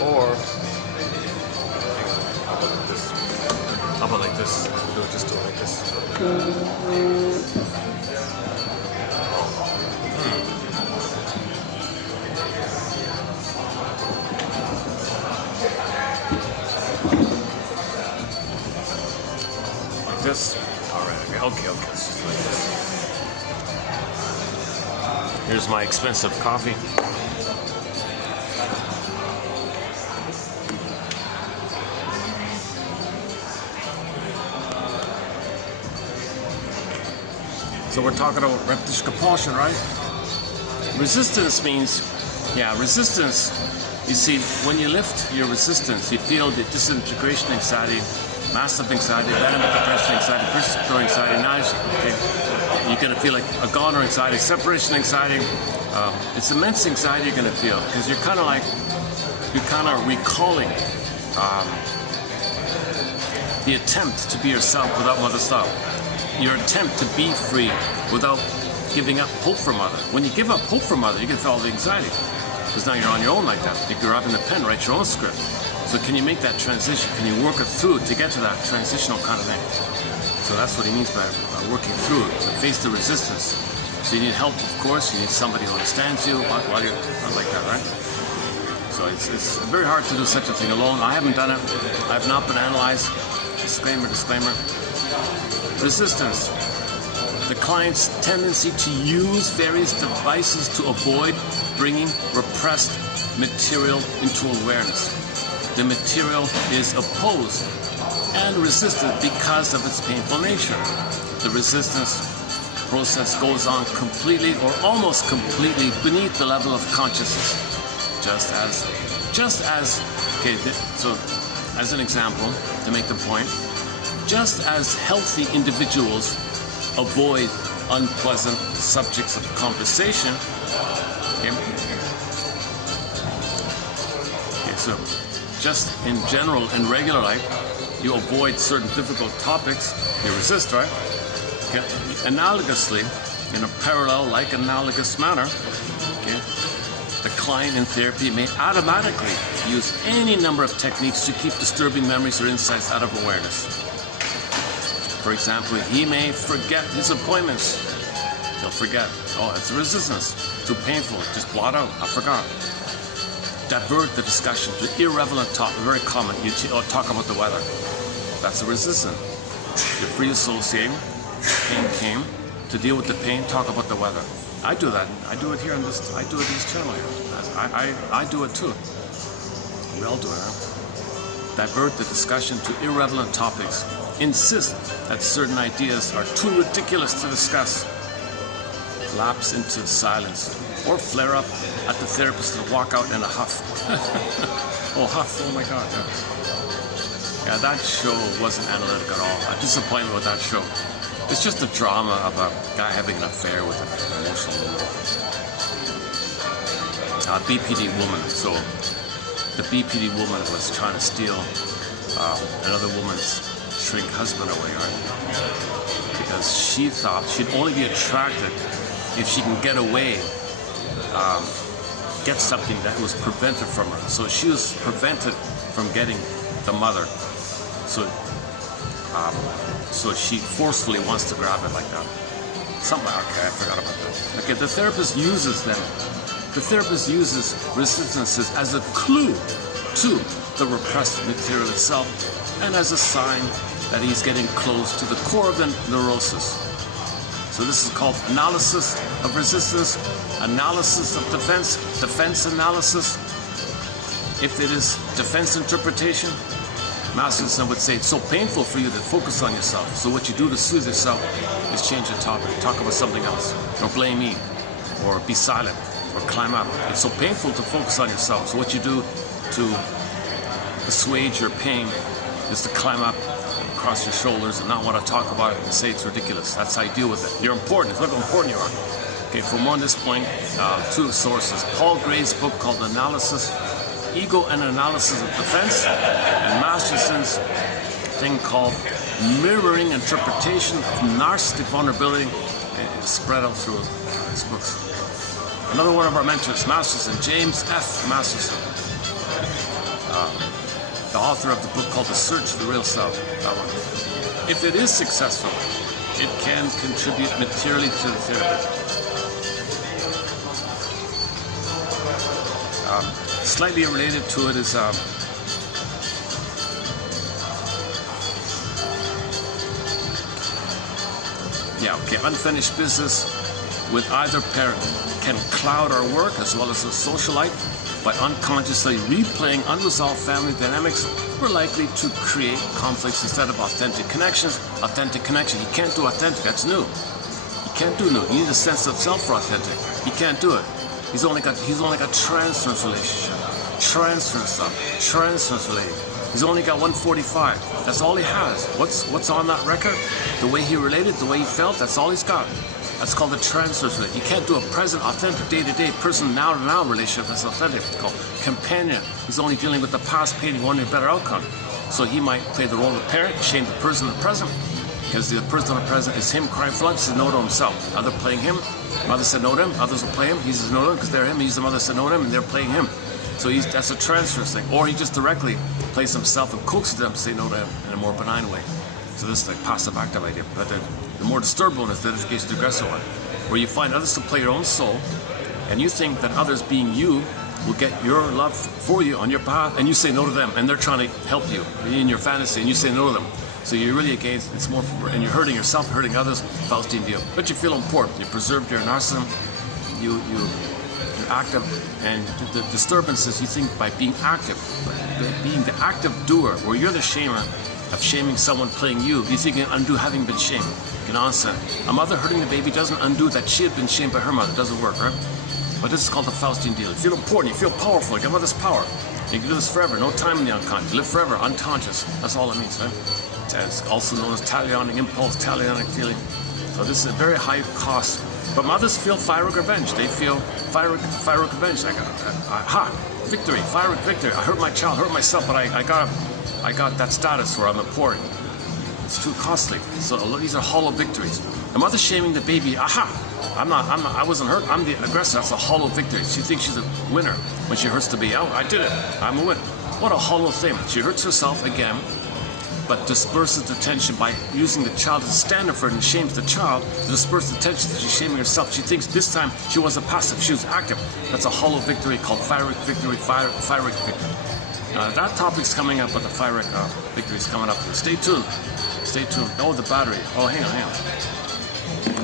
Or, how about like this? Just do it like this. Like this? Alright, okay, let's just do like this. Here's my expensive coffee. So we're talking about repetition compulsion, right? Resistance means, resistance. You see, when you lift your resistance, you feel the disintegration anxiety, massive anxiety, abandonment depression anxiety, precipitates anxiety. Now you're going to feel like a goner anxiety, separation anxiety. It's immense anxiety you're going to feel because you're kind of recalling the attempt to be yourself without mother stuff. Your attempt to be free without giving up hope for mother. When you give up hope for mother, you can feel all the anxiety. Because now you're on your own like that. You grab in the pen, write your own script. So can you make that transition? Can you work it through to get to that transitional kind of thing? So that's what he means by working through it, to face the resistance. So you need help, of course. You need somebody who understands you while you're not like that, right? So it's very hard to do such a thing alone. I haven't done it. I have not been analyzed. Disclaimer. Resistance. The client's tendency to use various devices to avoid bringing repressed material into awareness. The material is opposed and resisted because of its painful nature. The resistance process goes on completely or almost completely beneath the level of consciousness. Just as, okay, so as an example, to make the point, just as healthy individuals avoid unpleasant subjects of conversation, okay, so just in general, in regular life, you avoid certain difficult topics, you resist, right? Okay. Analogously, in a parallel, like analogous manner, okay, the client in therapy may automatically use any number of techniques to keep disturbing memories or insights out of awareness. For example, he may forget his appointments. He'll forget. Oh, it's a resistance. Too painful. Just blot out. I forgot. Divert the discussion to irrelevant topic. Very common. You talk about the weather. That's a resistance. You're free associating. Pain came. To deal with the pain, talk about the weather. I do that. I do it here on this. I do it in this channel here. I do it too. We all do it. Huh? Divert the discussion to irrelevant topics. Insist that certain ideas are too ridiculous to discuss. Lapse into silence or flare up at the therapist and walk out in a huff. Oh, huff. Oh my God. Yeah, that show wasn't analytic at all. I'm disappointed with that show. It's just a drama of a guy having an affair with an emotional woman. BPD woman. So the BPD woman was trying to steal another woman's shrink husband away, right? Because she thought she'd only be attracted if she can get away, get something that was prevented from her. So she was prevented from getting the mother. So she forcefully wants to grab it like that. Something, okay, I forgot about that. Okay, the therapist uses them. The therapist uses resistances as a clue to the repressed material itself and as a sign that he's getting close to the core of the neurosis. So this is called analysis of resistance, analysis of defense, defense analysis. If it is defense interpretation, Mysticism would say it's so painful for you to focus on yourself. So what you do to soothe yourself is change the topic, talk about something else, or blame me, or be silent, or climb up. It's so painful to focus on yourself. So what you do to assuage your pain is to climb up, across your shoulders, and not want to talk about it and say it's ridiculous. That's how you deal with it. You're important. Look how important you are. Okay, for more on this point, two sources. Paul Gray's book called Analysis, Ego and Analysis of Defense, and Masterson's thing called Mirroring Interpretation of Narcissistic Vulnerability, spread out through his books. Another one of our mentors, Masterson, James F. Masterson, the author of the book called The Search for the Real Self. That one. If it is successful, it can contribute materially to the therapy. Slightly related to it is unfinished business with either parent can cloud our work as well as a social life. By unconsciously replaying unresolved family dynamics, we're likely to create conflicts instead of authentic connections. Authentic connection, you can't do authentic, that's new. You can't do new. You need a sense of self for authentic. You can't do it. He's only got transference relationship, transference stuff, transference related. He's only got 145. That's all he has. What's on that record? The way he related, the way he felt, that's all he's got. That's called the transference relationship. You can't do a present, authentic, day-to-day, person now-to-now relationship that's authentic. It's called companion. He's only dealing with the past pain, he wanted a better outcome. So he might play the role of the parent, shame the person in the present, because the person in the present is him crying for love. He says no to himself. Other playing him. Mother said no to him. Others will play him. He says no to him because they're him. He's the mother said no to him and they're playing him. So that's a transference thing. Or he just directly plays himself and coaxes them to say no to him in a more benign way. So this is like passive-active idea. But the more disturbed one is the identification, the aggressive one, where you find others to play your own soul, and you think that others being you will get your love for you on your behalf, and you say no to them, and they're trying to help you in your fantasy, and you say no to them. So you're really against, it's more, and you're hurting yourself, hurting others, Faustian view. But you feel important. You preserved your narcissism, you're active, and the disturbance is you think by being active, being the active doer, where you're the shamer of shaming someone playing you think you can undo having been shamed. You can answer. A mother hurting the baby doesn't undo that she had been shamed by her mother. It doesn't work, right? But this is called the Faustian deal. You feel important, you feel powerful, you got all this power. You can do this forever, no time in the unconscious. You live forever, unconscious. That's all it means, right? It's also known as talionic impulse, talionic feeling. So this is a very high cost. But mothers feel pyrrhic revenge. They feel pyrrhic revenge. Victory, pyrrhic victory. I hurt my child, hurt myself, but I got that status where I'm important. It's too costly. So these are hollow victories. The mother shaming the baby, I wasn't hurt, I'm the aggressor. That's a hollow victory. She thinks she's a winner when she hurts the baby. Oh, I did it, I'm a winner. What a hollow thing. She hurts herself again, but disperses the tension by using the child as a standard for it and shames the child to disperse the tension that she's shaming herself. She thinks this time she wasn't passive, she was active. That's a hollow victory called pyrrhic victory, pyrrhic victory. That topic's coming up, but the pyrrhic victory is coming up. Stay tuned. Stay tuned. Oh, the battery. Oh, hang on.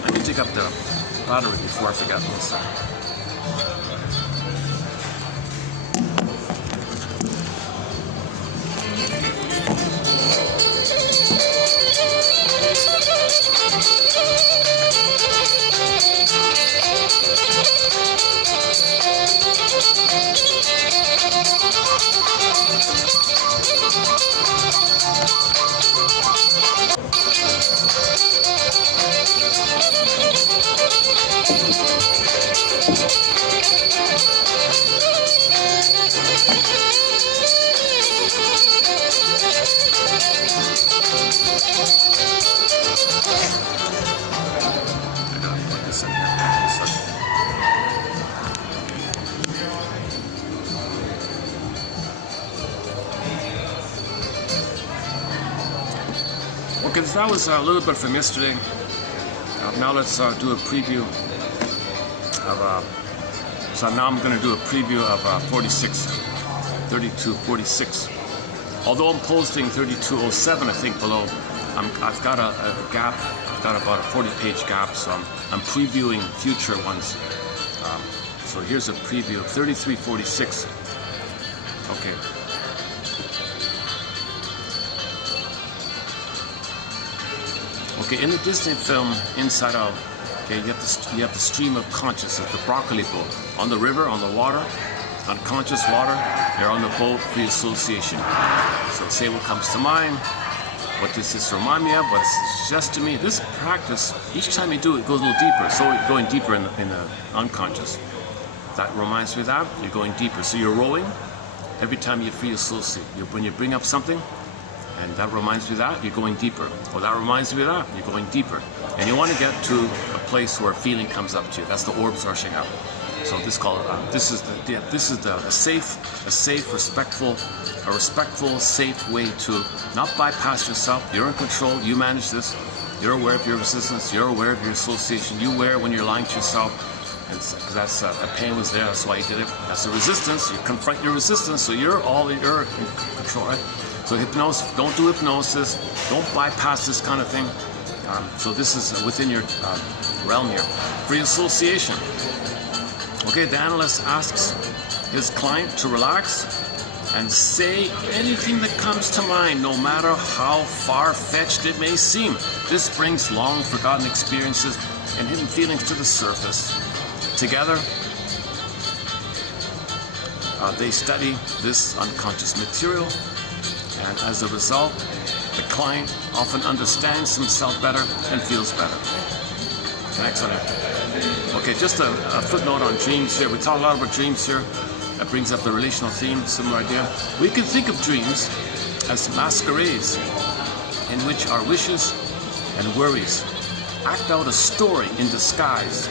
Let me dig up the battery before I forget this. that was a little bit from yesterday. Now let's do a preview of, so now I'm going to do a preview of 3246. Although I'm posting 3207, I think, below, I've got a gap. I've got about a 40-page gap, so I'm previewing future ones. So here's a preview of 3346. Okay. Okay, in the Disney film Inside Out, okay, you have the stream of consciousness, the broccoli boat. On the river, on the water, unconscious water, you're on the boat, free association. So say what comes to mind. What does this remind me of? What suggests to me? This practice, each time you do it, goes a little deeper. So you're going deeper in the unconscious. That reminds me of that. You're going deeper. So you're rowing. Every time you free associate, when you bring up something, and that reminds me of that, you're going deeper. Well, that reminds me of that, you're going deeper. And you want to get to a place where a feeling comes up to you. That's the orbs rushing up. So this is a safe, respectful, safe way to not bypass yourself. You're in control. You manage this. You're aware of your resistance. You're aware of your association. You're aware when you're lying to yourself. Because that's the pain was there. That's why you did it. That's the resistance. You confront your resistance. So you're in control, right? So hypnosis. Don't do hypnosis. Don't bypass this kind of thing. So this is within your realm here. Free association. Okay, the analyst asks his client to relax and say anything that comes to mind, no matter how far-fetched it may seem. This brings long-forgotten experiences and hidden feelings to the surface. Together, they study this unconscious material, and as a result, the client often understands himself better and feels better. Excellent. Okay, just a footnote on dreams here. We talk a lot about dreams here. That brings up the relational theme, similar idea. We can think of dreams as masquerades in which our wishes and worries act out a story in disguise.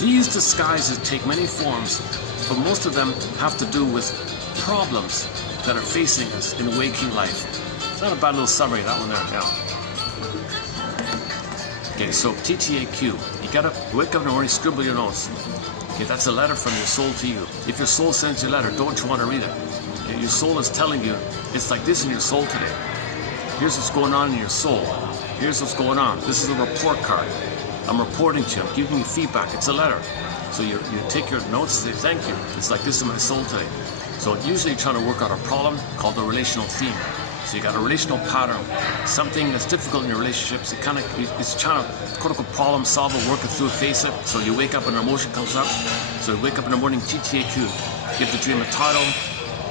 These disguises take many forms, but most of them have to do with problems that are facing us in waking life. It's not a bad little summary, that one there, yeah. Okay, so TTAQ, you gotta wake up in the morning, scribble your notes. Okay, that's a letter from your soul to you. If your soul sends you a letter, don't you want to read it? Okay, your soul is telling you, it's like this in your soul today. Here's what's going on in your soul. Here's what's going on. This is a report card. I'm reporting to you, I'm giving you feedback. It's a letter. So you take your notes, say thank you. It's like this in my soul today. So usually you're trying to work out a problem called the relational theme. So you got a relational pattern, something that's difficult in your relationships. It's trying to quote unquote problem solve it, work it through, face it. So you wake up and an emotion comes up. So you wake up in the morning, TTAQ. Give the dream a title,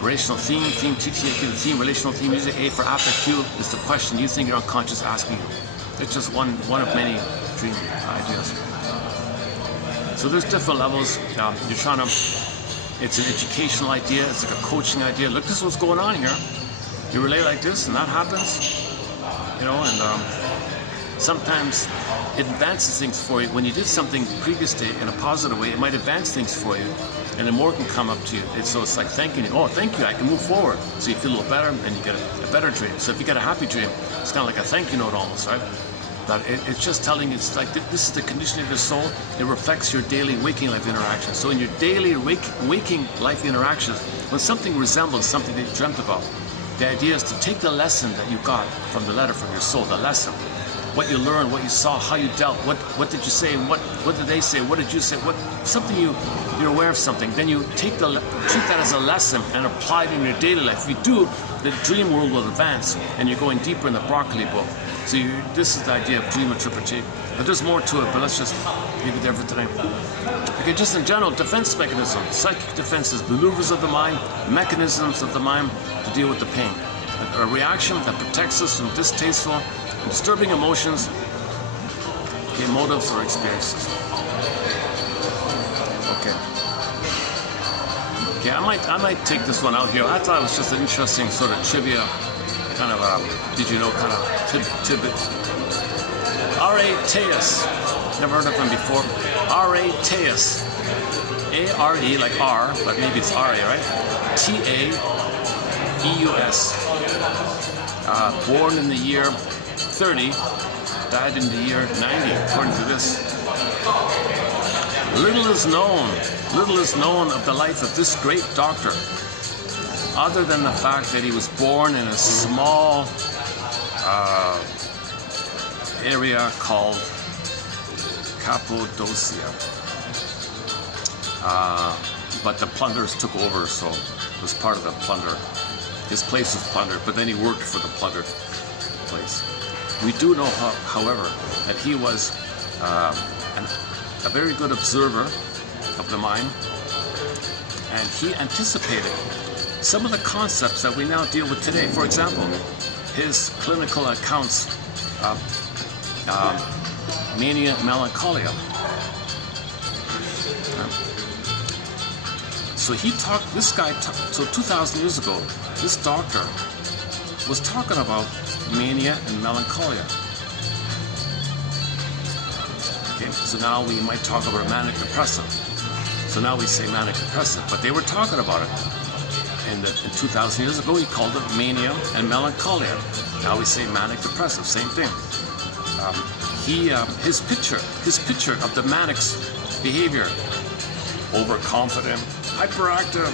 relational theme, TTAQ, the theme, relational theme. Usually A for after Q is the question you think your unconscious asking you. It's just one of many dream ideas. So there's different levels. You're trying to, it's an educational idea, it's like a coaching idea. Look, this is what's going on here. You relate like this, and that happens, you know, and sometimes it advances things for you. When you did something previously in a positive way, it might advance things for you, and then more can come up to you. So it's like thanking you. Oh, thank you, I can move forward. So you feel a little better, and you get a better dream. So if you get a happy dream, it's kind of like a thank you note almost, right? But it's just telling you, it's like this is the condition of your soul. It reflects your daily waking life interactions. So in your daily waking life interactions, when something resembles something that you dreamt about, the idea is to take the lesson that you got from the letter from your soul, the lesson, what you learned, what you saw, how you dealt, what did you say, what did they say, what did you say, something you're aware of something, then you treat that as a lesson and apply it in your daily life. If you do, the dream world will advance, and you're going deeper in the broccoli book. So this is the idea of dream interpretation. But there's more to it, but let's just leave it there for today. Okay, just in general, defense mechanisms, psychic defenses, maneuvers of the mind, mechanisms of the mind to deal with the pain. A reaction that protects us from distasteful and disturbing emotions, okay, motives or experiences. Okay. Okay, I might take this one out here. I thought it was just an interesting sort of trivia, kind of did you know kind of tidbit. Heraclitus. Never heard of him before. Heraclitus. A-R-E, like R, but maybe it's R-A, right? T-A-E-U-S. Born in the year 30 died in the year 90, according to this. Little is known of the life of this great doctor, other than the fact that he was born in a small area called Cappadocia. But the plunderers took over, so it was part of the plunder. His place was plundered, but then he worked for the plundered place. We do know, however, that he was a very good observer of the mind, and he anticipated some of the concepts that we now deal with today. For example, his clinical accounts of mania, melancholia. So he talked, so 2,000 years ago, this doctor was talking about mania and melancholia. Okay, so now we might talk about manic depressive. So now we say manic depressive, but they were talking about it. And in 2,000 years ago, he called it mania and melancholia. Now we say manic depressive, same thing. His picture of the manic's behavior: overconfident, hyperactive,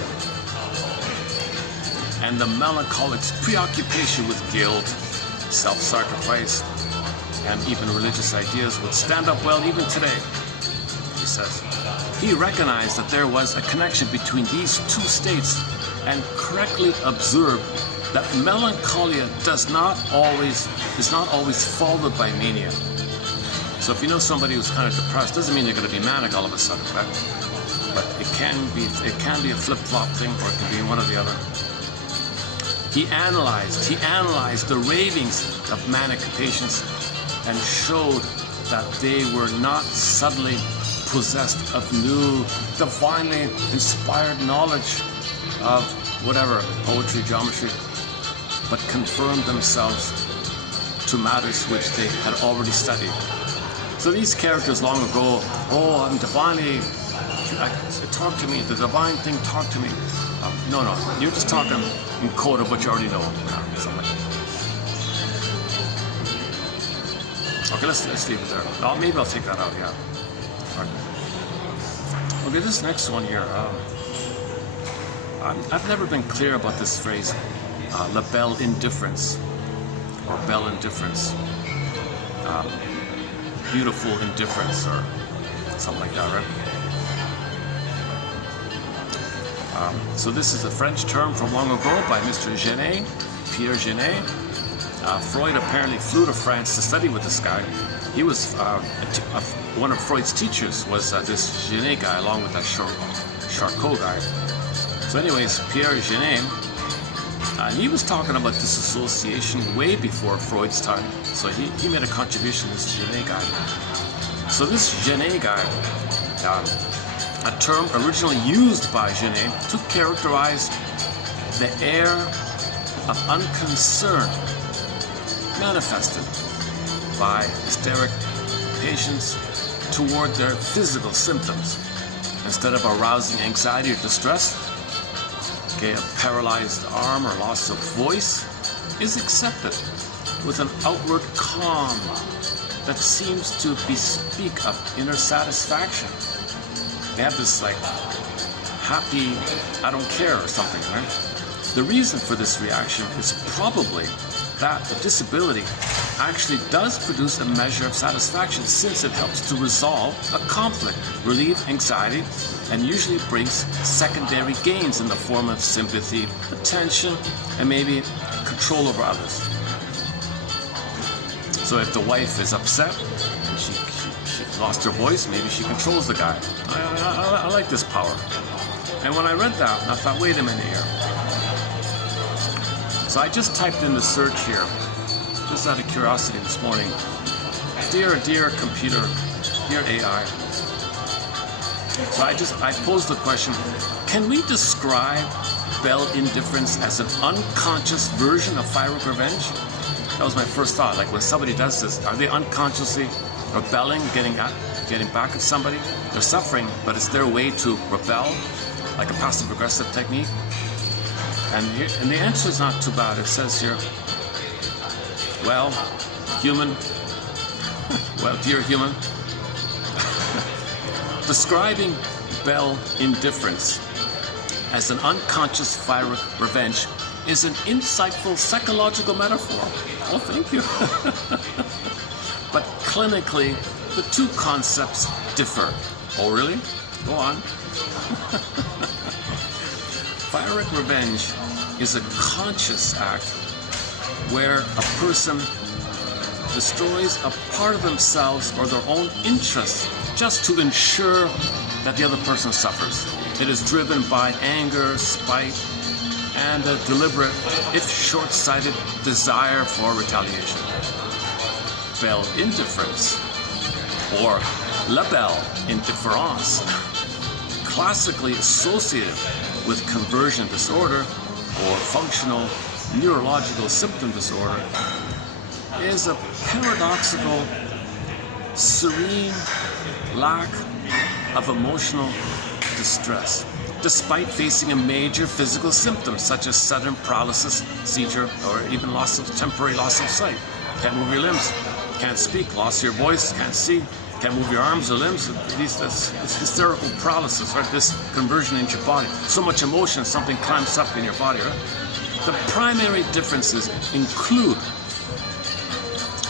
and the melancholic's preoccupation with guilt, self-sacrifice, and even religious ideas would stand up well even today, he says. He recognized that there was a connection between these two states and correctly observed that melancholia is not always followed by mania. So if you know somebody who's kind of depressed, doesn't mean they're going to be manic all of a sudden, right? But it can be a flip-flop thing, or it can be one or the other. He analyzed the ravings of manic patients and showed that they were not suddenly possessed of new, divinely inspired knowledge of whatever, poetry, geometry, but confirmed themselves to matters which they had already studied. So these characters long ago, oh, I'm divinely, talk to me, the divine thing, talk to me. No, you're just talking in code of what you already know. Something like that. Okay, let's leave it there. Oh, maybe I'll take that out, yeah. All right. Okay, this next one here. I've never been clear about this phrase, la belle indifference, or belle indifference, beautiful indifference, or something like that, right? So this is a French term from long ago by Mr. Genet, Pierre Genet. Freud apparently flew to France to study with this guy. He was one of Freud's teachers was this Genet guy, along with that Charcot guy. So anyways, Pierre Genet, he was talking about disassociation way before Freud's time. So he made a contribution to this Genet guy. So this Genet guy, a term originally used by Genet to characterize the air of unconcern manifested by hysteric patients toward their physical symptoms. Instead of arousing anxiety or distress, okay, a paralyzed arm or loss of voice is accepted with an outward calm that seems to bespeak of inner satisfaction. They have this like happy, I don't care or something, right? The reason for this reaction is probably that the disability actually does produce a measure of satisfaction, since it helps to resolve a conflict, relieve anxiety, and usually brings secondary gains in the form of sympathy, attention, and maybe control over others. So if the wife is upset and she lost her voice, maybe she controls the guy. I like this power. And when I read that, I thought, wait a minute here. So I just typed in the search here, just out of curiosity this morning. Dear computer, dear AI. So I posed the question, can we describe belle indifference as an unconscious version of pyrrhic revenge? That was my first thought. Like when somebody does this, are they unconsciously rebelling, getting back at somebody? They're suffering, but it's their way to rebel, like a passive-aggressive technique. And the answer is not too bad. It says here, well, human, Well, dear human, describing bell indifference as an unconscious fiery revenge is an insightful psychological metaphor. Oh, thank you. But clinically, the two concepts differ. Oh, really? Go on. Fiery revenge is a conscious act where a person destroys a part of themselves or their own interests just to ensure that the other person suffers. It is driven by anger, spite, and a deliberate, if short-sighted, desire for retaliation. Belle indifference, or la belle indifference, classically associated with conversion disorder or functional neurological symptom disorder, is a paradoxical, serene lack of emotional distress, despite facing a major physical symptom such as sudden paralysis, seizure, or even temporary loss of sight. Can't move your limbs, can't speak, loss of your voice, can't see, can't move your arms or limbs. This hysterical paralysis, right? This conversion into your body. So much emotion, something clamps up in your body, right? The primary differences include,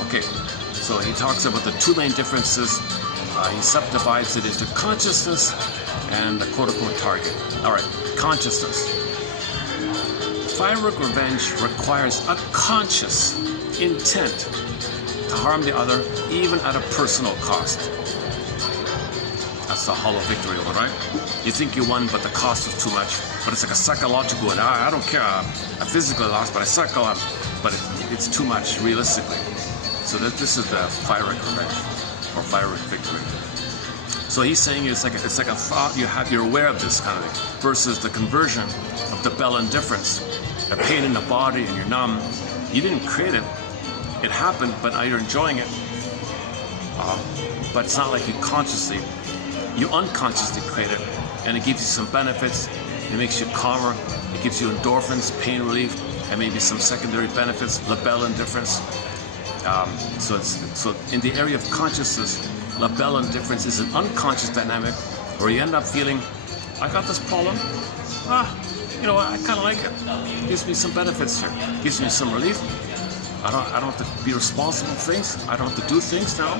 okay, so he talks about the two main differences. He subdivides it into consciousness and the quote-unquote target. All right, consciousness. Fiery revenge requires a conscious intent to harm the other, even at a personal cost. That's the hollow victory one, right? You think you won, but the cost was too much. But it's like a psychological one. I don't care. I physically lost, but but it's too much realistically. So this is the fiery revenge or fiery victory. So he's saying it's like a thought you're aware of this kind of thing, versus the conversion of the bell indifference, a pain in the body and you're numb. You didn't create it. It happened, but now you're enjoying it. But it's not like you unconsciously create it, and it gives you some benefits. It makes you calmer. It gives you endorphins, pain relief, and maybe some secondary benefits, la belle indifference. So in the area of consciousness, la belle indifference is an unconscious dynamic where you end up feeling, I got this problem. You know what? I kind of like it. It gives me some benefits here. It gives me some relief. I don't have to be responsible for things. I don't have to do things now.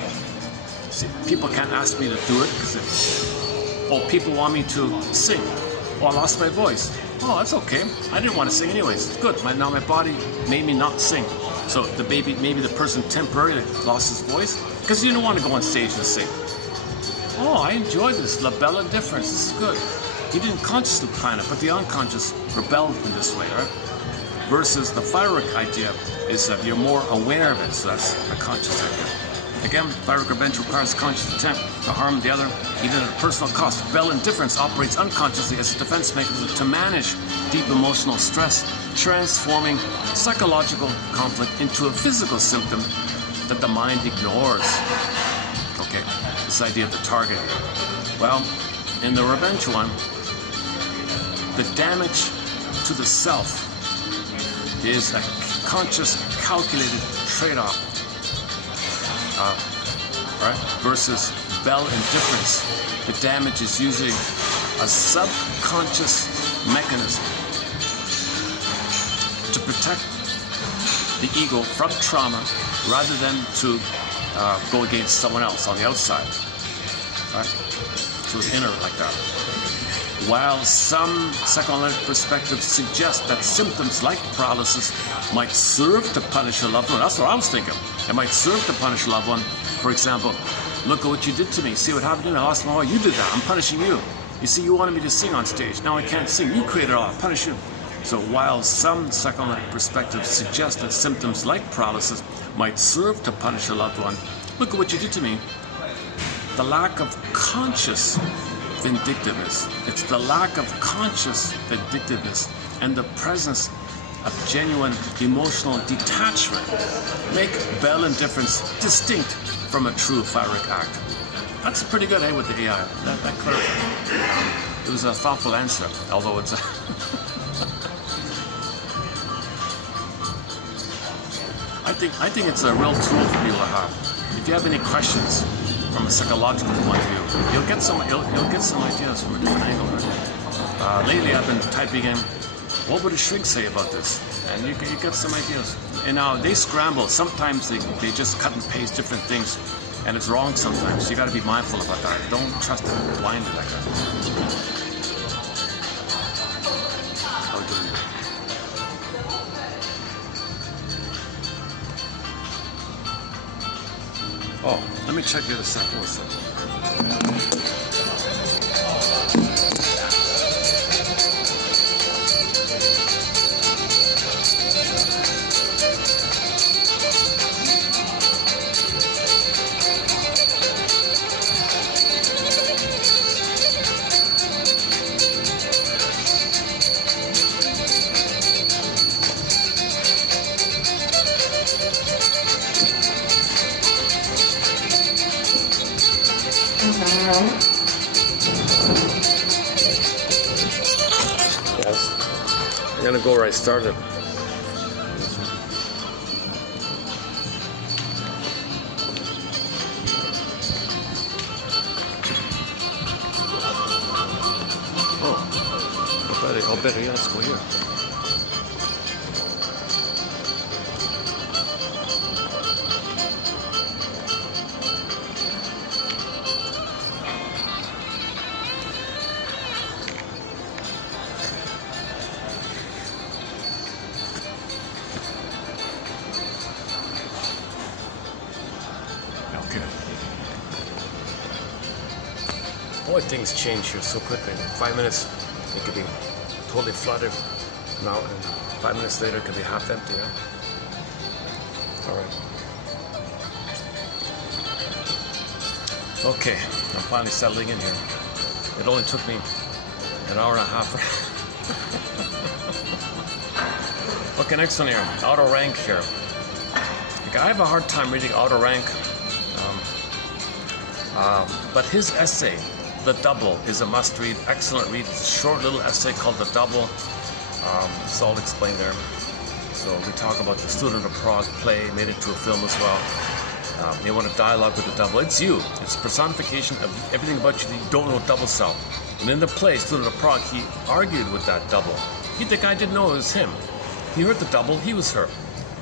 See, people can't ask me to do it because people want me to sing. Oh, I lost my voice. Oh, that's okay. I didn't want to sing anyways. It's good. Now my body made me not sing. So maybe the person temporarily lost his voice because he didn't want to go on stage and sing. Oh, I enjoy this. La belle indifference. This is good. He didn't consciously plan it, but the unconscious rebelled in this way, right? Versus the fiery idea is that you're more aware of it, so that's a conscious idea. Again, fiery revenge requires conscious intent to harm the other, even at a personal cost. Bell indifference operates unconsciously as a defense mechanism to manage deep emotional stress, transforming psychological conflict into a physical symptom that the mind ignores. Okay, this idea of the target. Well, in the revenge one, the damage to the self is a conscious, calculated trade-off, right? Versus bell indifference. The damage is usually a subconscious mechanism to protect the ego from trauma rather than to go against someone else on the outside, right? So it's inner like that. While some psychoanalytic perspectives suggest that symptoms like paralysis might serve to punish a loved one, that's what I was thinking. It might serve to punish a loved one. For example, look at what you did to me. See what happened to me? I lost my voice. You did that. I'm punishing you. You see, you wanted me to sing on stage. Now I can't sing. You created it all. I punish you. So while some psychoanalytic perspectives suggest that symptoms like paralysis might serve to punish a loved one, look at what you did to me. The lack of conscious vindictiveness. It's the lack of conscious vindictiveness and the presence of genuine emotional detachment make bell indifference distinct from a true pyrrhic act. That's pretty good, with the AI. That clarified. It was a thoughtful answer, although it's I think it's a real tool for people to have. if you have any questions from a psychological point of view, you'll get some ideas from a different angle. Right? Lately, I've been typing in, what would a shrink say about this? And you get some ideas. And now they scramble. Sometimes they just cut and paste different things, and it's wrong sometimes. So you got to be mindful about that. Don't trust them blindly like that. How are we doing? Oh, let me check the other side for a second. Yes, I'm gonna go where I started. Oh, I'll bet yeah, let's go here. Boy, things change here so quickly. In 5 minutes, it could be totally flooded now, and 5 minutes later, it could be half empty. Yeah? All right. Okay, I'm finally settling in here. It only took me an hour and a half. Okay, next one here, outer rank here. I have a hard time reading outer rank, but his essay, The Double, is a must-read, excellent read. It's a short little essay called The Double. It's all explained there. So we talk about the Student of Prague play, made it to a film as well. They want a dialogue with the double. It's you. It's personification of everything about you that you don't know double self. And in the play, Student of Prague, he argued with that double. The guy didn't know it was him. He heard the double, he was her.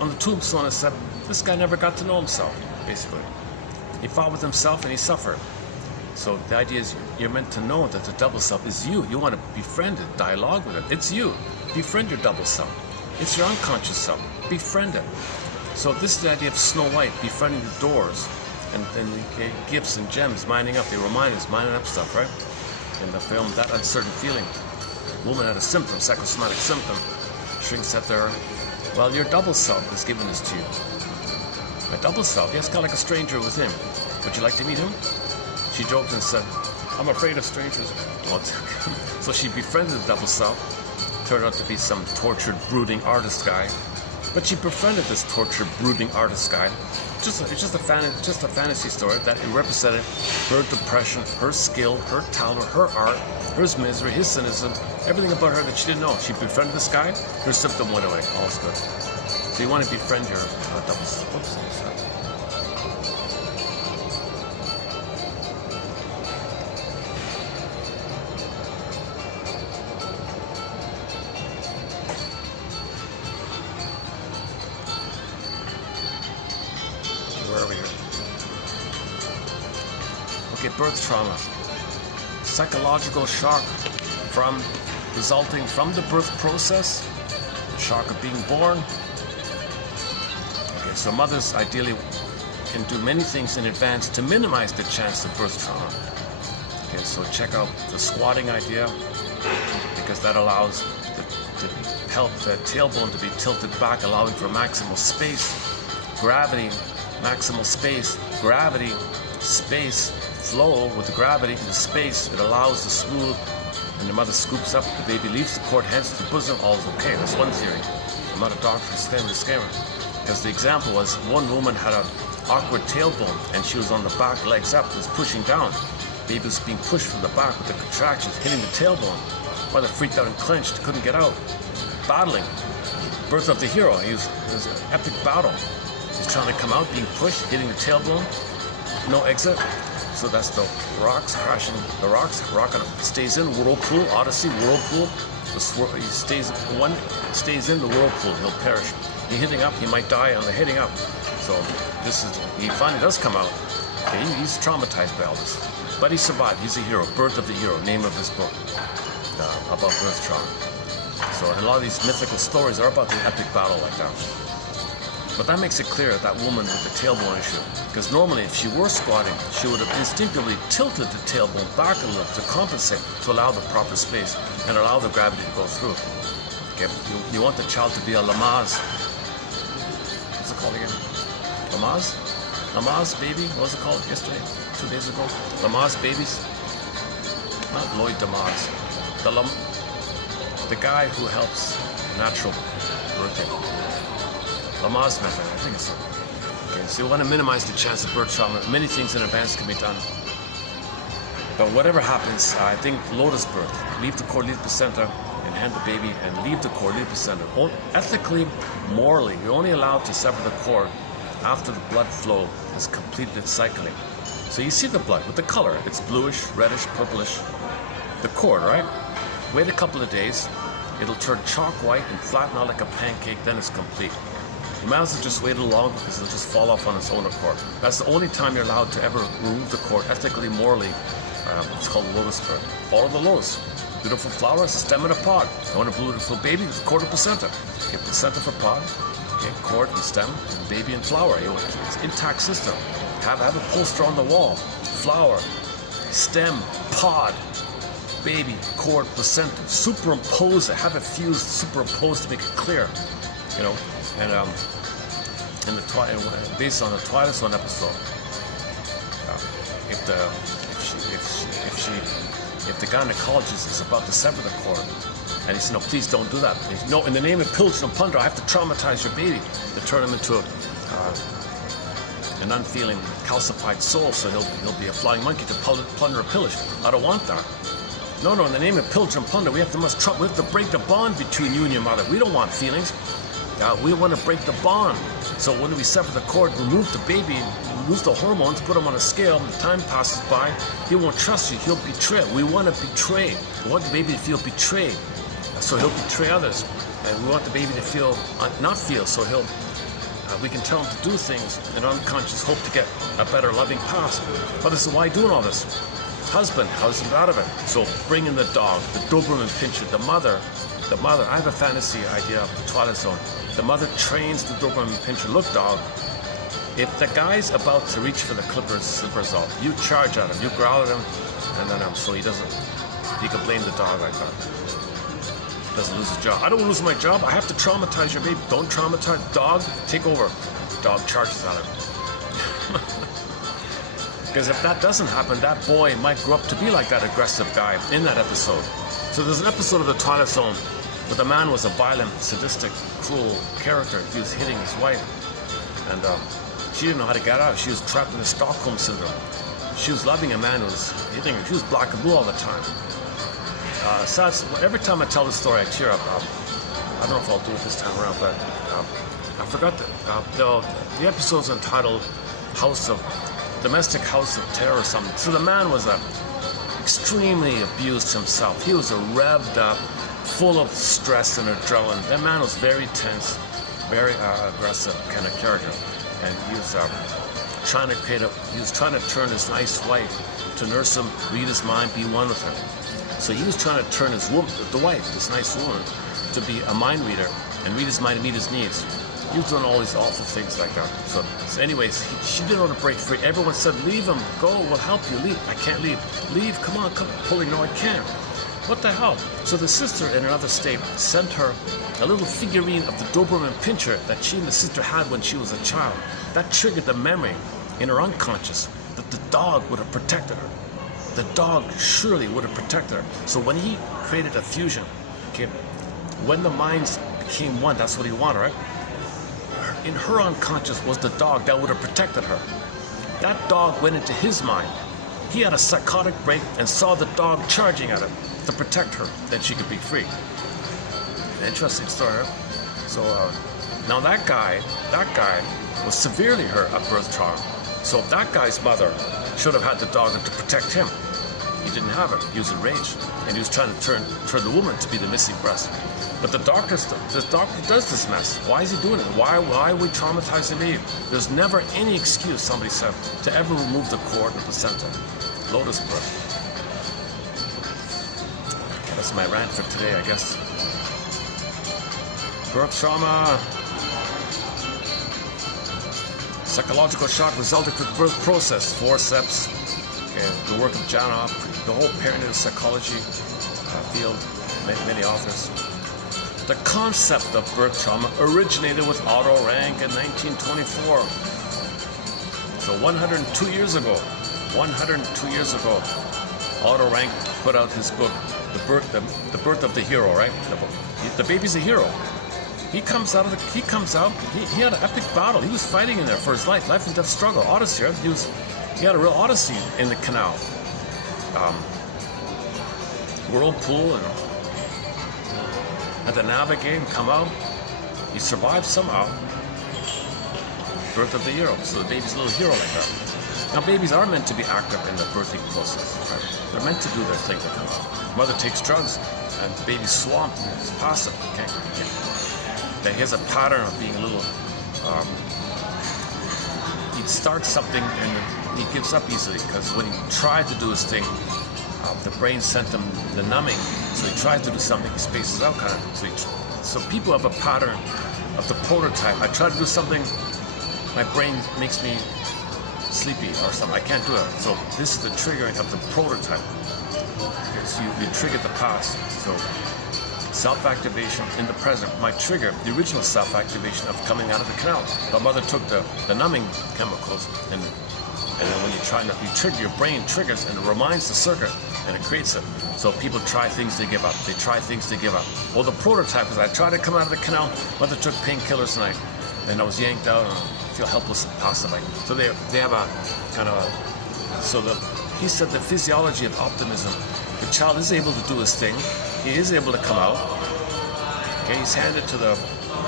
On the tombstone, it said, this guy never got to know himself, basically. He fought with himself and he suffered. So the idea is you're meant to know that the double self is you. You want to befriend it, dialogue with it. It's you. Befriend your double self. It's your unconscious self. Befriend it. So this is the idea of Snow White, befriending the doors and the gifts and gems, minding up. They were miners, minding up stuff, right? In the film, That Uncertain Feeling. Woman had a symptom, psychosomatic symptom. Ching said there, well, your double self is giving this to you. My double self, yes, kind of like a stranger with him. Would you like to meet him? She joked and said, I'm afraid of strangers. So she befriended the double self. Turned out to be some tortured, brooding artist guy. But she befriended this tortured, brooding artist guy. It's just a fantasy story that represented her depression, her skill, her talent, her art, her misery, his cynicism, everything about her that she didn't know. She befriended this guy, her symptom went away. All's good. So you want to befriend your double self. Oops, sorry. Okay, birth trauma. Psychological shock resulting from the birth process, the shock of being born. Okay, so mothers ideally can do many things in advance to minimize the chance of birth trauma. Okay, so check out the squatting idea, because that allows the tailbone to be tilted back, allowing for maximal space. Gravity, maximal space. Gravity, space, flow with the gravity in the space. It allows the smooth, and the mother scoops up, the baby leaves the cord, heads to the bosom, all is okay. That's one theory. I'm not a doctor, scammer. Because the example was, one woman had an awkward tailbone, and she was on the back, legs up, was pushing down. Baby was being pushed from the back with the contractions, hitting the tailbone. Mother freaked out and clenched, couldn't get out. Battling. Birth of the hero. It was an epic battle. He's trying to come out, being pushed, hitting the tailbone, no exit. So that's the rocks crashing, the rocks rocking him. Stays in, whirlpool, Odyssey, whirlpool. He stays in the whirlpool, he'll perish. He's hitting up, he might die on the hitting up. So he finally does come out. Okay, he's traumatized by all this. But he survived, he's a hero, Birth of the Hero, name of his book, about birth trauma. So, and a lot of these mythical stories are about the epic battle like that. But that makes it clear that woman with the tailbone issue. Because normally, if she were squatting, she would have instinctively tilted the tailbone back a little to compensate, to allow the proper space and allow the gravity to go through. Okay, you want the child to be a Lamaze. What's it called again? Lamaze? Lamaze baby? What was it called yesterday? 2 days ago? Lamaze babies? Not Lloyd Lamaze. The guy who helps natural birthing. Lamaze method, I think it's so. Okay, so you want to minimize the chance of birth trauma. Many things in advance can be done. But whatever happens, I think lotus birth. Leave the cord, leave the placenta, and hand the baby, and leave the cord, leave the placenta. Ethically, morally, you're only allowed to sever the cord after the blood flow has completed its cycling. So you see the blood with the color. It's bluish, reddish, purplish. The cord, right? Wait a couple of days. It'll turn chalk white and flatten out like a pancake, then it's complete. You might as well just wait a little longer because it'll just fall off on its own accord. That's the only time you're allowed to ever remove the cord, ethically, morally. It's called lotus birth. Follow the lotus. Beautiful flower, it's a stem and a pod. You want a beautiful baby, it's a cord of placenta. Okay, placenta for pod. Okay, cord and stem, and baby and flower. It's an intact system. Have a poster on the wall. Flower, stem, pod, baby, cord, placenta. Superimpose it. Have it fused, superimposed to make it clear. You know, and based on the Twilight Zone episode, if the gynecologist is about to sever the cord, and he says, "No, please don't do that. Please. No, in the name of Pilgrim and Plunder, I have to traumatize your baby to turn him into an unfeeling, calcified soul, so he'll be a flying monkey to plunder and pillage. I don't want that. No, in the name of Pilgrim and Plunder, we have to break the bond between you and your mother. We don't want feelings. We want to break the bond. So when we sever the cord, remove the baby, remove the hormones, put him on a scale, and time passes by, he won't trust you, he'll betray. We want to betray. We want the baby to feel betrayed, so he'll betray others. And we want the baby to feel, not feel, so we can tell him to do things in unconscious hope to get a better loving past. But this is why doing all this. Husband, how's him out of it? So bring in the dog, the Doberman Pinscher, the mother, I have a fantasy idea of the Twilight Zone. The mother trains the Doberman Pinscher. Look, dog, if the guy's about to reach for the slippers off, you charge at him, you growl at him, and then so he can blame the dog like that. Doesn't lose his job. I don't lose my job. I have to traumatize your baby. Don't traumatize. Dog, take over. Dog charges at him. Because if that doesn't happen, that boy might grow up to be like that aggressive guy in that episode. So there's an episode of the Twilight Zone where the man was a violent, sadistic, cruel character. He was hitting his wife, and she didn't know how to get out. She was trapped in the Stockholm syndrome. She was loving a man who was hitting her. She was black and blue all the time. So every time I tell this story, I tear up. I don't know if I'll do it this time around, but I forgot the episode's entitled Domestic House of Terror or something. So the man was extremely abused himself. He was a revved up, full of stress and adrenaline. That man was very tense, very aggressive kind of character, and he was trying to turn his nice wife to nurse him, read his mind, be one with him. So he was trying to turn his woman, the wife, this nice woman, to be a mind reader and read his mind and meet his needs. He was doing all these awful things like that. So anyways, she didn't want to break free. Everyone said, leave him, go, we'll help you, leave. I can't leave. Leave, come on, pulling, no, I can't. What the hell? So the sister in another state sent her a little figurine of the Doberman Pinscher that she and the sister had when she was a child. That triggered the memory in her unconscious that the dog would have protected her. The dog surely would have protected her. So when he created a fusion, okay, when the minds became one, that's what he wanted, right? In her unconscious was the dog that would have protected her. That dog went into his mind. He had a psychotic break and saw the dog charging at him to protect her, that she could be free. Interesting story. So now that guy was severely hurt at birth trauma. So that guy's mother should have had the daughter to protect him. He didn't have it. He was enraged, and he was trying to turn the woman to be the missing breast. But the doctor does this mess. Why is he doing it? Why would we traumatize the baby? There's never any excuse, somebody said, to ever remove the cord and placenta. Lotus birth. That's my rant for today, I guess. Birth trauma. Psychological shock resulting from the birth process. Forceps. Okay, the work of Janoff, the whole perinatal psychology field, many authors. The concept of birth trauma originated with Otto Rank in 1924. So 102 years ago, Otto Rank put out his book, The Birth of the Hero, right? The baby's a hero. He comes out, he had an epic battle. He was fighting in there for his life and death struggle. Odyssey, right? He had a real odyssey in the canal. Whirlpool, and had to navigate and come out. He survived somehow. Birth of the hero. So the baby's a little hero like that. Now babies are meant to be active in the birthing process, right? They're meant to do their thing to come out. Mother takes drugs and the baby's swamped and it's passive. He has a pattern of being a little, he'd start something and he gives up easily because when he tried to do his thing, the brain sent him the numbing. So he tries to do something, he spaces out kind of. So people have a pattern of the prototype. I try to do something, my brain makes me sleepy or something. I can't do it. So this is the triggering of the prototype. Okay, so you trigger the past. So self-activation in the present. My trigger, the original self-activation of coming out of the canal. The mother took the numbing chemicals and then when you try not, you trigger, your brain triggers and it reminds the circuit and it creates it. So people try things, they give up. They try things, they give up. Well, the prototype is I tried to come out of the canal, mother took painkillers and I was yanked out and I feel helpless and passive. So they have a kind of, he said the physiology of optimism. The child is able to do his thing. He is able to come out. Okay, he's handed to the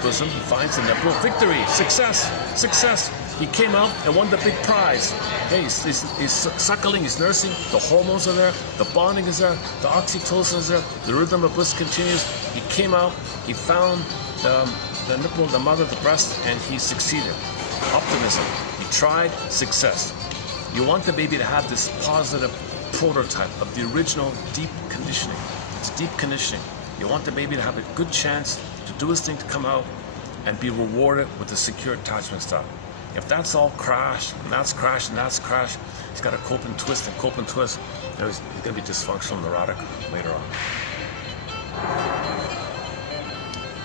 bosom. He finds the nipple. Victory, success, success. He came out and won the big prize. Okay, he's suckling, he's nursing. The hormones are there. The bonding is there. The oxytocin is there. The rhythm of bliss continues. He came out. He found the nipple, the mother, the breast, and he succeeded. Optimism. He tried, success. You want the baby to have this positive prototype of the original deep conditioning. It's deep conditioning. You want the baby to have a good chance to do his thing, to come out and be rewarded with a secure attachment style. If that's all crash, and that's crash, and that's crash, he's got to cope and twist and cope and twist. You know, he's going to be dysfunctional, neurotic later on.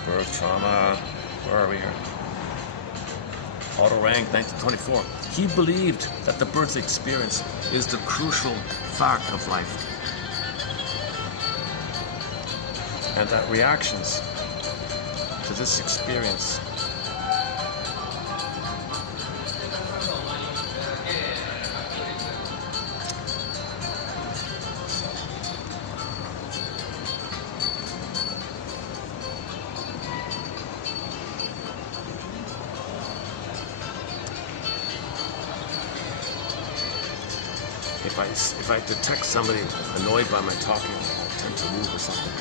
Birth trauma. Where are we here? Otto Rank, 1924. He believed that the birth experience is the crucial fact of life. And that reactions to this experience if I detect somebody annoyed by my talking, I tend to move or something.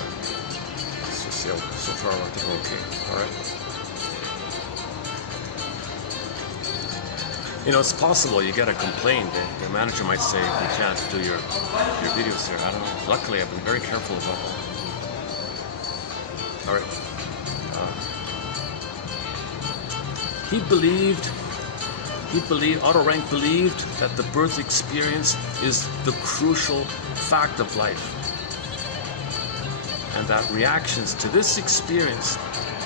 Let's just see how so far I think we're okay. All right. You know, it's possible you get a complaint. The manager might say you can't do your videos here. I don't know. Luckily, I've been very careful about that. All right. Otto Rank believed that the birth experience is the crucial fact of life, and that reactions to this experience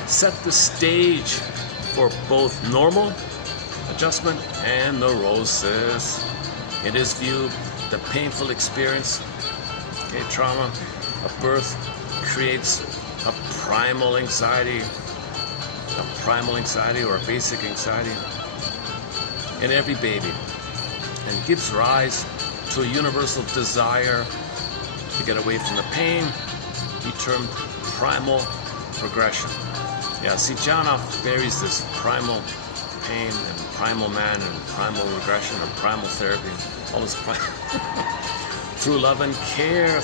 set the stage for both normal adjustment and neurosis. In his view, the painful experience, trauma of birth creates a primal anxiety or a basic anxiety in every baby, and gives rise to a universal desire to get away from the pain, he termed primal progression. Yeah, see, Janoff buries this primal pain and primal man and primal regression and primal therapy, all this through love and care,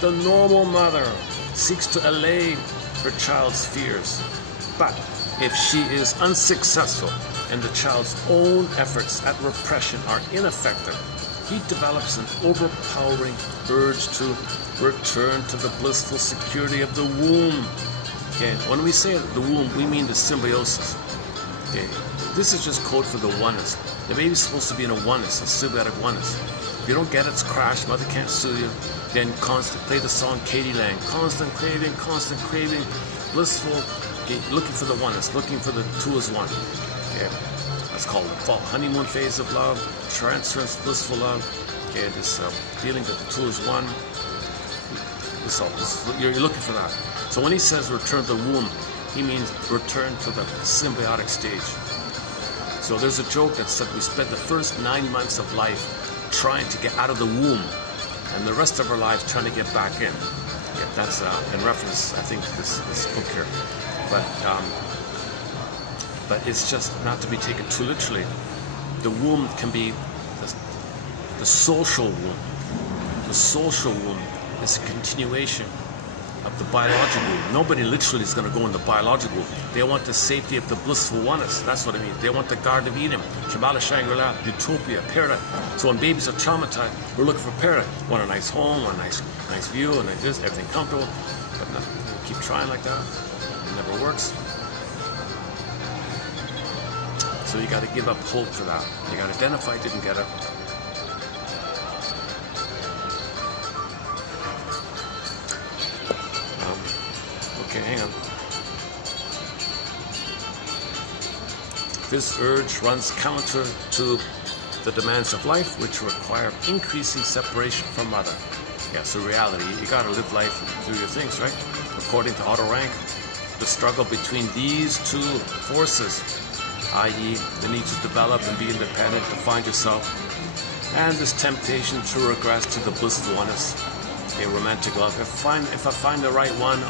the normal mother seeks to allay her child's fears. But if she is unsuccessful and the child's own efforts at repression are ineffective, he develops an overpowering urge to return to the blissful security of the womb. Okay, when we say the womb, we mean the symbiosis. Okay, this is just code for the oneness. The baby's supposed to be in a oneness, a symbiotic oneness. If you don't get it, it's crashed, mother can't sue you. Then play the song Katie Lang. Constant craving, blissful, okay, looking for the oneness, looking for the two as one. Okay, that's called the honeymoon phase of love, transference, blissful love. Okay, this feeling that the two is one. You're looking for that. So when he says return to the womb, he means return to the symbiotic stage. So there's a joke that said we spent the first 9 months of life trying to get out of the womb, and the rest of our lives trying to get back in. Yeah, that's in reference, I think, to this book here. But it's just not to be taken too literally. The womb can be the social womb. The social womb is a continuation of the biological womb. Nobody literally is going to go in the biological womb. They want the safety of the blissful oneness. That's what I mean. They want the Garden of Eden, Shambhala, Shangri-La, Utopia, paradise. So when babies are traumatized, we're looking for paradise. Want a nice home, want a nice view, and like this, everything comfortable. But no, keep trying like that. It never works. So you got to give up hope for that. You got to identify, didn't get it. Okay, hang on. This urge runs counter to the demands of life, which require increasing separation from mother. Yeah, so reality, you got to live life and do your things, right? According to Otto Rank, the struggle between these two forces, i.e. the need to develop and be independent, to find yourself, and this temptation to regress to the blissful oneness, a romantic love. If I find the right one,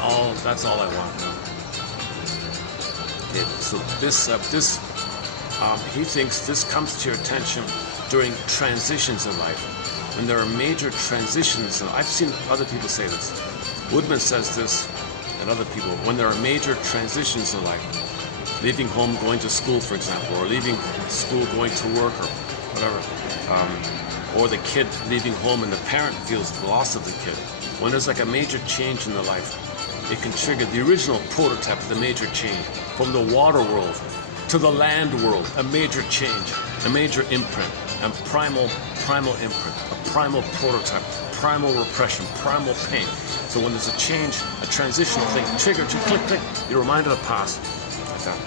that's all I want. Okay, so he thinks this comes to your attention during transitions in life. When there are major transitions, and I've seen other people say this. Woodman says this, and other people. When there are major transitions in life, leaving home, going to school, for example, or leaving school, going to work, or whatever. Or the kid leaving home and the parent feels the loss of the kid. When there's like a major change in the life, it can trigger the original prototype of the major change. From the water world to the land world, a major change, a major imprint, a primal imprint, a primal prototype, primal repression, primal pain. So when there's a change, a transitional thing, trigger, click, you're reminded of the past. Like that.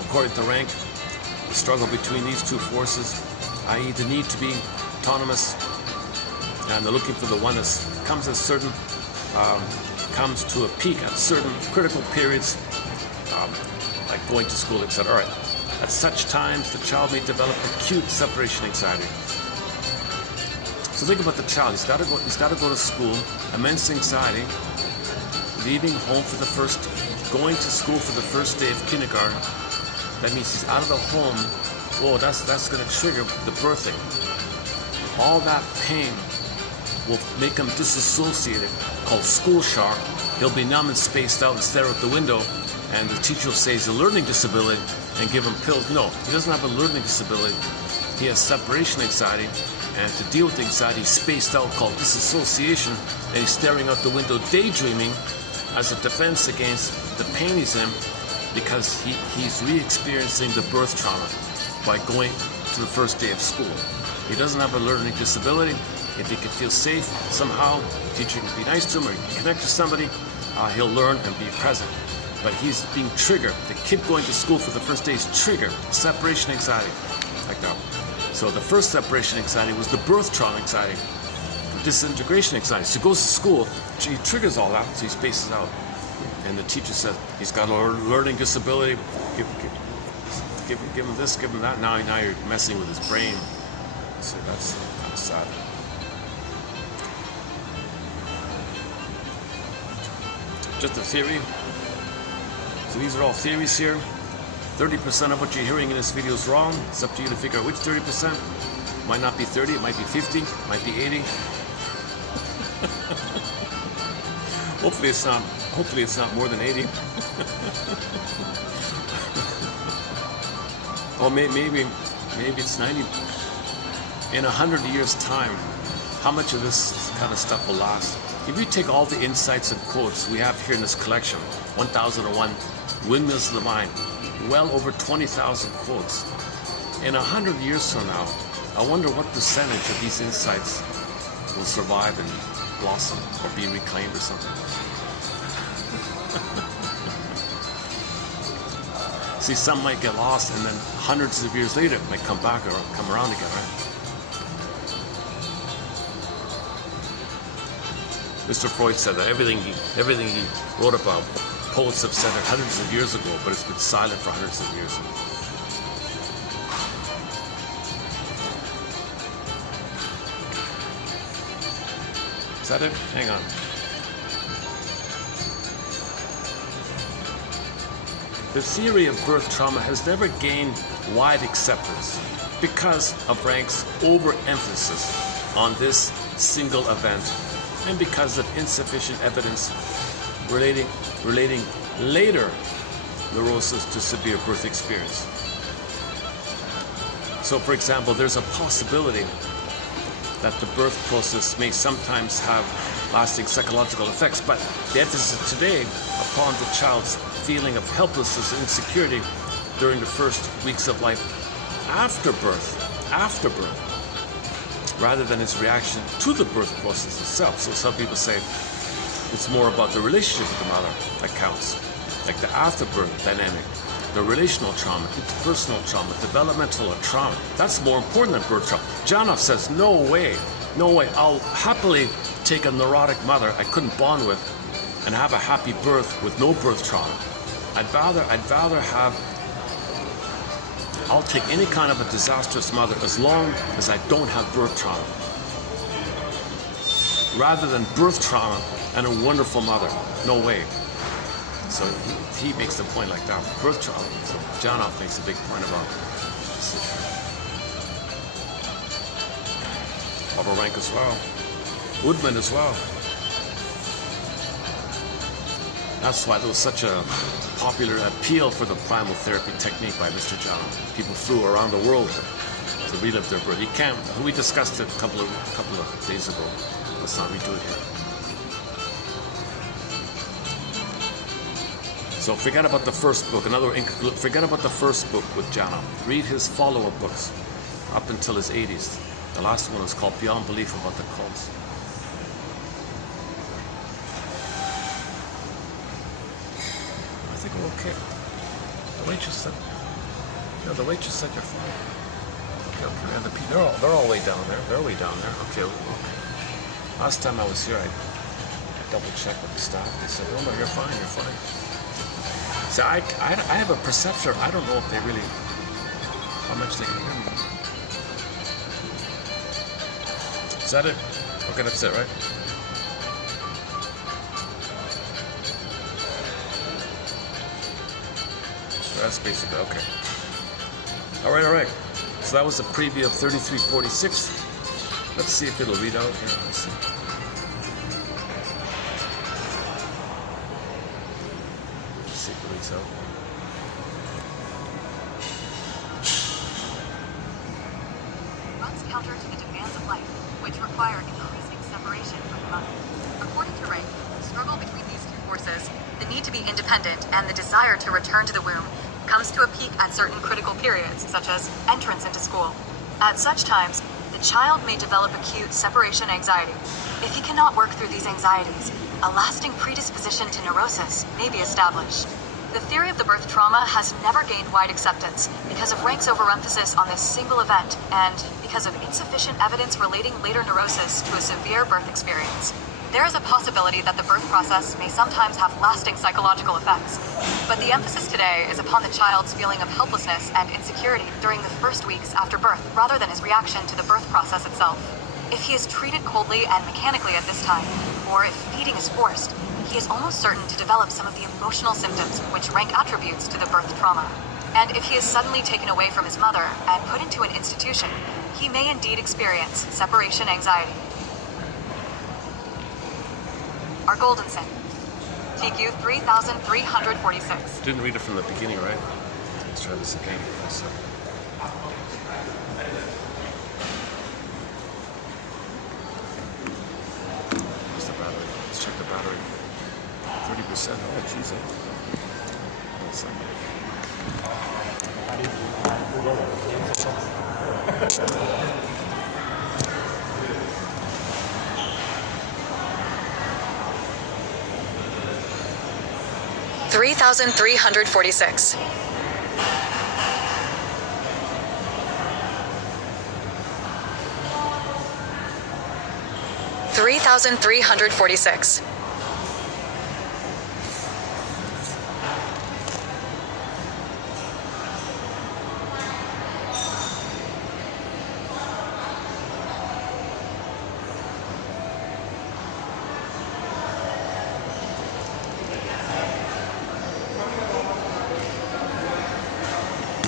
According to Rank, the struggle between these two forces, i.e. the need to be autonomous and the looking for the oneness, comes to a peak at certain critical periods, like going to school, etc. All right. At such times, the child may develop acute separation anxiety. So think about the child. He's got to go to school. Immense anxiety. Leaving home for going to school for the first day of kindergarten. That means he's out of the home. Whoa, that's going to trigger the birthing. All that pain will make him disassociated, called school shock. He'll be numb and spaced out and stare out the window, and the teacher will say he's a learning disability and give him pills. No, he doesn't have a learning disability. He has separation anxiety, and to deal with the anxiety, he's spaced out, called disassociation, and he's staring out the window, daydreaming as a defense against the pain he's in, because he's re-experiencing the birth trauma by going to the first day of school. He doesn't have a learning disability. If he can feel safe somehow, the teacher can be nice to him or connect to somebody, he'll learn and be present. But he's being triggered. The kid going to school for the first day is triggered. Separation anxiety, like that. So the first separation anxiety was the birth trauma anxiety, the disintegration anxiety. So he goes to school, he triggers all that, so he spaces out. And the teacher said, he's got a learning disability, give him this, give him that. Now you're messing with his brain. So that's kind of sad. Just a theory. So these are all theories here. 30% of what you're hearing in this video is wrong. It's up to you to figure out which 30%. Might not be 30, it might be 50, might be 80. Hopefully it's not more than 80. Or maybe it's 90. In 100 years' time, how much of this kind of stuff will last? If you take all the insights and quotes we have here in this collection, 1001 Windmills of the Mind, well over 20,000 quotes. In 100 years from now, I wonder what percentage of these insights will survive and blossom or be reclaimed or something. See, some might get lost, and then hundreds of years later it might come back or come around again, right? Mr. Freud said that everything he wrote about, poets have said it hundreds of years ago, but it's been silent for hundreds of years. Is that it? Hang on. The theory of birth trauma has never gained wide acceptance because of Rank's overemphasis on this single event and because of insufficient evidence relating later neurosis to severe birth experience. So, for example, there's a possibility that the birth process may sometimes have lasting psychological effects, but the emphasis today upon the child's feeling of helplessness and insecurity during the first weeks of life after birth, rather than its reaction to the birth process itself. So some people say it's more about the relationship with the mother that counts, like the afterbirth dynamic, the relational trauma, interpersonal trauma, developmental trauma. That's more important than birth trauma. Janoff says, no way, I'll happily take a neurotic mother I couldn't bond with and have a happy birth with no birth trauma. I'll take any kind of a disastrous mother as long as I don't have birth trauma, rather than birth trauma and a wonderful mother. No way. So he makes the point like that. Birth trauma. So Janoff makes a big point about this issue. Barbara Rank as well. Woodman as well. That's why there was such a popular appeal for the primal therapy technique by Mr. Janoff. People flew around the world to relive their birth. We discussed it a couple of days ago. Let's not redo it here. So forget about the first book. Forget about the first book with Janoff. Read his follow-up books up until his 80s. The last one is called Beyond Belief about the cults. I think we're okay. The waitress said you're fine. Okay. And the people, they're all way down there. They're way down there. Okay. Last time I was here, I double-checked with the staff. They said, "Oh no, you're fine. You're fine." So I have a perception. I don't know if they really, how much they can hear me. Is that it? Okay, that's it, right? That's basically okay. All right. So that was a preview of 3346. Let's see if it'll read out here. Let's see. So runs counter to the demands of life, which require increasing separation from the mother. According to Rank, the struggle between these two forces, the need to be independent and the desire to return to the womb, comes to a peak at certain critical periods, such as entrance into school. At such times, the child may develop acute separation anxiety. If he cannot work through these anxieties, a lasting predisposition to neurosis may be established. The theory of the birth trauma has never gained wide acceptance because of Rank's overemphasis on this single event and because of insufficient evidence relating later neurosis to a severe birth experience. There is a possibility that the birth process may sometimes have lasting psychological effects, but the emphasis today is upon the child's feeling of helplessness and insecurity during the first weeks after birth, rather than his reaction to the birth process itself. If he is treated coldly and mechanically at this time, or if feeding is forced, he is almost certain to develop some of the emotional symptoms which Rank attributes to the birth trauma. And if he is suddenly taken away from his mother and put into an institution, he may indeed experience separation anxiety. Our golden sin. TQ 3346. Didn't read it from the beginning, right? Let's try this again. Where's the battery? Let's check the battery. 30%. Oh, jeez. One second. 3346. 3346.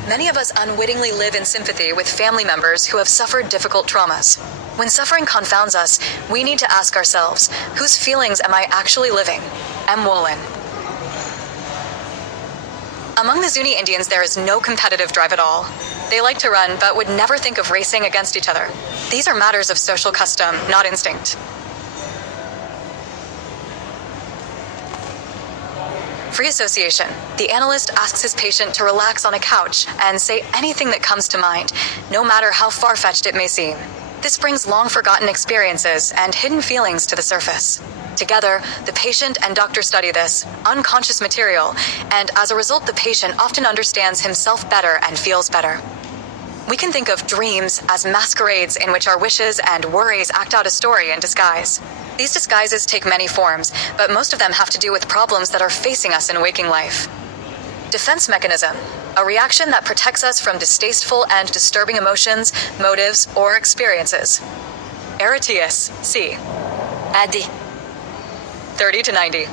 Many of us unwittingly live in sympathy with family members who have suffered difficult traumas. When suffering confounds us, we need to ask ourselves, whose feelings am I actually living? M. Wolin. Among the Zuni Indians, there is no competitive drive at all. They like to run, but would never think of racing against each other. These are matters of social custom, not instinct. Free association. The analyst asks his patient to relax on a couch and say anything that comes to mind, no matter how far-fetched it may seem. This brings long-forgotten experiences and hidden feelings to the surface. Together, the patient and doctor study this unconscious material, and as a result, the patient often understands himself better and feels better. We can think of dreams as masquerades in which our wishes and worries act out a story in disguise. These disguises take many forms, but most of them have to do with problems that are facing us in waking life. Defense mechanism, a reaction that protects us from distasteful and disturbing emotions, motives, or experiences. Heraclitus, C. Adi. 30 to 90.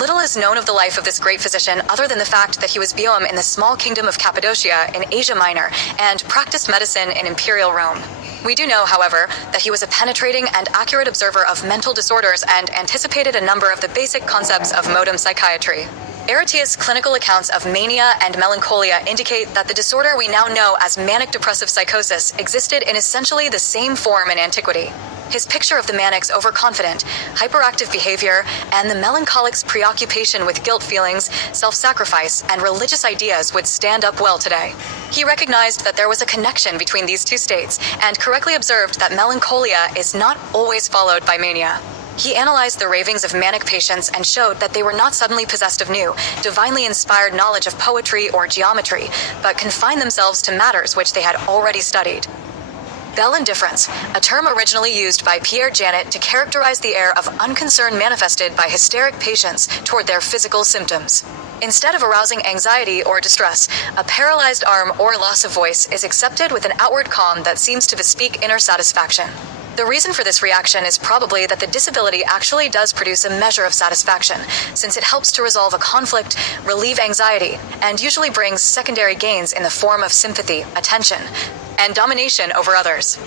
Little is known of the life of this great physician other than the fact that he was Biom in the small kingdom of Cappadocia in Asia Minor and practiced medicine in Imperial Rome. We do know, however, that he was a penetrating and accurate observer of mental disorders and anticipated a number of the basic concepts of modern psychiatry. Heraclitus' clinical accounts of mania and melancholia indicate that the disorder we now know as manic depressive psychosis existed in essentially the same form in antiquity. His picture of the manic's overconfident, hyperactive behavior, and the melancholic's preoccupation with guilt feelings, self-sacrifice, and religious ideas would stand up well today. He recognized that there was a connection between these two states, and correctly observed that melancholia is not always followed by mania. He analyzed the ravings of manic patients and showed that they were not suddenly possessed of new, divinely inspired knowledge of poetry or geometry, but confined themselves to matters which they had already studied. Bell indifference, a term originally used by Pierre Janet to characterize the air of unconcern manifested by hysteric patients toward their physical symptoms. Instead of arousing anxiety or distress, a paralyzed arm or loss of voice is accepted with an outward calm that seems to bespeak inner satisfaction. The reason for this reaction is probably that the disability actually does produce a measure of satisfaction, since it helps to resolve a conflict, relieve anxiety, and usually brings secondary gains in the form of sympathy, attention, and domination over others.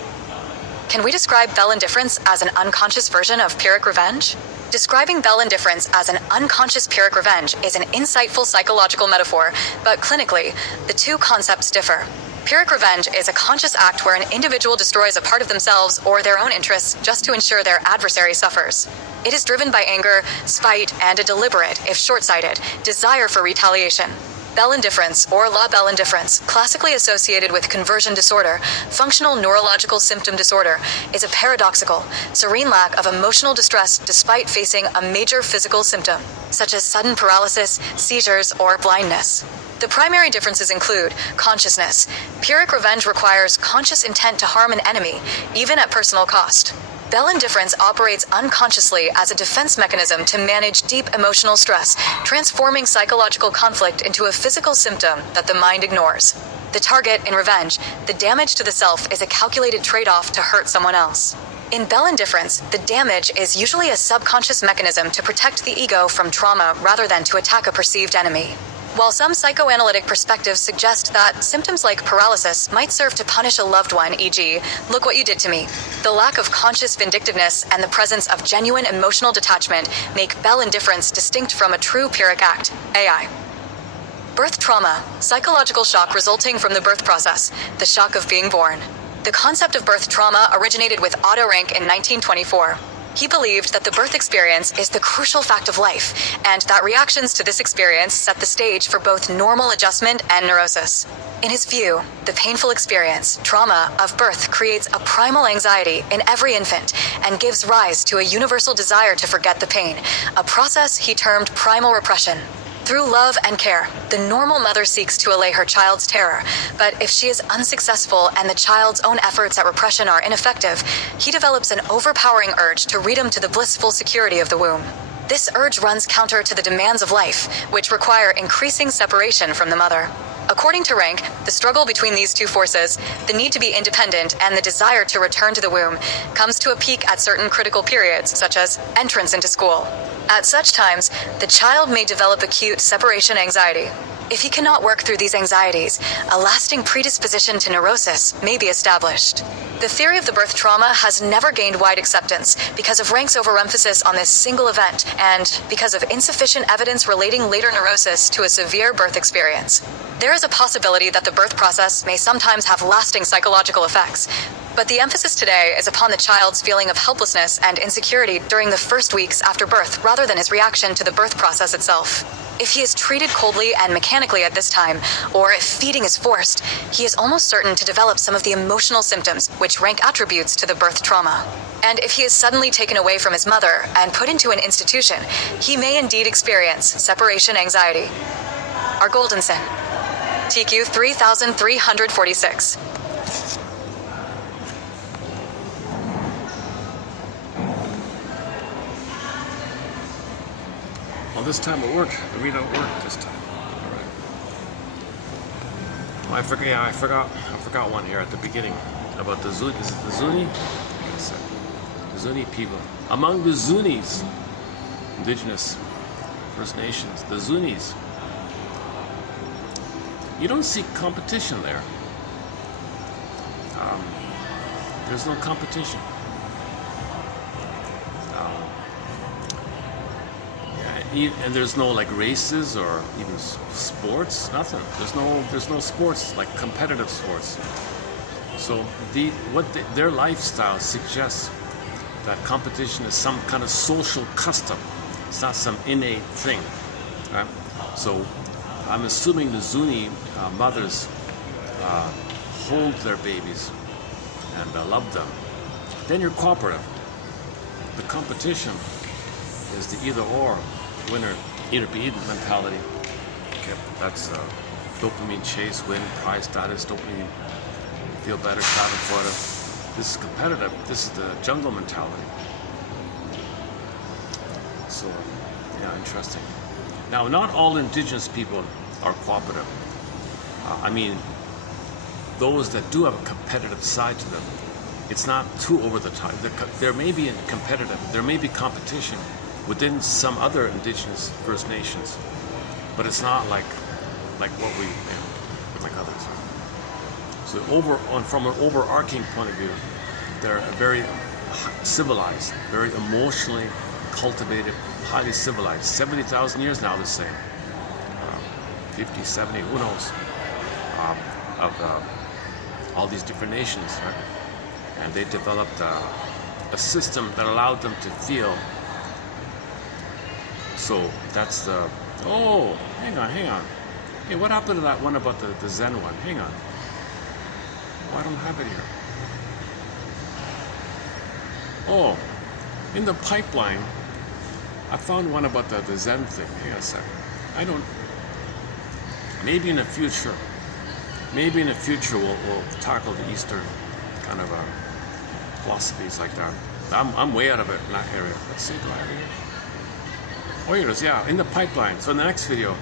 Can we describe Bell indifference as an unconscious version of Pyrrhic revenge? Describing Bell indifference as an unconscious Pyrrhic revenge is an insightful psychological metaphor, but clinically, the two concepts differ. Pyrrhic revenge is a conscious act where an individual destroys a part of themselves or their own interests just to ensure their adversary suffers. It is driven by anger, spite, and a deliberate, if short-sighted, desire for retaliation. Bell indifference, or La Bell indifference, classically associated with conversion disorder, functional neurological symptom disorder, is a paradoxical, serene lack of emotional distress despite facing a major physical symptom, such as sudden paralysis, seizures, or blindness. The primary differences include consciousness. Pyrrhic revenge requires conscious intent to harm an enemy, even at personal cost. Bell indifference operates unconsciously as a defense mechanism to manage deep emotional stress, transforming psychological conflict into a physical symptom that the mind ignores. The target in revenge, the damage to the self, is a calculated trade-off to hurt someone else. In Bell indifference, the damage is usually a subconscious mechanism to protect the ego from trauma rather than to attack a perceived enemy. While some psychoanalytic perspectives suggest that symptoms like paralysis might serve to punish a loved one, e.g., look what you did to me, the lack of conscious vindictiveness and the presence of genuine emotional detachment make Bell indifference distinct from a true Pyrrhic act, AI. Birth trauma, psychological shock resulting from the birth process, the shock of being born. The concept of birth trauma originated with Otto Rank in 1924. He believed that the birth experience is the crucial fact of life, and that reactions to this experience set the stage for both normal adjustment and neurosis. In his view, the painful experience, trauma, of birth creates a primal anxiety in every infant and gives rise to a universal desire to forget the pain, a process he termed primal repression. Through love and care, the normal mother seeks to allay her child's terror, but if she is unsuccessful and the child's own efforts at repression are ineffective, he develops an overpowering urge to read him to the blissful security of the womb. This urge runs counter to the demands of life, which require increasing separation from the mother. According to Rank, the struggle between these two forces, the need to be independent and the desire to return to the womb, comes to a peak at certain critical periods, such as entrance into school. At such times, the child may develop acute separation anxiety. If he cannot work through these anxieties, a lasting predisposition to neurosis may be established. The theory of the birth trauma has never gained wide acceptance because of Rank's overemphasis on this single event and because of insufficient evidence relating later neurosis to a severe birth experience. There is a possibility that the birth process may sometimes have lasting psychological effects, but the emphasis today is upon the child's feeling of helplessness and insecurity during the first weeks after birth rather than his reaction to the birth process itself. If he is treated coldly and mechanically at this time, or if feeding is forced, he is almost certain to develop some of the emotional symptoms which Rank attributes to the birth trauma. And if he is suddenly taken away from his mother and put into an institution, he may indeed experience separation anxiety. R. Goldenson, TQ 3346. Well, this time it worked. The readout worked this time. All right. Oh, I forgot one here at the beginning about the Zuni. Is it the Zuni? The Zuni people. Among the Zunis, indigenous First Nations, the Zunis, you don't see competition there. There's no competition. And there's no like races or even sports, nothing. There's no sports like competitive sports. So their lifestyle suggests that competition is some kind of social custom. It's not some innate thing, right? So I'm assuming the Zuni mothers hold their babies and love them. Then you're cooperative. The competition is the either or. Winner, either be eaten mentality. Okay, that's dopamine chase, win, prize status, dopamine, feel better, schadenfreude. This is competitive. This is the jungle mentality. So, yeah, interesting. Now, not all indigenous people are cooperative. I mean, those that do have a competitive side to them, it's not too over the top. There may be there may be competition within some other indigenous First Nations, but it's not like what we like others. So from an overarching point of view, they're very civilized, very emotionally cultivated, highly civilized. 70,000 years now, the same. 50, 70, who knows? Of all these different nations, right? And they developed a system that allowed them to feel. So that's the, oh, hang on. Hey, what happened to that one about the Zen one? Hang on. Oh, I don't have it here. Oh, in the pipeline, I found one about the Zen thing. Hang on a second. Maybe in the future we'll tackle the Eastern kind of philosophies like that. I'm way out of it in that area. Let's see, do I have it here? Oh, here it is, yeah, in the pipeline. So in the next video,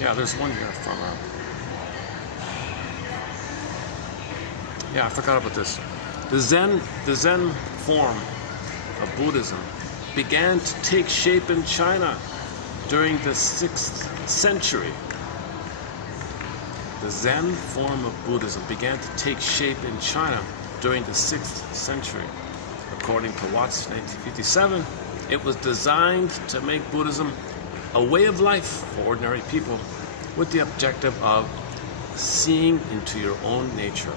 yeah, there's one here from, yeah, I forgot about this. The Zen form of Buddhism began to take shape in China during the 6th century. the Zen form of Buddhism began to take shape in China during the 6th century. According to Watts, 1957, it was designed to make Buddhism a way of life for ordinary people with the objective of seeing into your own nature.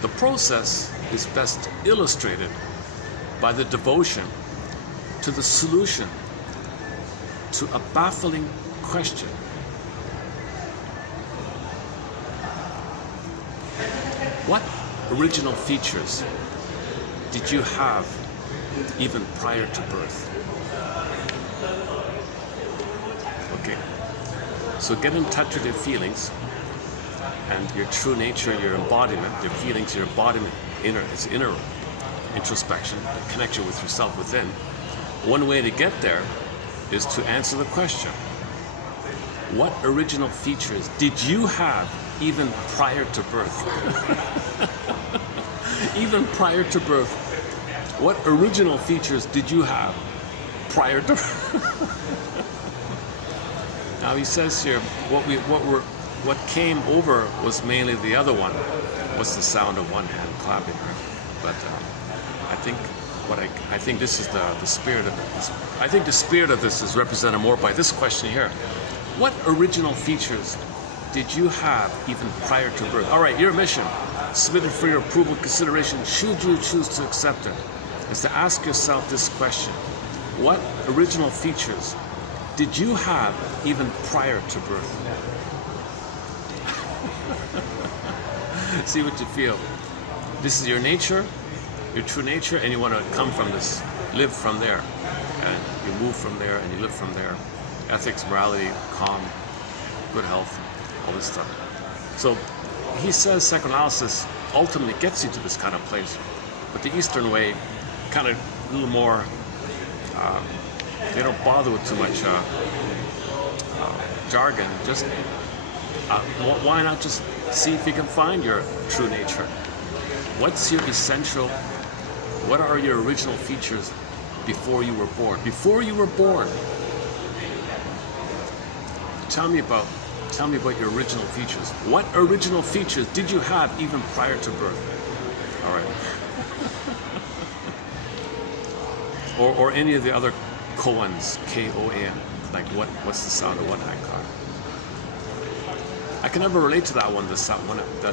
The process is best illustrated by the devotion to the solution to a baffling question. What original features did you have even prior to birth? Okay, so get in touch with your feelings and your true nature, your embodiment, your feelings, your embodiment, it's inner introspection, the connection with yourself within. One way to get there is to answer the question, what original features did you have even prior to birth? Even prior to birth, what original features did you have prior to birth? Now he says here, what came over was mainly the other one. What's the sound of one hand clapping? But I think this is the spirit of it. I think the spirit of this is represented more by this question here. What original features did you have even prior to birth? All right, your mission, submitted for your approval and consideration, should you choose to accept it, is to ask yourself this question. What original features did you have even prior to birth? See what you feel. This is your nature, your true nature, and you want to come from this, live from there. And you move from there and you live from there. Ethics, morality, calm, good health, all this stuff. So he says psychoanalysis ultimately gets you to this kind of place. But the Eastern way, kind of a little more, they don't bother with too much jargon. Just why not just see if you can find your true nature? What's your essential, what are your original features before you were born? Before you were born, tell me about your original features. What original features did you have even prior to birth? All right. or any of the other koans, K-O-A-N, like what's the sound of one hand clap? I can never relate to that one.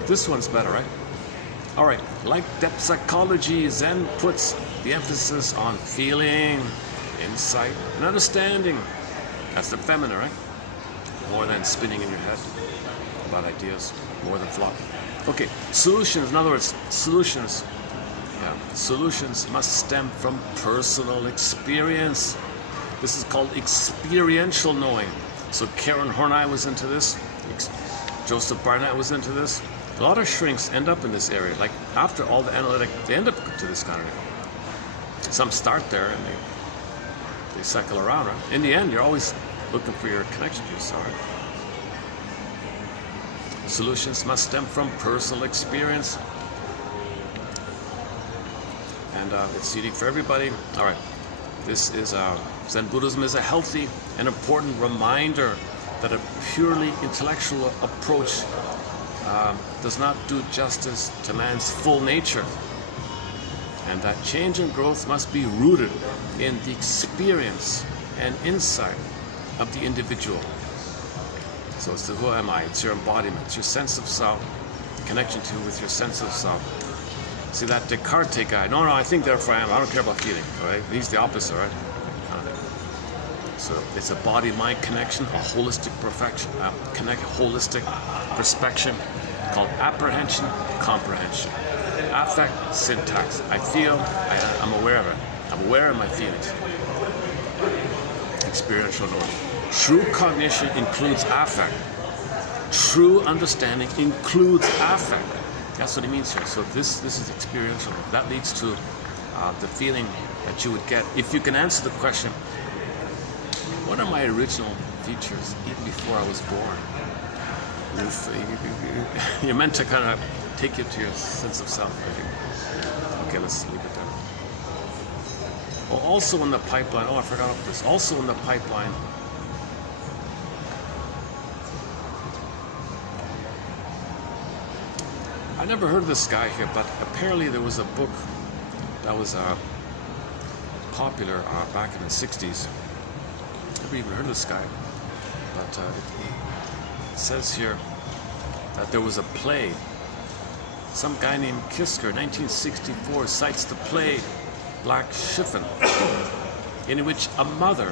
This one's better, right? All right. Like depth psychology, Zen puts the emphasis on feeling, insight, and understanding. That's the feminine, right? More than spinning in your head about ideas, more than flop. Okay, solutions, in other words, solutions must stem from personal experience. This is called experiential knowing. So Karen Horney was into this, Joseph Barnett was into this. A lot of shrinks end up in this area. Like after all the analytic, they end up to this kind of thing. Some start there and they cycle around, right? In the end, you're always looking for your connection to yourself. Solutions must stem from personal experience. And it's unique for everybody. All right. This is Zen Buddhism is a healthy and important reminder that a purely intellectual approach does not do justice to man's full nature, and that change and growth must be rooted in the experience and insight of the individual. So it's the who am I, it's your embodiment, it's your sense of self, the connection with your sense of self. See that Descartes guy, no, I think therefore I am, I don't care about feeling, right? He's the opposite, right? So it's a body-mind connection, a holistic perfection, holistic perspection called apprehension, comprehension. Affect, syntax. I feel, I'm aware of it. I'm aware of my feelings. Experiential knowing. True cognition includes affect. True understanding includes affect. That's what it means here. So this is experiential. That leads to the feeling that you would get if you can answer the question, what are my original features even before I was born? You're meant to kind of take you to your sense of self. Okay, let's leave it there. Well, also in the pipeline, I forgot about this. Also in the pipeline I never heard of this guy here, but apparently there was a book that was popular back in the 60s. Never even heard of this guy, but it says here that there was a play. Some guy named Kisker, 1964, cites the play Black Chiffon, in which a mother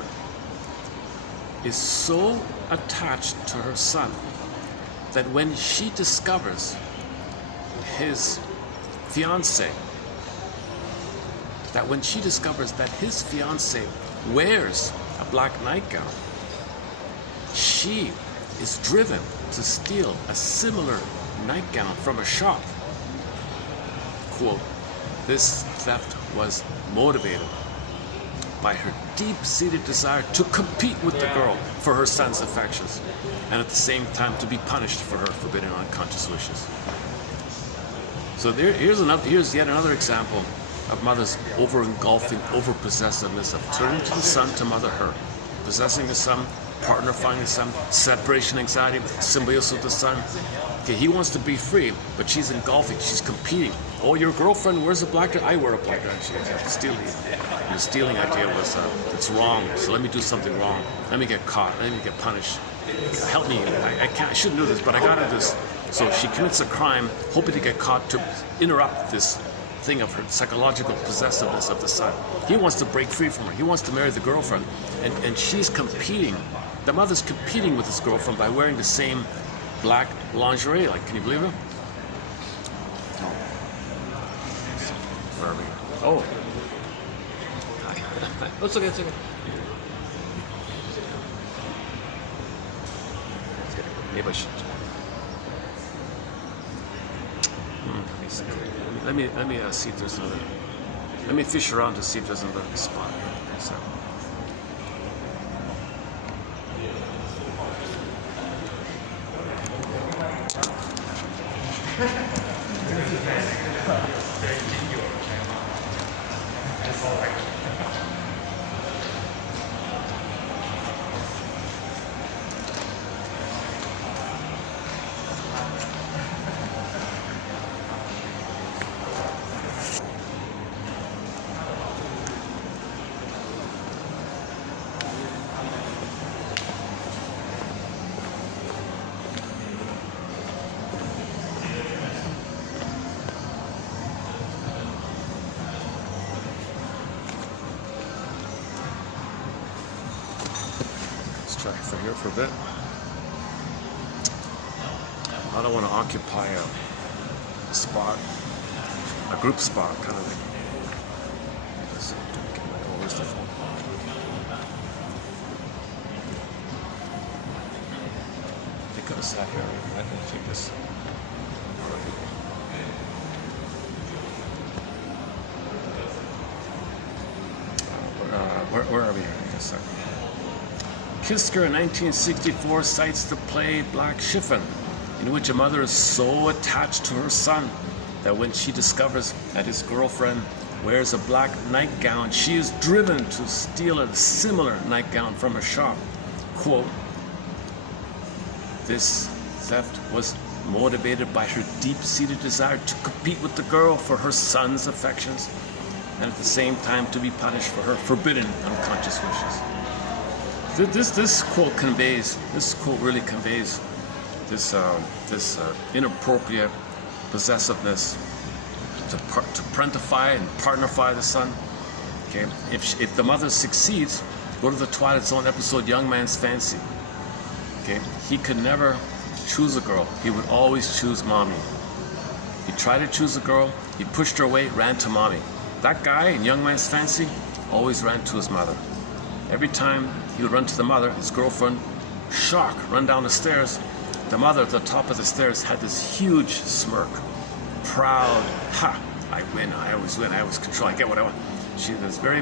is so attached to her son that when she discovers his fiancé, his fiancé wears a black nightgown, she is driven to steal a similar nightgown from a shop. Quote, this theft was motivated by her deep-seated desire to compete with the girl for her son's affections, and at the same time to be punished for her forbidden unconscious wishes. So here's yet another example of mothers over-engulfing, over-possessiveness, of turning to the son to mother her, possessing the son, partner-finding the son, separation anxiety, symbiosis with the son. Okay, he wants to be free, but she's engulfing, she's competing. Oh, your girlfriend wears a black dress, I wear a black dress. She's stealing. The stealing idea was, it's wrong, so let me do something wrong. Let me get caught, let me get punished. Help me, I shouldn't do this, but I gotta do this. So she commits a crime, hoping to get caught to interrupt this thing of her psychological possessiveness of the son. He wants to break free from her. He wants to marry the girlfriend, and she's competing. The mother's competing with this girlfriend by wearing the same black lingerie. Like, can you believe it? Where are we? Oh. It's okay, it's okay. Maybe I should. Let me see if there's another. Let me fish around to see if there's another spot. So. Try for here for a bit. I don't want to occupy a spot, a group spot kind of thing. Oh, where's the phone? They could have sat here. I didn't take this. Where are we here? Kisker in 1964 cites the play Black Chiffon, in which a mother is so attached to her son that when she discovers that his girlfriend wears a black nightgown, she is driven to steal a similar nightgown from a shop. Quote, this theft was motivated by her deep-seated desire to compete with the girl for her son's affections, and at the same time to be punished for her forbidden unconscious wishes. This quote really conveys this inappropriate possessiveness to parentify and partnerify the son. Okay, if the mother succeeds, go to the Twilight Zone episode Young Man's Fancy. Okay, he could never choose a girl. He would always choose mommy. He tried to choose a girl. He pushed her away, ran to mommy. That guy in Young Man's Fancy always ran to his mother. Every time he would run to the mother, his girlfriend, shock, run down the stairs. The mother at the top of the stairs had this huge smirk. Proud, ha, I win, I always win, I always control, I get what I want. She had this very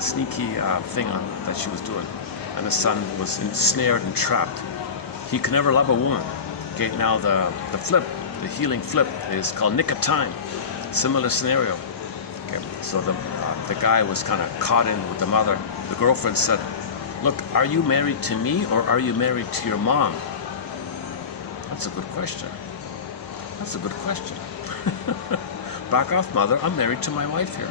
sneaky thing on that she was doing. And the son was ensnared and trapped. He could never love a woman. Okay, now the flip, the healing flip is called Nick of Time. Similar scenario. Okay, so the guy was kind of caught in with the mother. The girlfriend said, look, are you married to me or are you married to your mom? That's a good question. That's a good question. Back off, mother. I'm married to my wife here.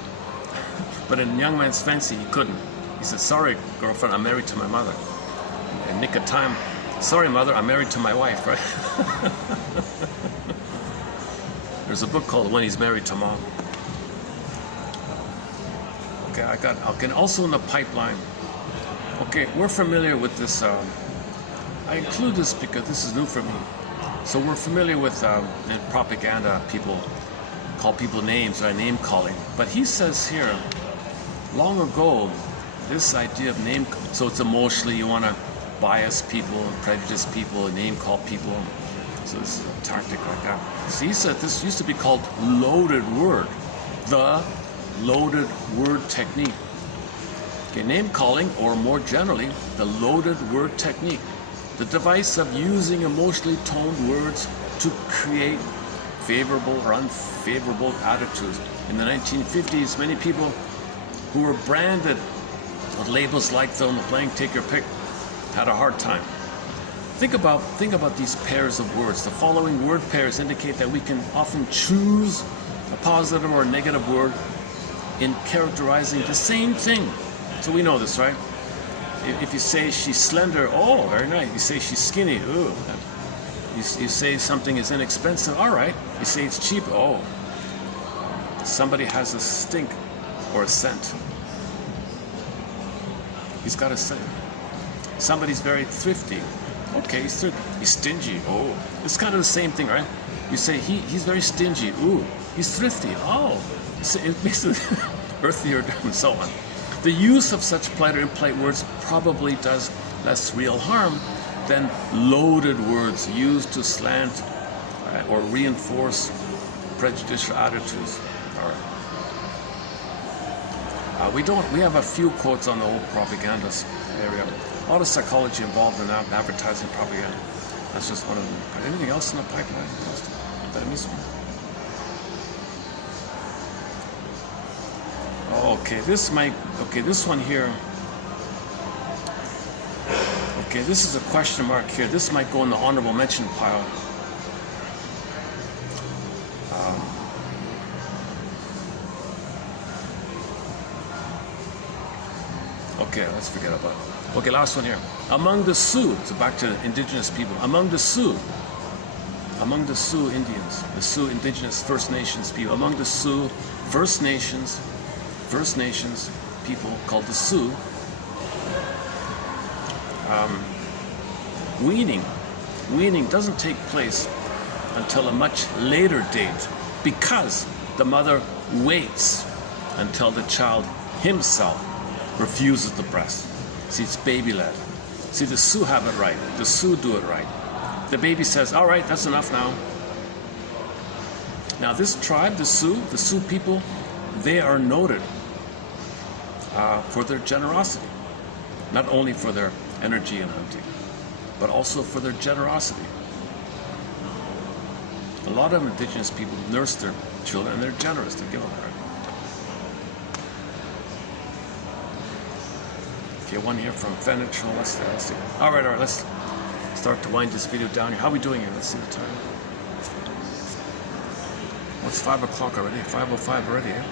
But in young man's fancy, he couldn't. He said, sorry, girlfriend, I'm married to my mother. In nick of time, sorry, mother, I'm married to my wife, right? There's a book called When He's Married to Mom. Okay, okay, also in the pipeline. Okay, we're familiar with this. I include this because this is new for me. So we're familiar with in propaganda, people call people names, or name calling. But he says here, long ago, this idea of name, so it's emotionally, you want to bias people, prejudice people, name call people. So this is a tactic like that. So he said this used to be called loaded word, the loaded word technique. Okay, name calling, or more generally, the loaded word technique. The device of using emotionally toned words to create favorable or unfavorable attitudes. In the 1950s, many people who were branded with labels like fill in the blank, take your pick, had a hard time. Think about these pairs of words. The following word pairs indicate that we can often choose a positive or a negative word in characterizing the same thing. So we know this, right? If you say she's slender, oh, very nice. You say she's skinny, ooh. You say something is inexpensive, all right. You say it's cheap, oh. Somebody has a stink or a scent. He's got a scent. Somebody's very thrifty. Okay, he's thrifty. He's stingy, oh. It's kind of the same thing, right? You say he's very stingy, ooh. He's thrifty, oh. It makes it earthier and so on. The use of such polite or impolite words probably does less real harm than loaded words used to slant or reinforce prejudicial attitudes. All right. We have a few quotes on the whole propaganda area. A lot of psychology involved in that, advertising propaganda. That's just one of them. But anything else in the pipeline? Did I miss one? Okay, this one here. Okay, this is a question mark here. This might go in the honorable mention pile. Okay, let's forget about it. Okay, last one here. Among the Sioux, so back to indigenous people. Among the Sioux Indians, the Sioux indigenous First Nations people, among the Sioux First Nations people called the Sioux, weaning doesn't take place until a much later date because the mother waits until the child himself refuses the breast. See, it's baby-led. See, the Sioux have it right. The Sioux do it right. The baby says, all right, that's enough now. Now this tribe, the Sioux people, they are noted for their generosity. Not only for their energy in hunting, but also for their generosity. A lot of indigenous people nurse their children and they're generous to give them, right? Okay, one here from Venezuela. Let's see. All right, let's start to wind this video down here. How are we doing here? Let's see the time. Well, it's 5 o'clock already, 5:05 already, eh?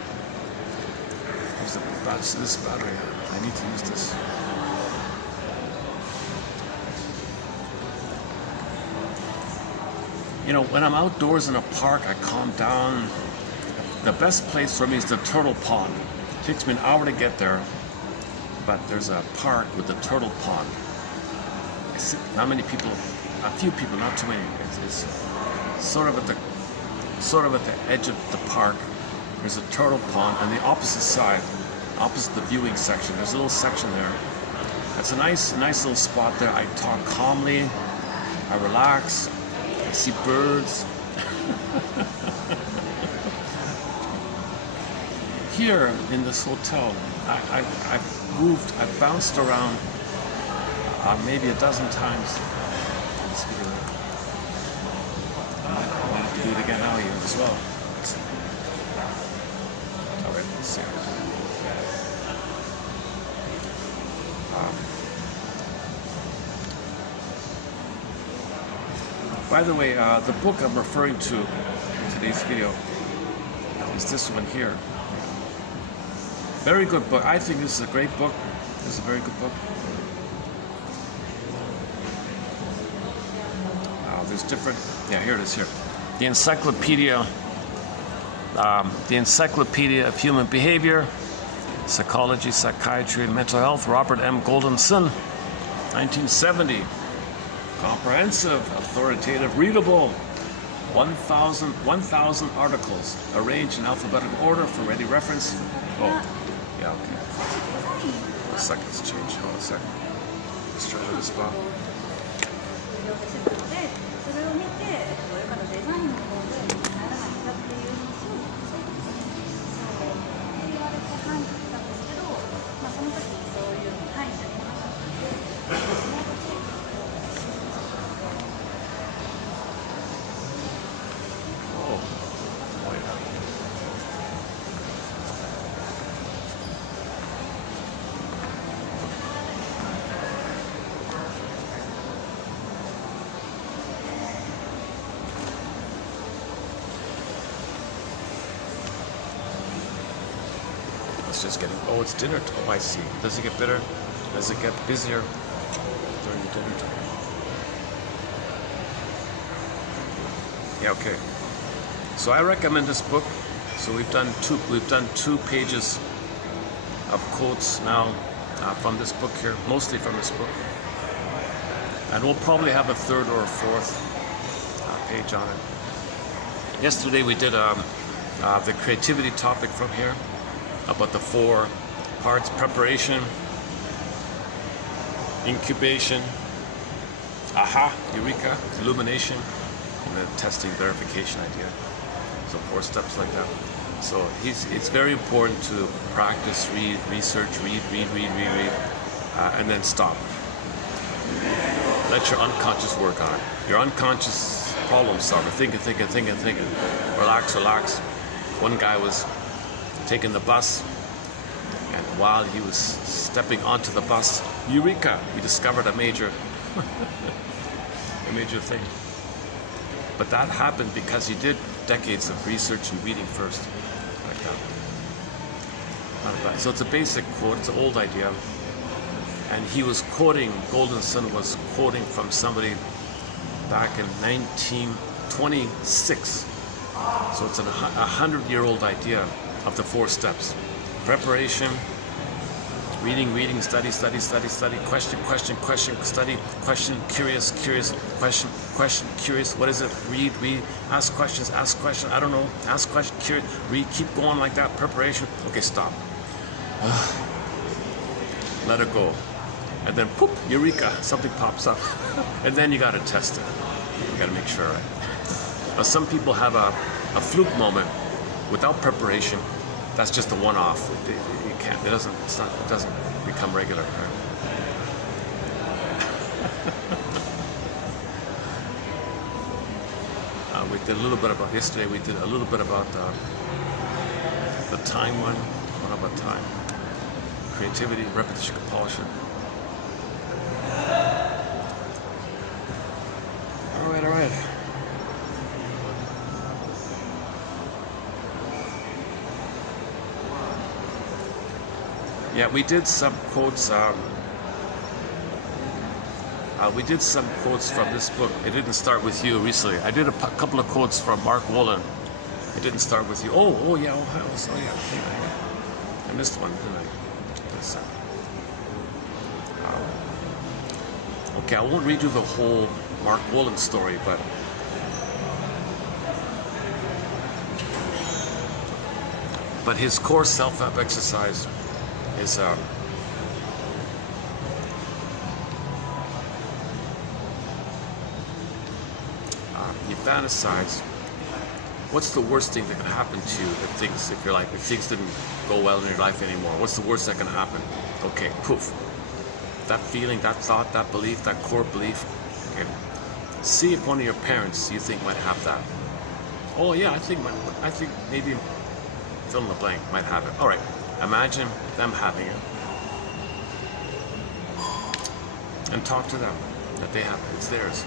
This battery. I need to use this. You know, when I'm outdoors in a park, I calm down. The best place for me is the turtle pond. It takes me an hour to get there, but there's a park with the turtle pond. I see not many people, a few people, not too many. It's sort of at the edge of the park. There's a turtle pond, and the opposite side, opposite the viewing section, there's a little section there. That's a nice little spot there. I talk calmly, I relax, I see birds. Here in this hotel, I've bounced around maybe a dozen times. I might have to do it again out here as well. All right, let's see. By the way, the book I'm referring to today's video is this one here. Very good book. I think this is a great book. This is a very good book. There's different. Yeah, here it is. Here, the Encyclopedia of Human Behavior, Psychology, Psychiatry, and Mental Health. Robert M. Goldenson, 1970. Comprehensive, authoritative, readable. 1,000 articles arranged in alphabetical order for ready reference. Oh, yeah, okay. A second, let's change. Hold on a second. Let's try this spot. It's just getting, oh, it's dinner time. Oh, I see. Does it get better? Does it get busier during the dinner time? Yeah, okay. So I recommend this book. So we've done two pages of quotes now from this book here, mostly from this book. And we'll probably have a third or a fourth page on it. Yesterday we did the creativity topic from here, about the 4 parts: preparation, incubation, aha, eureka, illumination, and then testing, verification idea. So 4 steps like that. So it's very important to practice, read, research, read, and then stop. Let your unconscious work on it. Your unconscious problem solver, thinking. Relax. One guy was taking the bus, and while he was stepping onto the bus, eureka, he discovered a major thing. But that happened because he did decades of research and reading first, like that. Not bad. So it's a basic quote, it's an old idea, and he was quoting, Goldenson was quoting from somebody back in 1926. So it's a 100-year-old idea of the 4 steps: preparation, reading, study, question, study, question, curious, question, curious, what is it? Read, ask questions, I don't know, ask question, curious, read, keep going like that, preparation, okay, stop. Let it go. And then, poop, eureka, something pops up. And then you gotta test it. You gotta make sure, right? Now, some people have a fluke moment without preparation. That's just a one-off. You can't. It doesn't become regular. Right? We did a little bit about yesterday. We did a little bit about the time one. What about time? Creativity, repetition, compulsion. All right. Yeah, we did some quotes. We did some quotes from this book. It didn't start with you recently. I did a couple of quotes from Mark Wolin. It didn't start with you. Oh yeah. I missed one, didn't I? Okay, I won't read you the whole Mark Wolin story, but his core self-help exercise is you fantasize. What's the worst thing that can happen to you if things didn't go well in your life anymore? What's the worst that can happen? Okay, poof. That feeling, that thought, that belief, that core belief. Okay. See if one of your parents you think might have that. Oh yeah, I think maybe fill in the blank might have it. All right. Imagine them having it, and talk to them that they have it. It's theirs.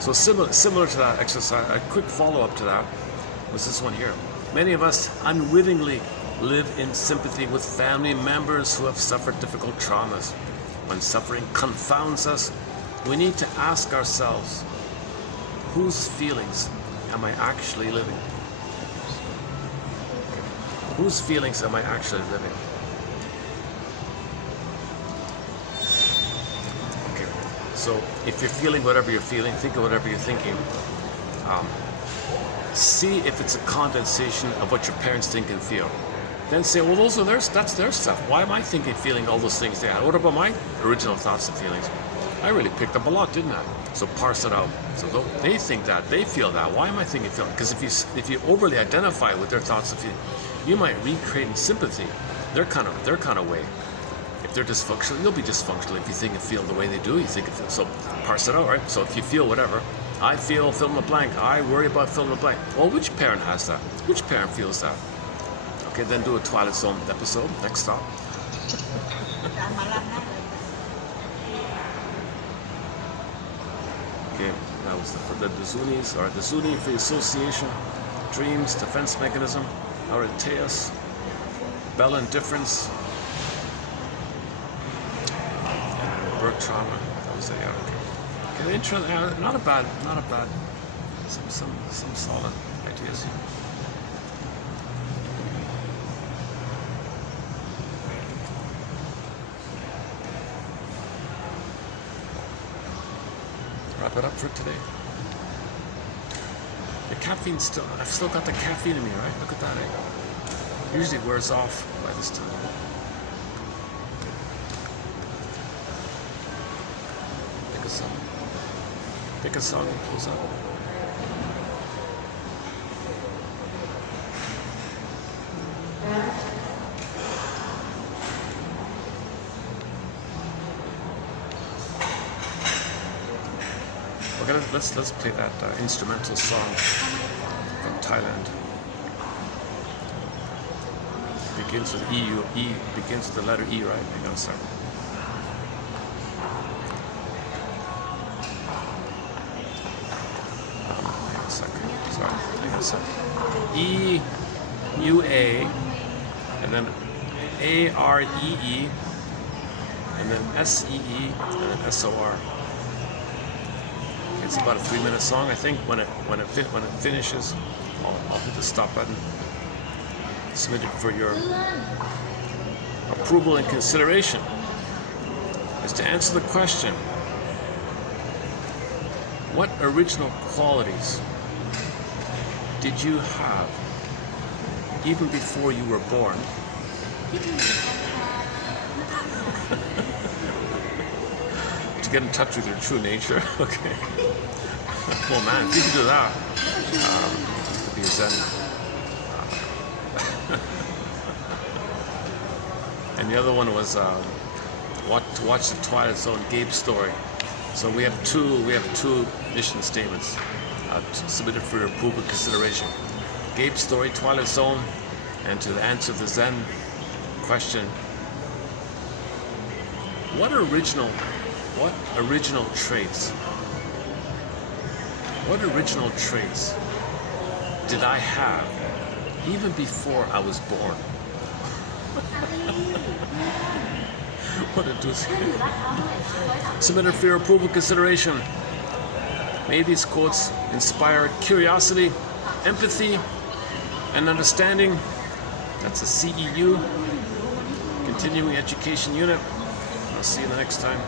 So similar to that exercise, a quick follow-up to that was this one here. Many of us unwittingly live in sympathy with family members who have suffered difficult traumas. When suffering confounds us, we need to ask ourselves, whose feelings am I actually living? Whose feelings am I actually living? Okay, so if you're feeling whatever you're feeling, think of whatever you're thinking. See if it's a condensation of what your parents think and feel. Then say, well, that's their stuff. Why am I thinking, feeling all those things they had? What about my original thoughts and feelings? I really picked up a lot, didn't I? So parse it out. So they think that, they feel that. Why am I thinking, feeling? Because if you overly identify with their thoughts and feelings, you might recreate in sympathy their kind of way. If they're dysfunctional, you'll be dysfunctional. If you think and feel the way they do, you think and feel. So parse it out, right? So if you feel whatever, I feel fill in the blank. I worry about fill in the blank. Well, which parent has that? Which parent feels that? Okay, then do a Twilight Zone episode. Next stop. Okay, that was the Zunis, or the Zuni for association, dreams, defense mechanism, Heraclitus, Bell indifference, and birth trauma. That was the okay. The intro, not a bad. Some solid ideas. Wrap it up for today. The caffeine I've still got the caffeine in me, right? Look at that, eh? Usually it wears off by this time. Pick a song and close up. Okay, let's play that instrumental song from Thailand. It begins with E. Begins with the letter E, right? Hang on a second. Hang on a second. E, U, A, and then A, R, E, E, and then S, E, E, and then S, O, R. It's about a 3-minute song, I think. When it finishes, I'll hit the stop button. Submit it for your approval and consideration. Is to answer the question: what original qualities did you have even before you were born? To get in touch with your true nature. Okay. Well, man, if you can do that, be a Zen. And the other one was to watch the Twilight Zone Gabe story. So we have two mission statements submitted for your approval and consideration. Gabe story, Twilight Zone, and to answer the Zen question: what original traits did I have even before I was born? What a doozy. Submitted for your approval consideration. May these quotes inspire curiosity, empathy, and understanding. That's a CEU, Continuing Education Unit. I'll see you the next time.